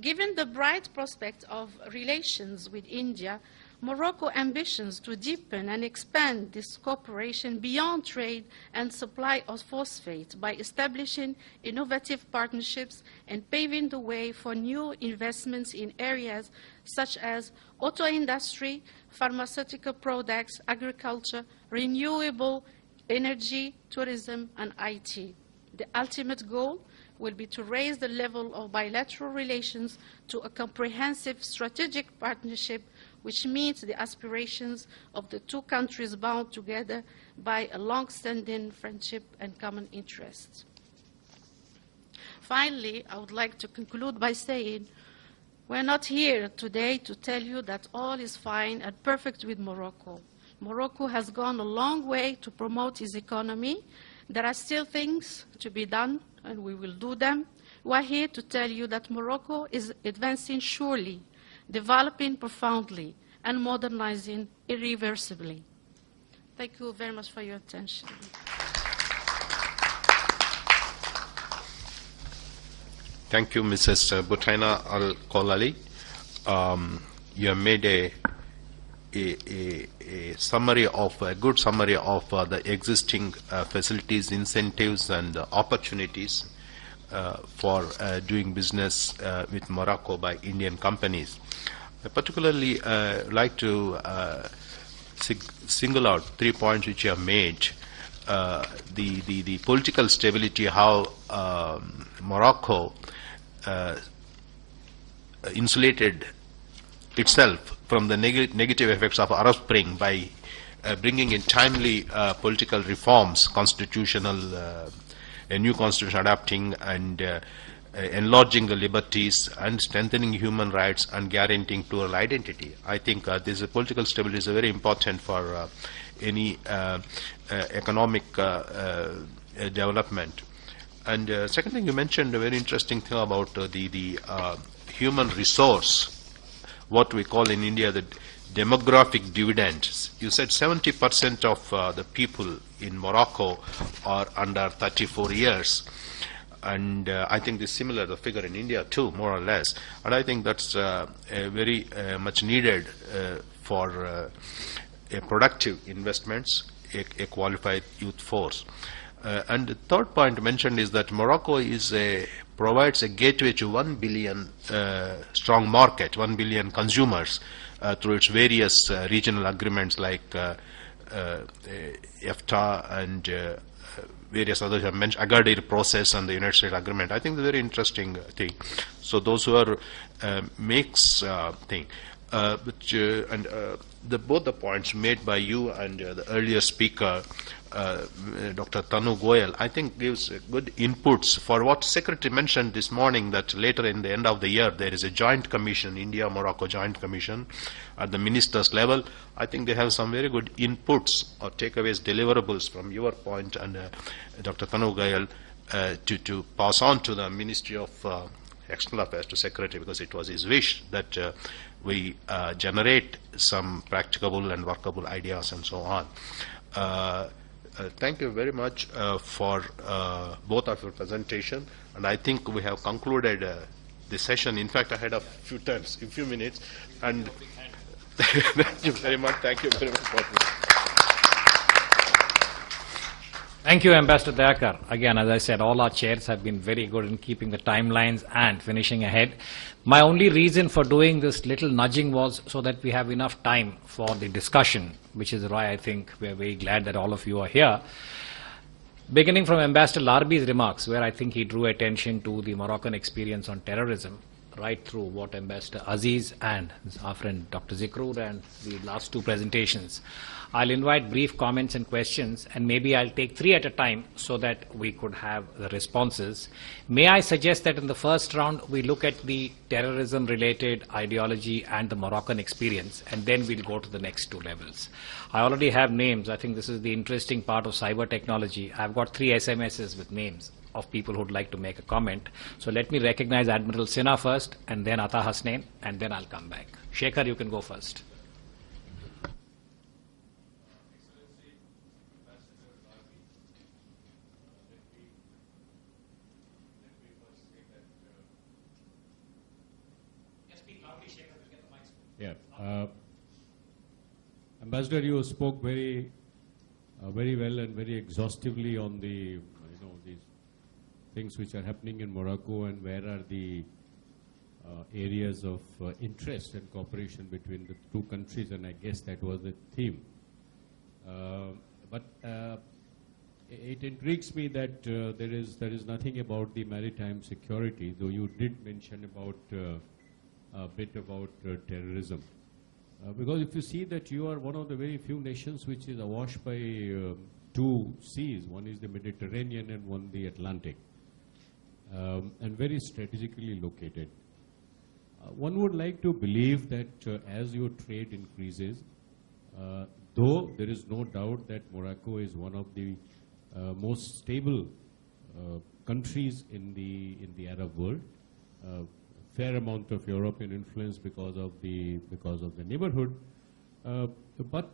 Given the bright prospect of relations with India, Morocco ambitions to deepen and expand this cooperation beyond trade and supply of phosphate by establishing innovative partnerships and paving the way for new investments in areas such as auto industry, pharmaceutical products, agriculture, renewable energy, tourism, and IT. The ultimate goal will be to raise the level of bilateral relations to a comprehensive strategic partnership which meets the aspirations of the two countries bound together by a long-standing friendship and common interests. Finally, I would like to conclude by saying we're not here today to tell you that all is fine and perfect with Morocco. Morocco has gone a long way to promote its economy. There are still things to be done, and we will do them. We're here to tell you that Morocco is advancing surely, developing profoundly, and modernizing irreversibly. Thank you very much for your attention. Thank you, Mrs. Butaina Al-Kolali. You have made a summary of a good summary of the existing facilities, incentives, and opportunities for doing business with Morocco by Indian companies. I particularly like to single out 3 points which you have made. The political stability, how Morocco insulated itself from the negative effects of Arab Spring by bringing in timely political reforms, a new constitution adapting and enlarging the liberties and strengthening human rights and guaranteeing plural identity. I think this political stability is very important for any economic development. And second thing, you mentioned a very interesting thing about the human resource, what we call in India the demographic dividends. You said 70% of the people in Morocco are under 34 years. And I think this is similar, the figure in India too, more or less. And I think that's very much needed for productive investments, a qualified youth force. And the third point mentioned is that Morocco provides a gateway to 1 billion strong market, 1 billion consumers through its various regional agreements like EFTA and various others have mentioned, Agadir process and the United States agreement. I think it's a very interesting thing. So those who are makes thing. Both the points made by you and the earlier speaker, Dr. Tanu Goyal, I think gives good inputs for what Secretary mentioned this morning, that later in the end of the year there is a joint commission, India-Morocco joint commission at the ministers level. I think they have some very good inputs or takeaways, deliverables from your point and Dr. Tanu Goyal to pass on to the Ministry of External Affairs, to Secretary, because it was his wish that we generate some practicable and workable ideas and so on. Thank you very much for both of your presentation, and I think we have concluded the session. In fact, I had a few minutes, and thank you very much. Thank you very much for this. Thank you, Ambassador Dayakar. Again, as I said, all our chairs have been very good in keeping the timelines and finishing ahead. My only reason for doing this little nudging was so that we have enough time for the discussion, which is why I think we are very glad that all of you are here. Beginning from Ambassador Larbi's remarks, where I think he drew attention to the Moroccan experience on terrorism, right through what Ambassador Aziz and our friend Dr. Zikrur and the last two presentations. I'll invite brief comments and questions, and maybe I'll take 3 at a time so that we could have the responses. May I suggest that in the first round we look at the terrorism-related ideology and the Moroccan experience, and then we'll go to the next 2 levels. I already have names. I think this is the interesting part of cyber technology. I've got 3 SMSs with names of people who'd like to make a comment. So let me recognize Admiral Sinha first, and then Ata Hasnain, and then I'll come back. Shekhar, you can go first. Yeah. Ambassador, you spoke very well and very exhaustively on the these things which are happening in Morocco and where are the areas of interest and cooperation between the 2 countries, and I guess that was the theme. But it intrigues me that there is nothing about the maritime security, though you did mention about a bit about terrorism. Because if you see that you are one of the very few nations which is awash by two seas, one is the Mediterranean and one the Atlantic, and very strategically located. One would like to believe that as your trade increases, though there is no doubt that Morocco is one of the most stable countries in the Arab world, fair amount of European influence because of the neighborhood, but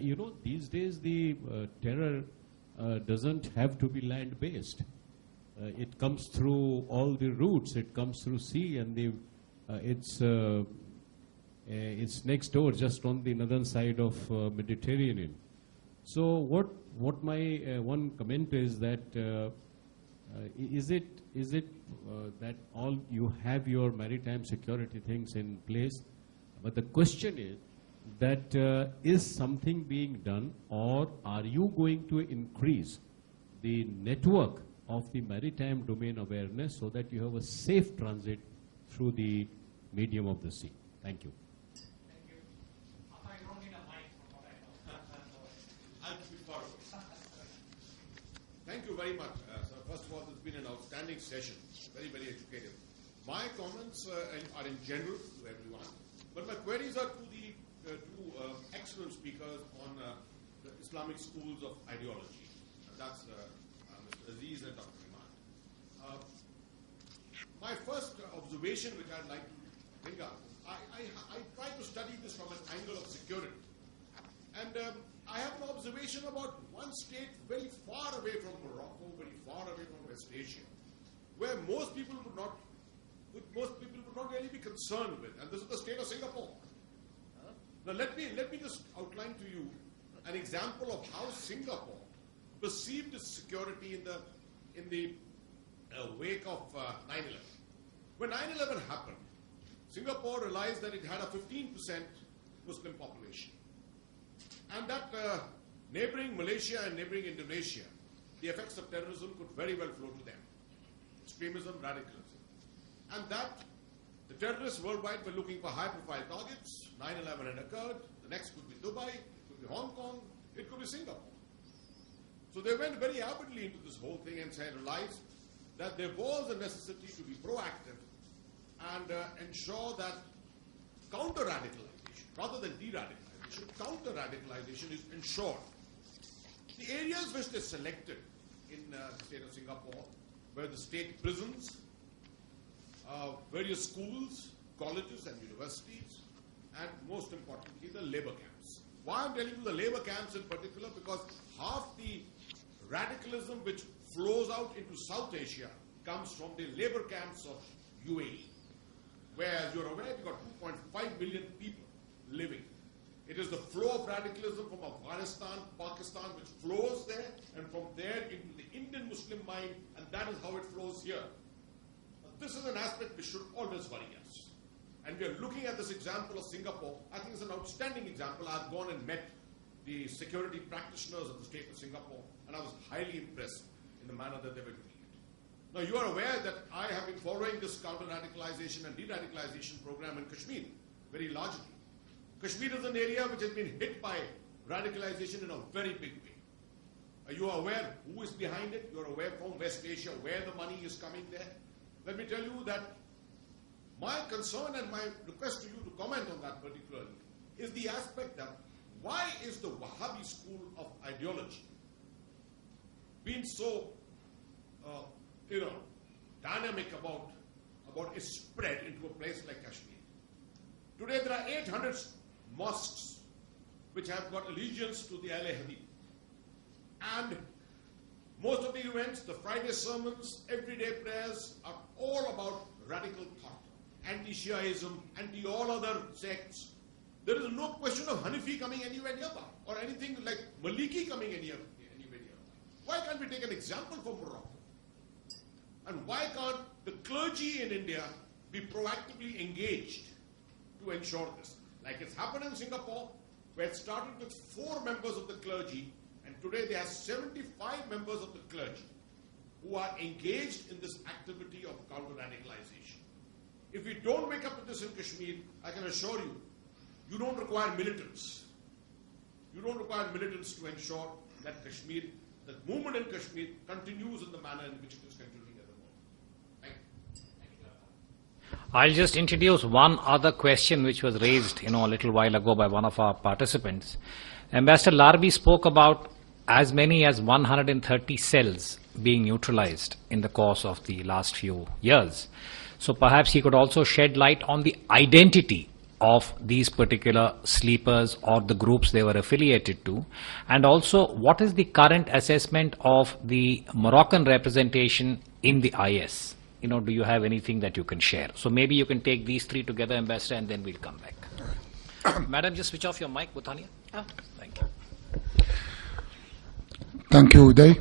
you know, these days the terror doesn't have to be land based. It comes through all the routes. It comes through sea, and it's next door, just on the northern side of Mediterranean. So what my one comment is that is it that all you have your maritime security things in place, but the question is that is something being done, or are you going to increase the network of the maritime domain awareness so that you have a safe transit through the medium of the sea? Thank you. Thank you very much. So first of all, it's been an outstanding session, very, very educative. My comments are in general to everyone, but my queries are to the two excellent speakers on the Islamic schools of ideology. That's Mr. Aziz and Dr. Iman. My first observation, which I'd like to bring up, I try to study this from an angle of security. And I have an observation about one state very far away from Morocco, very far away from West Asia, where most people would not really be concerned with, and this is the state of Singapore. Now let me just outline to you an example of how Singapore perceived its security in the wake of 9/11. When 9/11 happened, Singapore realized that it had a 15% Muslim population, and that neighboring Malaysia and neighboring Indonesia, the effects of terrorism could very well flow to them. Extremism, radicalism. And that the terrorists worldwide were looking for high-profile targets. 9/11 had occurred. The next could be Dubai, it could be Hong Kong, it could be Singapore. So they went very avidly into this whole thing and realized that there was a necessity to be proactive and ensure that counter-radicalization, rather than de-radicalization, counter-radicalization is ensured. The areas which they selected in the state of Singapore were the state prisons, various schools, colleges and universities, and most importantly, the labor camps. Why I'm telling you the labor camps in particular? Because half the radicalism which flows out into South Asia comes from the labor camps of UAE, where, as you're aware, you've got 2.5 million people living. It is the flow of radicalism from Afghanistan, Pakistan, which flows there, and from there into the Indian Muslim mind, and that is how it flows here. This is an aspect which should always worry us. And we are looking at this example of Singapore. I think it's an outstanding example. I've gone and met the security practitioners of the state of Singapore, and I was highly impressed in the manner that they were doing it. Now, you are aware that I have been following this counter-radicalization and de-radicalization program in Kashmir very largely. Kashmir is an area which has been hit by radicalization in a very big way. Are you aware who is behind it? You are aware from West Asia where the money is coming there? Let me tell you that my concern and my request to you to comment on that particularly is the aspect that why is the Wahhabi school of ideology being so dynamic about its spread into a place like Kashmir? Today there are 800 mosques which have got allegiance to the Ahle Hadith. And most of the events, the Friday sermons, everyday prayers are all about radical thought, anti-Shiaism, anti-all other sects. There is no question of Hanafi coming anywhere nearby, or anything like Maliki coming anywhere nearby. Why can't we take an example from Morocco? And why can't the clergy in India be proactively engaged to ensure this? Like it's happened in Singapore, where it started with 4 members of the clergy, and today they have 75 members of the clergy who are engaged in this activity of counter-radicalization. If we don't wake up to this in Kashmir, I can assure you, You don't require militants. You don't require militants to ensure that Kashmir, that movement in Kashmir continues in the manner in which it is continuing at the moment. Thank you. I'll just introduce one other question which was raised, a little while ago by one of our participants. Ambassador Larbi spoke about as many as 130 cells being neutralized in the course of the last few years. So perhaps he could also shed light on the identity of these particular sleepers or the groups they were affiliated to, and also what is the current assessment of the Moroccan representation in the IS? Do you have anything that you can share? So maybe you can take these three together, Ambassador, and then we'll come back. Madam, just switch off your mic, Bhuthania. Oh. Thank you. Thank you, Uday.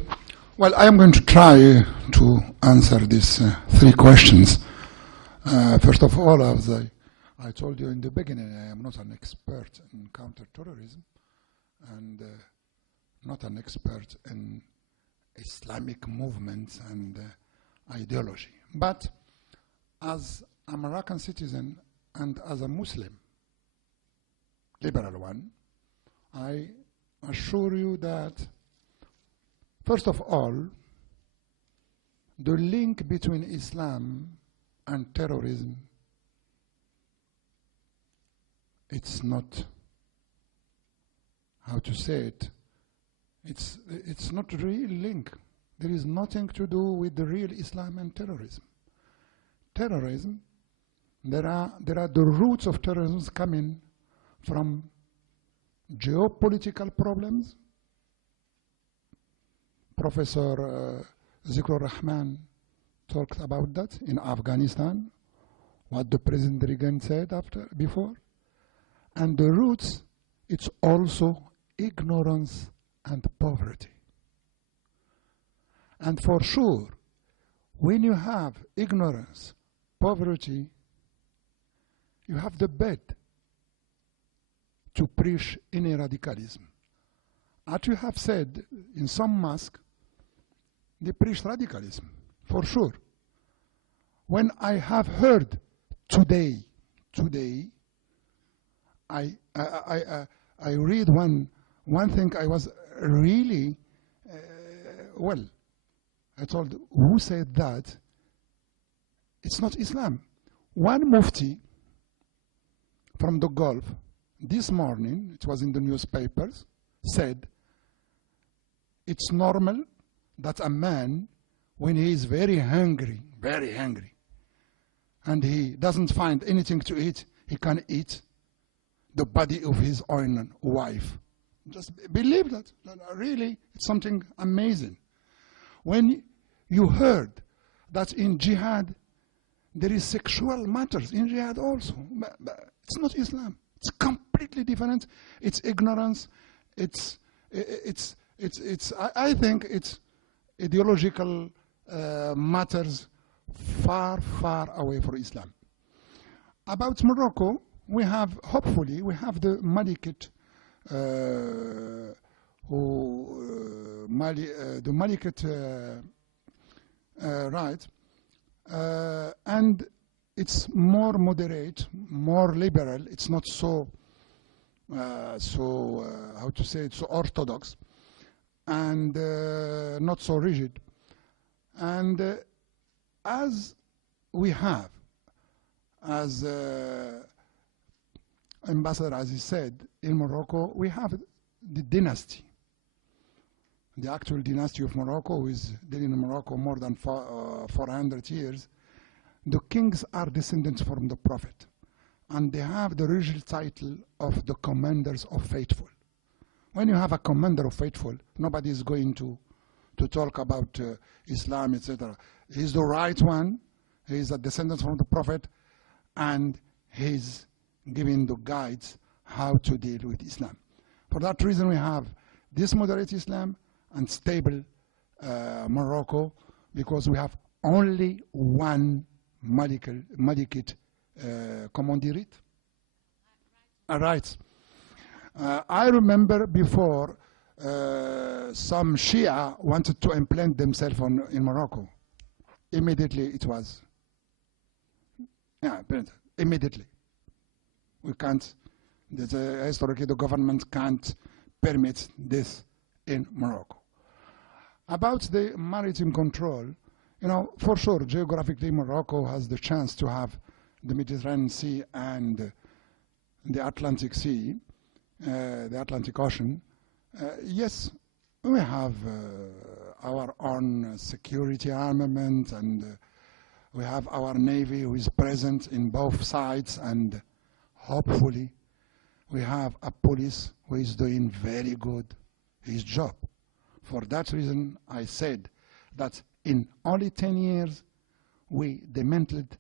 Well, I am going to try to answer these three questions. First of all, as I told you in the beginning, I am not an expert in counterterrorism and not an expert in Islamic movements and ideology. But as a Moroccan citizen and as a Muslim, liberal one, I assure you that, first of all, the link between Islam and terrorism, it's not, how to say it, it's not a real link. There is nothing to do with the real Islam and terrorism. Terrorism, there are the roots of terrorism coming from geopolitical problems. Professor Zikrur Rahman talked about that in Afghanistan, what the President Reagan said before. And the roots, it's also ignorance and poverty. And for sure, when you have ignorance, poverty, you have the bed to preach any radicalism. As you have said, in some mosques, they preach radicalism, for sure. When I have heard today, I read one thing I was really, I told, who said that? It's not Islam. One mufti from the Gulf, this morning, it was in the newspapers, said, it's normal that a man, when he is very hungry, and he doesn't find anything to eat, he can eat the body of his own wife. Just believe that. Really, it's something amazing. When you heard that in jihad, there is sexual matters in jihad also. But it's not Islam. It's completely different. It's ignorance. I think it's ideological matters far away from Islam. About Morocco, hopefully we have the Malikite, the Malikite right, and it's more moderate, more liberal. It's not so how to say it, so orthodox, and not so rigid. And as we have, as Ambassador Aziz said, in Morocco, we have the dynasty. The actual dynasty of Morocco, who is there in Morocco more than 400 years. The kings are descendants from the Prophet, and they have the original title of the commanders of faithful. When you have a commander of faithful, nobody is going to talk about Islam, etc. He's the right one. He's a descendant from the Prophet, and he's giving the guides how to deal with Islam. For that reason, we have this moderate Islam and stable Morocco, because we have only one Malikite commanderate. Right. I remember before some Shia wanted to implant themselves in Morocco. Immediately it was, immediately. We can't, Historically, the government can't permit this in Morocco. About the maritime control, for sure, geographically, Morocco has the chance to have the Mediterranean Sea and the Atlantic Sea, the Atlantic Ocean. Yes, we have our own security armament, and we have our Navy who is present in both sides, and hopefully we have a police who is doing very good his job. For that reason, I said that in only 10 years, we dismantled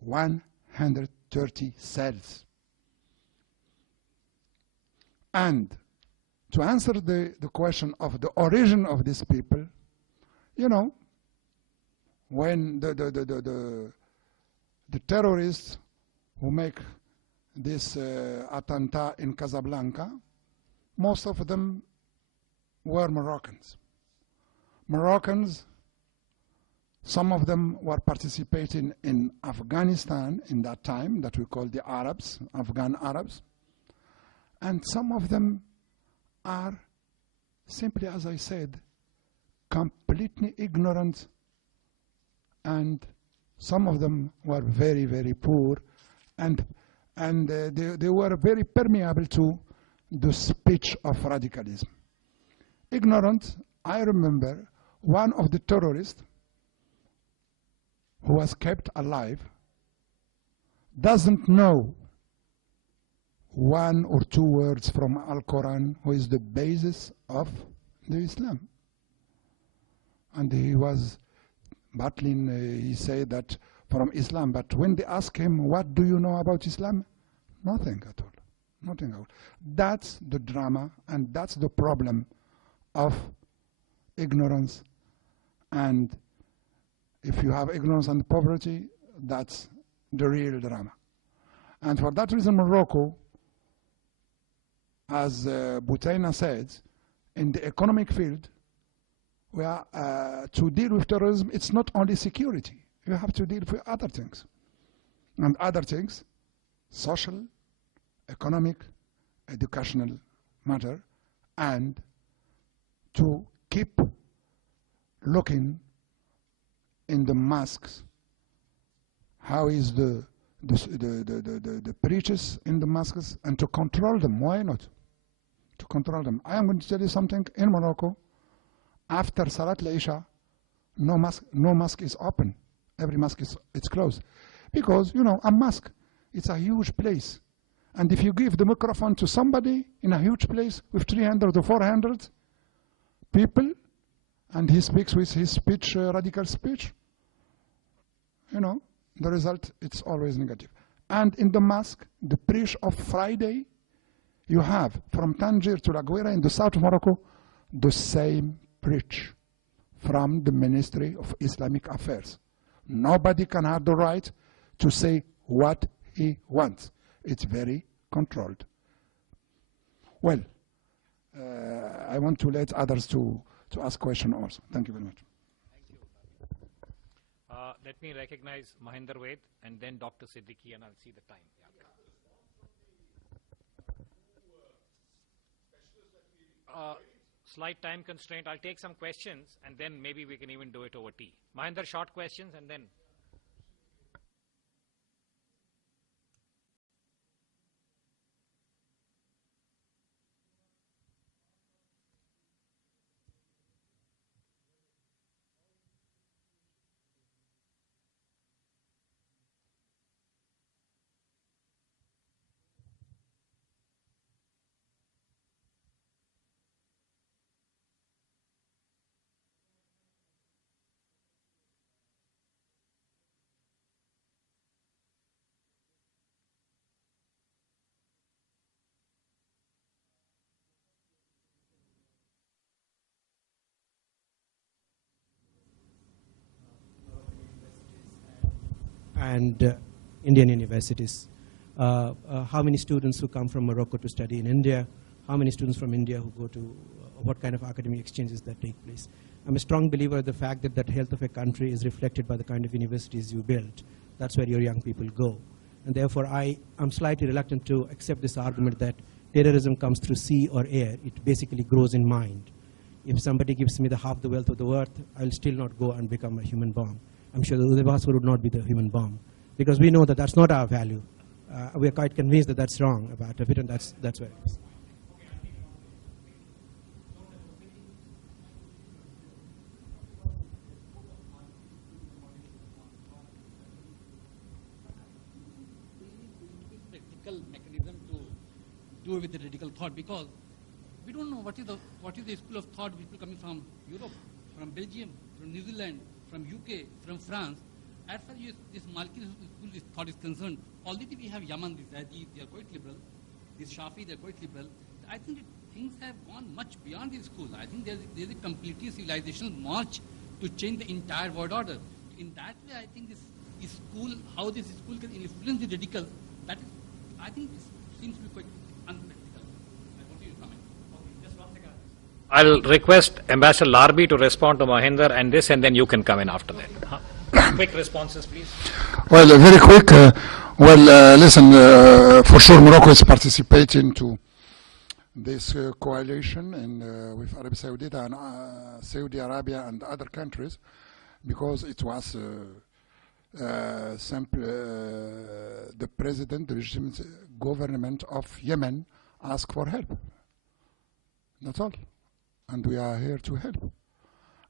130 cells. And to answer the question of the origin of these people, when the terrorists who make this attentat in Casablanca, most of them were Moroccans. Some of them were participating in Afghanistan in that time, that we call the Arabs, Afghan Arabs. And some of them are, simply as I said, completely ignorant, and some of them were very, very poor, and they were very permeable to the speech of radicalism. Ignorant, I remember one of the terrorists who was kept alive doesn't know one or two words from Al-Quran, who is the basis of the Islam. And he was battling, he said that from Islam, but when they ask him, what do you know about Islam? Nothing at all, nothing at all. That's the drama, and that's the problem of ignorance. And if you have ignorance and poverty, that's the real drama. And for that reason, Morocco, as Boutaina said, in the economic field, we are, to deal with terrorism, it's not only security. You have to deal with other things. And other things, social, economic, educational matter, and to keep looking in the mosques, how is the preachers in the mosques, and to control them. Why not? To control them. I am going to tell you something. In Morocco, after Salat al-Isha, no mosque is open. Every mosque it's closed. Because, a mosque, it's a huge place. And if you give the microphone to somebody in a huge place with 300 or 400 people, and he speaks with his speech, radical speech, the result, it's always negative. And in the mosque, the preach of Friday, you have from Tangier to La Guera in the south of Morocco, the same preach from the Ministry of Islamic Affairs. Nobody can have the right to say what he wants. It's very controlled. Well, I want to let others to ask questions also. Thank you very much. Let me recognize Mahinder Ved and then Dr. Siddiqui, and I'll see the time. Slight time constraint. I'll take some questions, and then maybe we can even do it over tea. Mahinder, short questions, and then... and Indian universities. How many students who come from Morocco to study in India? How many students from India who go to, what kind of academic exchanges that take place? I'm a strong believer of the fact that the health of a country is reflected by the kind of universities you build. That's where your young people go. And therefore, I'm slightly reluctant to accept this argument that terrorism comes through sea or air. It basically grows in mind. If somebody gives me half the wealth of the earth, I'll still not go and become a human bomb. I'm sure the Udebaswar would not be the human bomb, because we know that that's not our value. We are quite convinced that that's wrong about it, and that's where it is. Mechanism to do with the radical thought, because we don't know what is the school of thought which will coming from Europe, from Belgium, from New Zealand, from UK, from France. As far as this Maliki school of thought is concerned, already we have Yaman, the Zaidi, they are quite liberal. This Shafi, they are quite liberal. I think things have gone much beyond these schools. I think there's a completely civilizational march to change the entire world order. In that way, I think this school, how this school can influence the radical, that is, I think this seems to be quite unpractical. I want you to comment. Okay, just 1 second. I'll request Ambassador Larbi to respond to Mahinder and this, and then you can come in after that. Quick responses, please. Well, very quick. Listen, for sure Morocco is participating to this coalition and with Arab Saudi and Saudi Arabia and other countries, because it was simply the president, the legitimate government of Yemen asked for help. That's all. And we are here to help.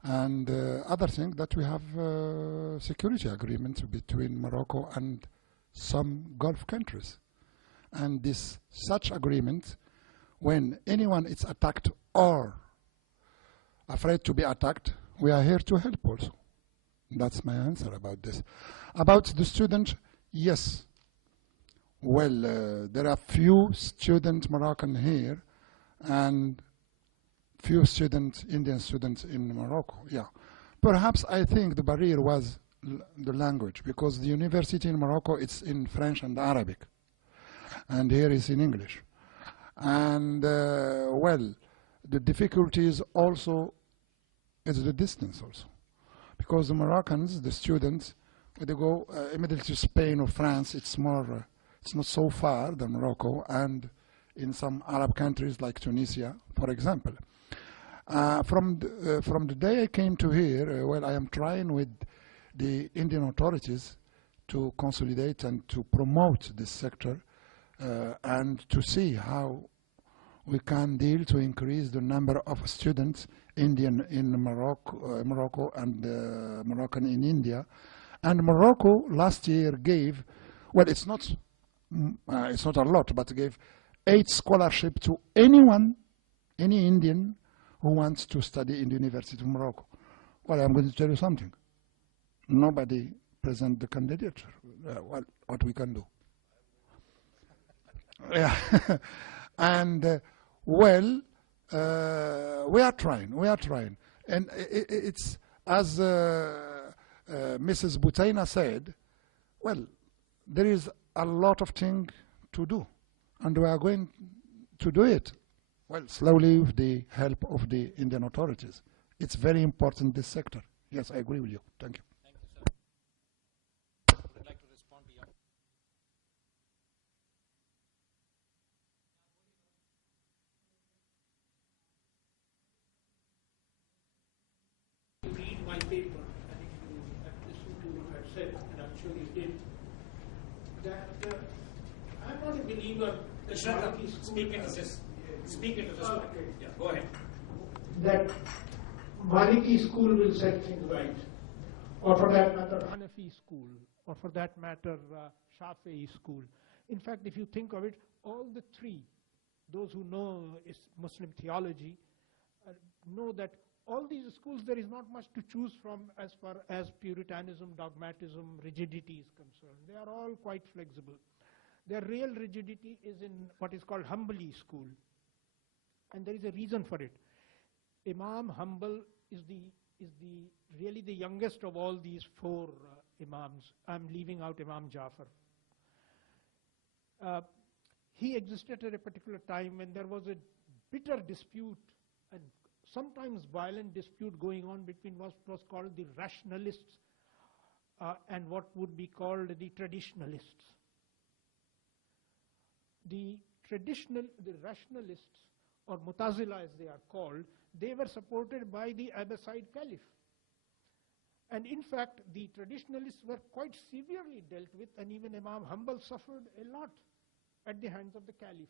And other thing that we have security agreements between Morocco and some Gulf countries. And this such agreement, when anyone is attacked or afraid to be attacked, we are here to help also. That's my answer about this. About the students, yes. Well, there are few students Moroccan here and few students, Indian students in Morocco, yeah. Perhaps I think the barrier was the language, because the university in Morocco, it's in French and Arabic, and here is in English. And well, the difficulties also is the distance also, because the Moroccans, the students, when they go immediately to Spain or France, it's more, it's not so far than Morocco, and in some Arab countries like Tunisia, for example. From the day I came to here, well, I am trying with the Indian authorities to consolidate and to promote this sector and to see how we can deal to increase the number of students Indian in Morocco and Moroccan in India. And Morocco last year gave, well, it's not a lot, but gave 8 scholarships to anyone, any Indian who wants to study in the University of Morocco. Well, I'm going to tell you something. Nobody present the candidature. Well, what we can do. Yeah. And, well, we are trying. And it's, as Mrs. Butaina said, well, there is a lot of things to do, and we are going to do it. Well, slowly with the help of the Indian authorities. It's very important, this sector. Yes, I agree with you. Thank you. Thank you, sir. Would you like to respond to your... Read my paper, and if you have listened to what I've said, and I'm sure you did, that I'm not a believer that Speak into this. Speak into this. Okay. Yeah, go ahead. That Maliki school will set things right, or for that matter, Hanafi school, or for that matter, Shafi'i school. In fact, if you think of it, all the three, those who know Muslim theology, know that all these schools, there is not much to choose from as far as Puritanism, dogmatism, rigidity is concerned. They are all quite flexible. Their real rigidity is in what is called Hanbali school. And there is a reason for it. Imam Hanbal is really the youngest of all these 4 imams. I'm leaving out Imam Jafar. He existed at a particular time when there was a bitter dispute and sometimes violent dispute going on between what was called the rationalists and what would be called the traditionalists. the rationalists, or Mutazila as they are called, they were supported by the Abbasid Caliph. And in fact, the traditionalists were quite severely dealt with, and even Imam Hanbal suffered a lot at the hands of the Caliph.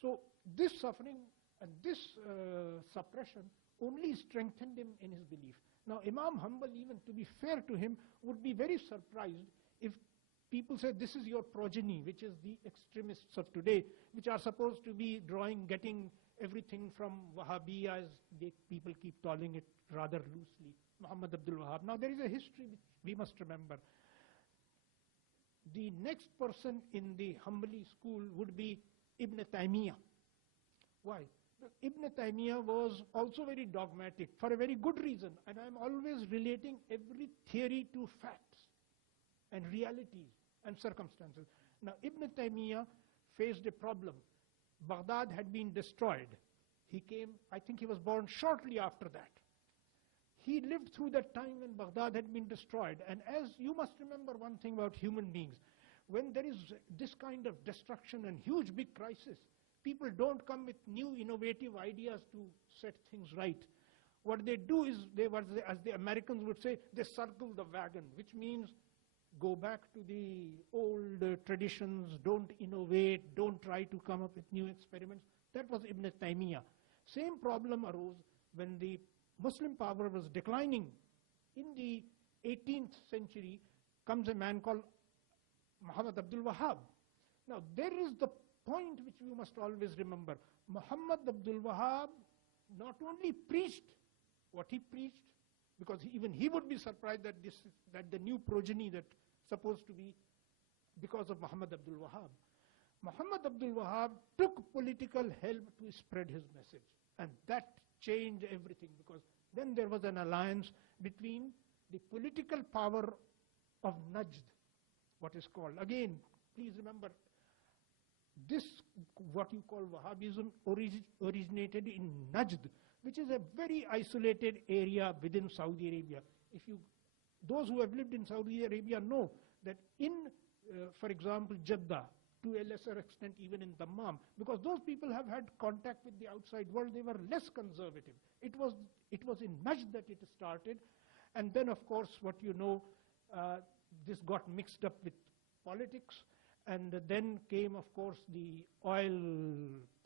So this suffering and this suppression only strengthened him in his belief. Now Imam Hanbal, even to be fair to him, would be very surprised if people say this is your progeny, which is the extremists of today, which are supposed to be getting everything from Wahhabiyya, as people keep calling it rather loosely, Muhammad Abdul Wahhab. Now there is a history which we must remember. The next person in the Hanbali school would be Ibn Taymiyyah. Why? Ibn Taymiyyah was also very dogmatic for a very good reason, and I am always relating every theory to facts and realities and circumstances. Now Ibn Taymiyyah faced a problem. Baghdad had been destroyed. He came, I think he was born shortly after that. He lived through that time when Baghdad had been destroyed. And as you must remember one thing about human beings, when there is this kind of destruction and huge big crisis, people don't come with new innovative ideas to set things right. What they do is, as the Americans would say, they circle the wagon, which means go back to the old traditions, don't innovate, don't try to come up with new experiments. That was Ibn Taymiyyah. Same problem arose when the Muslim power was declining. In the 18th century comes a man called Muhammad Abdul Wahhab. Now there is the point which you must always remember. Muhammad Abdul Wahhab not only preached what he preached, because even he would be surprised that the new progeny that supposed to be because of Muhammad Abdul Wahhab. Muhammad Abdul Wahhab took political help to spread his message, and that changed everything, because then there was an alliance between the political power of Najd, what is called. Again, please remember, this, what you call Wahhabism, originated in Najd, which is a very isolated area within Saudi Arabia. Those who have lived in Saudi Arabia know that in, for example, Jeddah, to a lesser extent even in Dammam, because those people have had contact with the outside world, they were less conservative. It was in Najd that it started, and then of course what you know, this got mixed up with politics, and then came of course the oil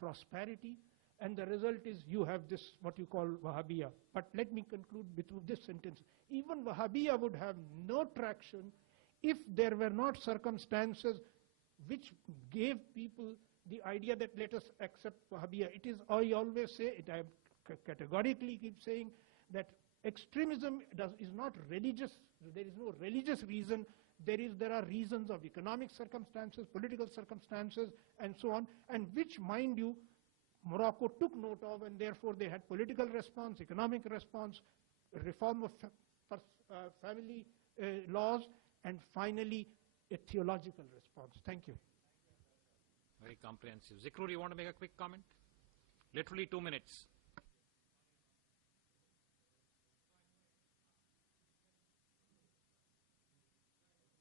prosperity, and the result is you have this, what you call Wahhabiyya. But let me conclude with this sentence. Even Wahhabiyya would have no traction if there were not circumstances which gave people the idea that let us accept Wahhabiyya. It is, I always say, I categorically keep saying that extremism is not religious. There is no religious reason. There are reasons of economic circumstances, political circumstances, and so on, and which, mind you, Morocco took note of, and therefore they had political response, economic response, reform of family laws, and finally a theological response. Thank you. Very comprehensive. Zikrur, you want to make a quick comment? Literally 2 minutes.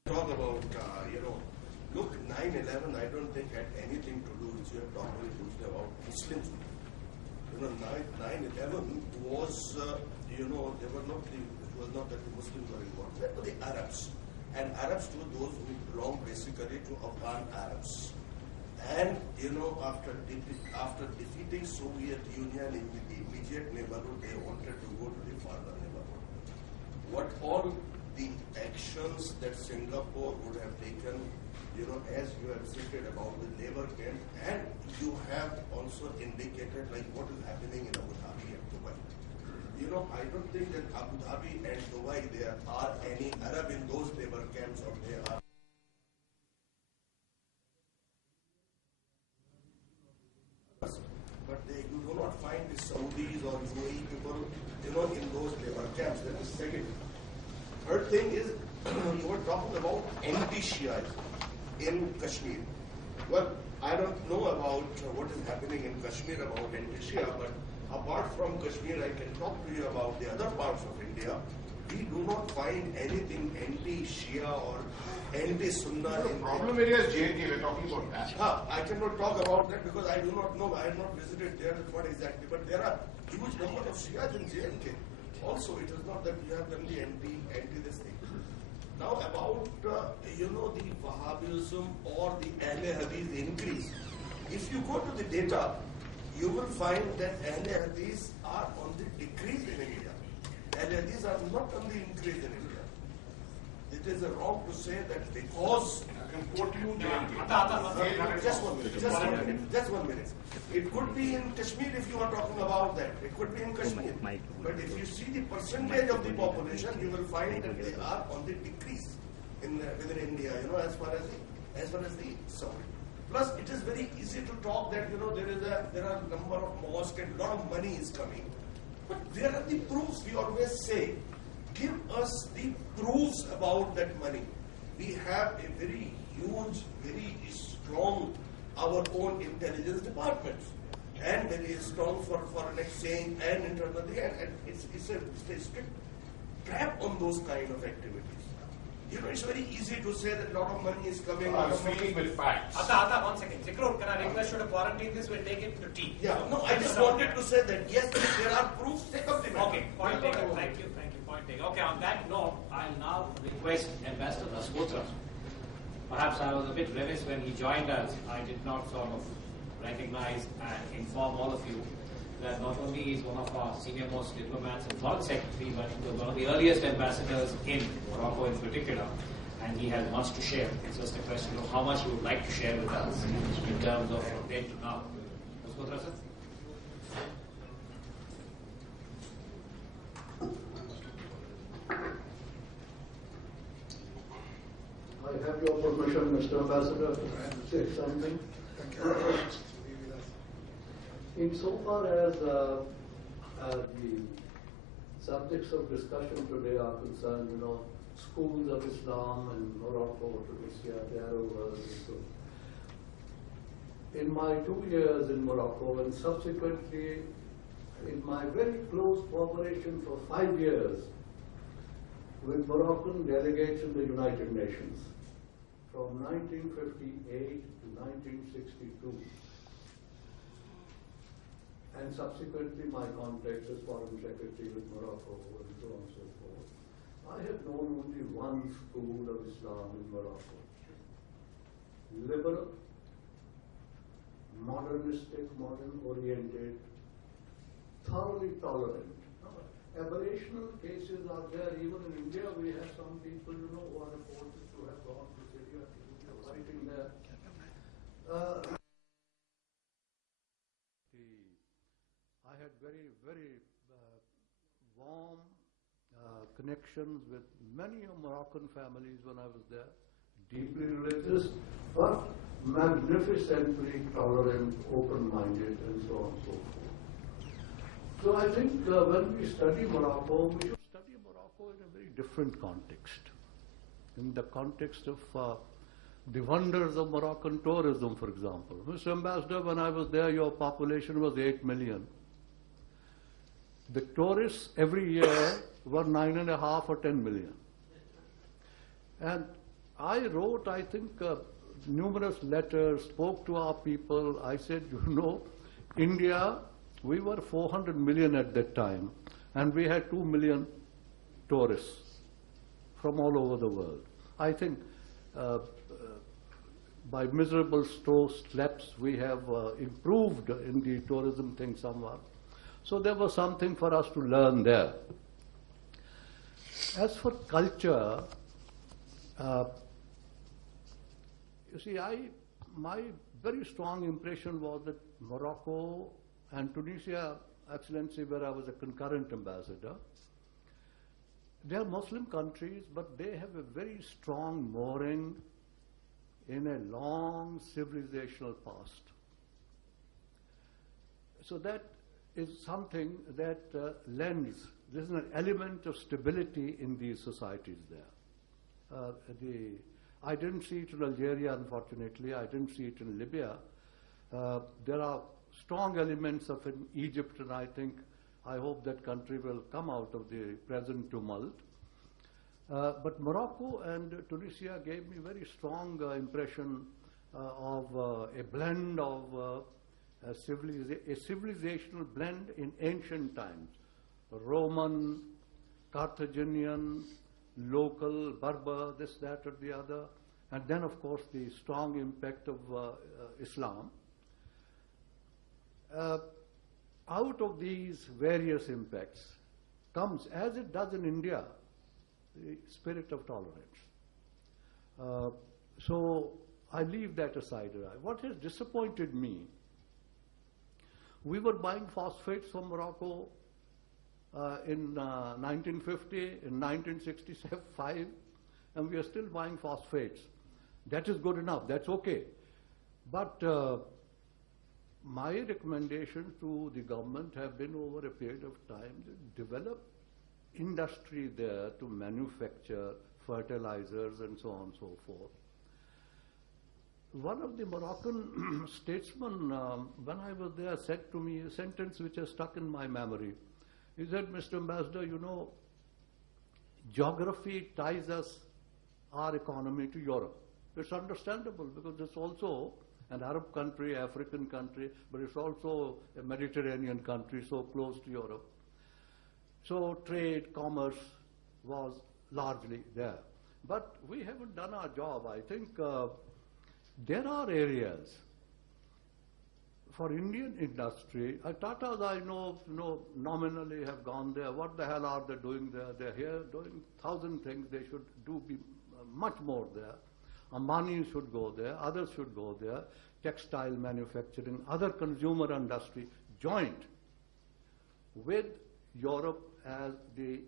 Talk about, look, 9/11 I don't think had anything to do with, you have talked very loosely about Muslims. 9/11 was, it was not that the Muslims were involved, that were the Arabs. And Arabs were those who belonged basically to Afghan Arabs. And, after defeating Soviet Union in the immediate neighborhood, they wanted to go to the further neighborhood. What all the actions that Singapore would have taken, as you have stated about the labor camp, and you have also indicated like what is happening in Abu Dhabi and Dubai. I don't think that Abu Dhabi and Dubai, there are any Arab in those labor camps, or there are. But you do not find the Saudis or UAE people, in those labor camps. That is second. Third thing is, you were talking about anti-Shiism in Kashmir. Well, I don't know about what is happening in Kashmir about anti-Shia, but apart from Kashmir, I can talk to you about the other parts of India we do not find anything anti-Shia or anti-Sunnah. The problem area is J&K, we're talking about that. I cannot talk about that because I do not know, I have not visited there what exactly, but there are huge number of Shias in J&K. Also, it is not that you have done the anti this thing. Now about, the Wahhabism or the Ahle Hadith increase. If you go to the data, you will find that Ahle Hadith are on the decrease in India. Ahle Hadith are not on the increase in India. It is wrong to say that because Just 1 minute. Just 1 minute. It could be in Kashmir if you are talking about that. It could be in Kashmir. But if you see the percentage of the population, you will find that they are on the decrease within India, as far as the South. Plus, it is very easy to talk that, there are a number of mosques and a lot of money is coming. But where are the proofs? We always say, give us the proofs about that money. We have a very huge, very strong, our own intelligence departments, and very strong for foreign exchange and internally, and it's a strict trap on those kind of activities. It's very easy to say that a lot of money is coming. I'm speaking with facts. 1 second. Zikrul, can I request you to quarantine this? We'll take it to tea. Yeah, no, I just wanted to say that yes, if there are proofs, take up the matter. Okay, point taken. Thank you, point taken. Okay, on that note, I'll now request Ambassador Rasputra. Perhaps I was a bit remiss when he joined us. I did not sort of recognize and inform all of you that not only is one of our senior most diplomats and foreign secretary, but he was one of the earliest ambassadors in Morocco in particular, and he has much to share. It's just a question of how much he would like to share with us in terms of from then to now. Rasputra, sir? I have your permission, Mr. Ambassador, to say something. Thank you. Insofar as the subjects of discussion today are concerned, schools of Islam in Morocco, Tunisia, the Arab world, and so. In my 2 years in Morocco and subsequently in my very close cooperation for 5 years with Moroccan delegates in the United Nations from 1958 to 1962. And subsequently my contacts as Foreign Secretary with Morocco and so on and so forth. I have known only one school of Islam in Morocco. Liberal, modernistic, modern-oriented, thoroughly tolerant. Aberrational cases are there. Even in India, we have some people, who are reported to have gone to Syria, fighting there. I had very, very warm connections with many Moroccan families when I was there. Deeply religious, but magnificently tolerant, open-minded, and so on and so forth. So I think when we study Morocco, we should study Morocco in a very different context. In the context of the wonders of Moroccan tourism, for example. Mr. Ambassador, when I was there, your population was 8 million. The tourists every year were 9.5 or 10 million. And I wrote, I think, numerous letters, spoke to our people. I said, India, we were 400 million at that time, and we had 2 million tourists from all over the world. I think by miserable steps, we have improved in the tourism thing somewhat. So there was something for us to learn there. As for culture, you see, my very strong impression was that Morocco and Tunisia, Excellency, where I was a concurrent ambassador, they are Muslim countries, but they have a very strong mooring in a long civilizational past. So that is something that lends, there's an element of stability in these societies there. I didn't see it in Algeria, unfortunately. I didn't see it in Libya. There are strong elements of in Egypt, and I hope that country will come out of the present tumult. But Morocco and Tunisia gave me very strong impression of a blend of a civilizational blend in ancient times. Roman, Carthaginian, local, Berber, this, that, or the other, and then, of course, the strong impact of Islam. Out of these various impacts comes, as it does in India, the spirit of tolerance. So I leave that aside. What has disappointed me, we were buying phosphates from Morocco in 1950, in 1965, and we are still buying phosphates. That is good enough, that's okay. But my recommendations to the government have been over a period of time to develop industry there to manufacture fertilizers and so on and so forth. One of the Moroccan statesmen, when I was there, said to me a sentence which has stuck in my memory. He said, Mr. Ambassador, you know, geography ties us, our economy, to Europe. It's understandable because it's also an Arab country, African country, but it's also a Mediterranean country, so close to Europe. So trade, commerce was largely there. But we haven't done our job. I think there are areas for Indian industry. Tatas, I know, nominally have gone there. What the hell are they doing there? They're here doing 1,000 things. They should do much more there. Ambani should go there. Others should go there. Textile manufacturing, other consumer industry, joint with Europe as the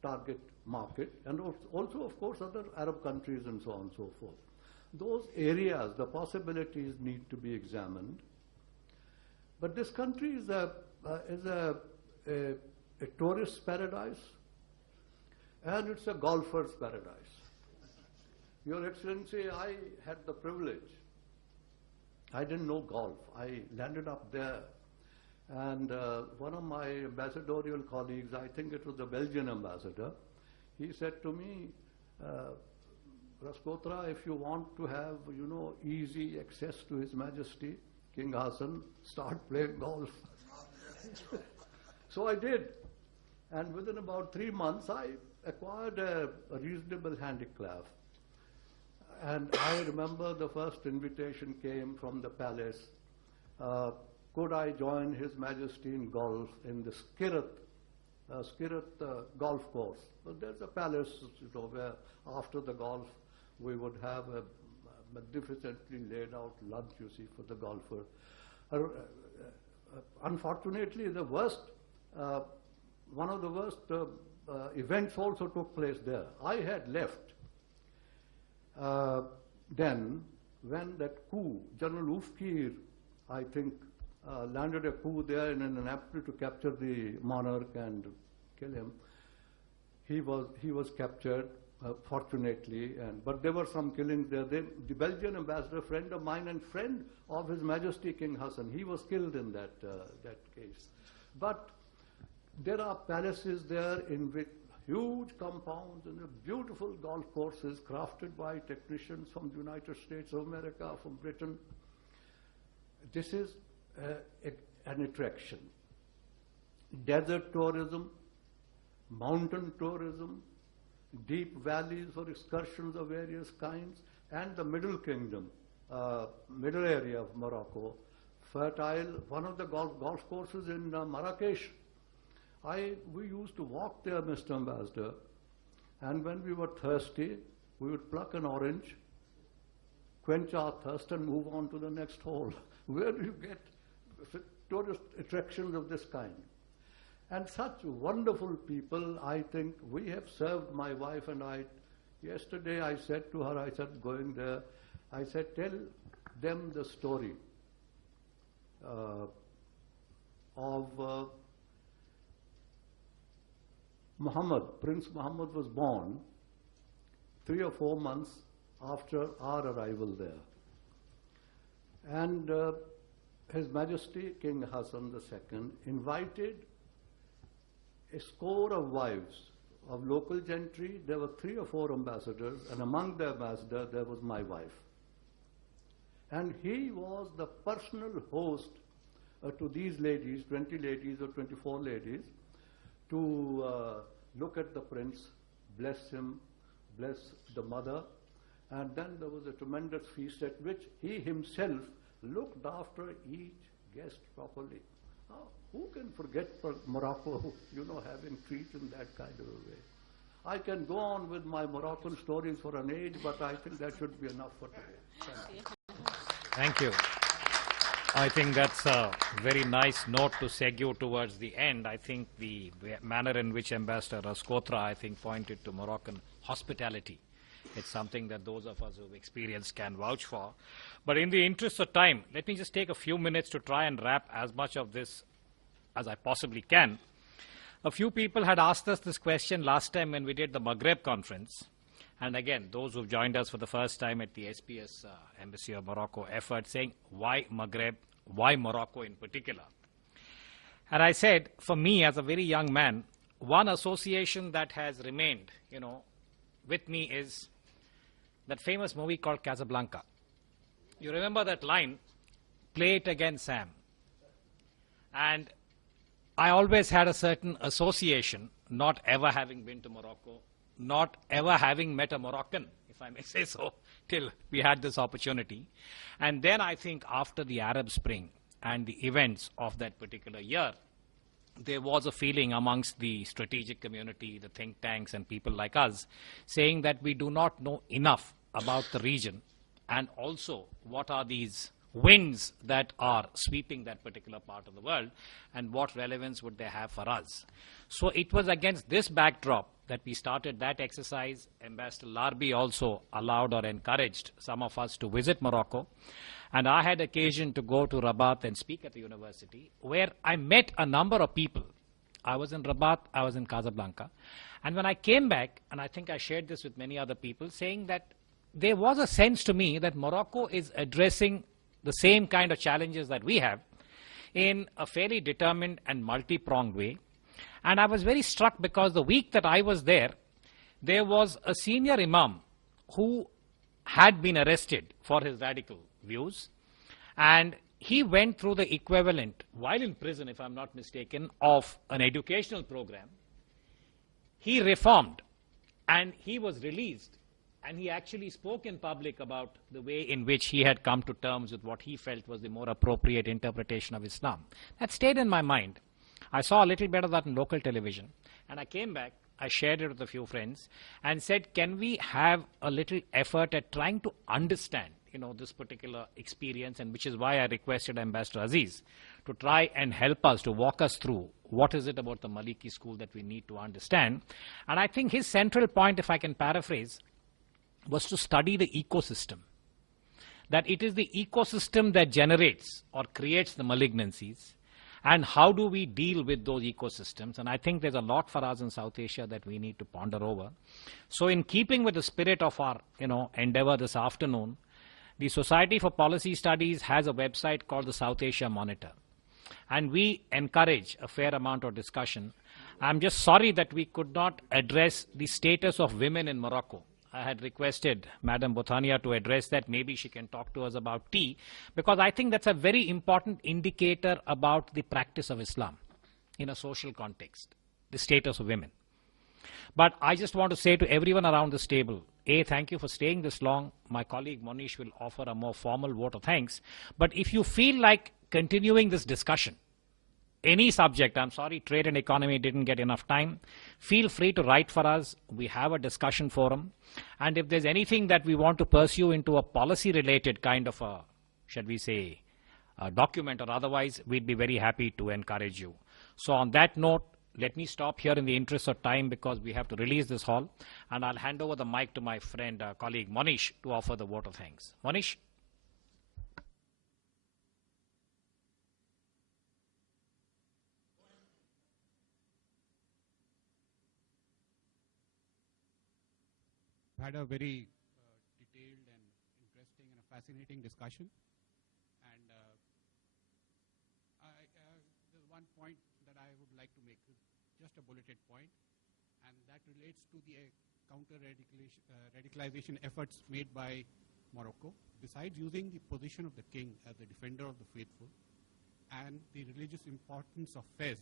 target market, and also, of course, other Arab countries and so on and so forth. Those areas, the possibilities need to be examined. But this country is a tourist paradise, and it's a golfer's paradise. Your Excellency, I had the privilege. I didn't know golf. I landed up there, and one of my ambassadorial colleagues, I think it was the Belgian ambassador, he said to me, Raskotra, if you want to have, easy access to His Majesty, King Hassan, start playing golf. So I did. And within about 3 months, I acquired a reasonable handicraft. And I remember the first invitation came from the palace. Could I join His Majesty in golf in the Skirat golf course? So there's a palace, where after the golf we would have a magnificently laid out lunch, you see, for the golfer. Unfortunately, the worst, one of the worst events also took place there. I had left. Then, when that coup, General Oufkir, I think, landed a coup there in an effort to capture the monarch and kill him, he was captured, fortunately, but there were some killings there. The Belgian ambassador, friend of mine and friend of His Majesty King Hassan, he was killed in that case. But there are palaces there in which huge compounds and beautiful golf courses crafted by technicians from the United States of America, from Britain. This is an attraction. Desert tourism, mountain tourism, deep valleys for excursions of various kinds, and the Middle Kingdom, middle area of Morocco, fertile, one of the golf courses in Marrakesh. We used to walk there, Mr. Ambassador, and when we were thirsty, we would pluck an orange, quench our thirst, and move on to the next hole. Where do you get tourist attractions of this kind? And such wonderful people, I think, we have served, my wife and I. Yesterday I said to her, I said, going there, I said, tell them the story of Muhammad. Prince Muhammad was born 3 or 4 months after our arrival there. And His Majesty King Hassan II invited a score of wives of local gentry, there were 3 or 4 ambassadors, and among the ambassadors there was my wife. And he was the personal host to these ladies, 20 ladies or 24 ladies, to look at the prince, bless him, bless the mother, and then there was a tremendous feast at which he himself looked after each guest properly. Now, who can forget Morocco, having treated that kind of a way? I can go on with my Moroccan stories for an age, but I think that should be enough for today. Thank you. I think that's a very nice note to segue towards the end. I think the manner in which Ambassador Raskotra, pointed to Moroccan hospitality. It's something that those of us who've experienced can vouch for. But in the interest of time, let me just take a few minutes to try and wrap as much of this as I possibly can. A few people had asked us this question last time when we did the Maghreb conference. And again, those who've joined us for the first time at the SPS Embassy of Morocco effort, saying, why Maghreb, why Morocco in particular? And I said, for me as a very young man, one association that has remained, with me is that famous movie called Casablanca. You remember that line, play it again, Sam. And I always had a certain association, not ever having been to Morocco, not ever having met a Moroccan, if I may say so, till we had this opportunity. And then I think after the Arab Spring and the events of that particular year, there was a feeling amongst the strategic community, the think tanks and people like us, saying that we do not know enough about the region and also what are these winds that are sweeping that particular part of the world and what relevance would they have for us. So it was against this backdrop that we started that exercise. Ambassador Larbi also allowed or encouraged some of us to visit Morocco. And I had occasion to go to Rabat and speak at the university, where I met a number of people. I was in Rabat, I was in Casablanca. And when I came back, and I think I shared this with many other people, saying that there was a sense to me that Morocco is addressing the same kind of challenges that we have in a fairly determined and multi-pronged way. And I was very struck because the week that I was there, there was a senior imam who had been arrested for his radical views. And he went through the equivalent, while in prison, if I'm not mistaken, of an educational program. He reformed and he was released. And he actually spoke in public about the way in which he had come to terms with what he felt was the more appropriate interpretation of Islam. That stayed in my mind. I saw a little bit of that in local television. And I came back, I shared it with a few friends, and said, can we have a little effort at trying to understand, this particular experience, and which is why I requested Ambassador Aziz to try and help us, to walk us through what is it about the Maliki school that we need to understand. And I think his central point, if I can paraphrase, was to study the ecosystem. That it is the ecosystem that generates or creates the malignancies, and how do we deal with those ecosystems. And I think there's a lot for us in South Asia that we need to ponder over. So in keeping with the spirit of our endeavor this afternoon, the Society for Policy Studies has a website called the South Asia Monitor. And we encourage a fair amount of discussion. I'm just sorry that we could not address the status of women in Morocco. I had requested Madam Bothania to address that. Maybe she can talk to us about tea, because I think that's a very important indicator about the practice of Islam in a social context, the status of women. But I just want to say to everyone around this table, A, thank you for staying this long. My colleague Monish will offer a more formal vote of thanks. But if you feel like continuing this discussion, any subject, I'm sorry, trade and economy didn't get enough time, feel free to write for us. We have a discussion forum. And if there's anything that we want to pursue into a policy-related kind of a, shall we say, a document or otherwise, we'd be very happy to encourage you. So on that note, let me stop here in the interest of time, because we have to release this hall. And I'll hand over the mic to my friend, colleague Monish, to offer the vote of thanks. Monish? Had a very detailed and interesting and a fascinating discussion. And there's one point that I would like to make, just a bulleted point, and that relates to the counter-radicalization efforts made by Morocco. Besides using the position of the king as the defender of the faithful and the religious importance of Fez,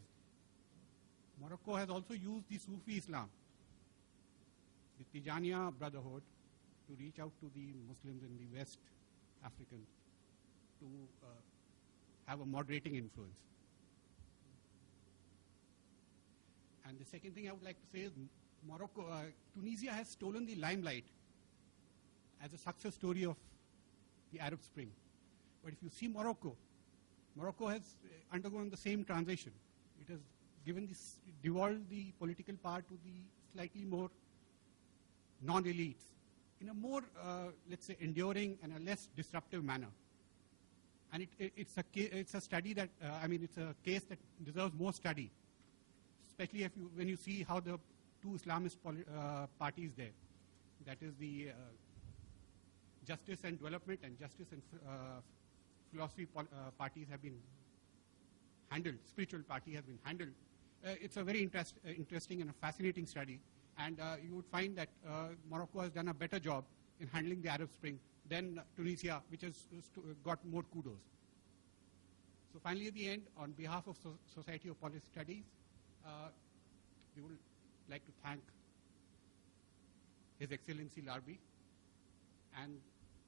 Morocco has also used the Sufi Islam, the Tijaniya Brotherhood, to reach out to the Muslims in the West African to have a moderating influence. And the second thing I would like to say is Tunisia has stolen the limelight as a success story of the Arab Spring. But if you see Morocco has undergone the same transition. It has devolved the political power to the slightly more non-elites in a more, let's say, enduring and a less disruptive manner. And it's a study that, it's a case that deserves more study, especially when you see how the two Islamist parties there, that is the Justice and Development and Justice and Philosophy parties have been handled, spiritual party has been handled. It's a very interesting and a fascinating study, and you would find that Morocco has done a better job in handling the Arab Spring than Tunisia, which has got more kudos. So finally, at the end, on behalf of Society of Policy Studies, we would like to thank His Excellency Larbi and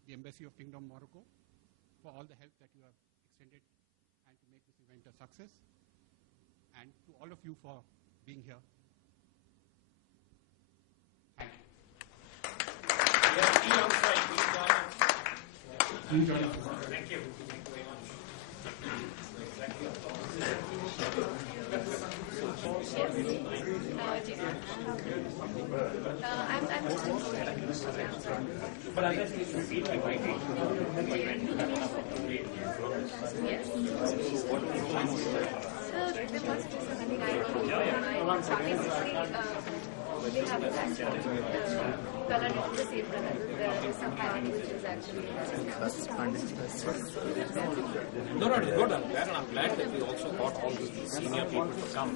the Embassy of Kingdom of Morocco for all the help that you have extended and to make this event a success, and to all of you for being here. Thank you. Thank you. Thank you very much. But I guess it's feedback, right? Yes. There must be something I don't know. Basically, they have actually colored it the same color. There's some pattern which is actually. No, it's good. I'm glad that we also got all the senior people to come.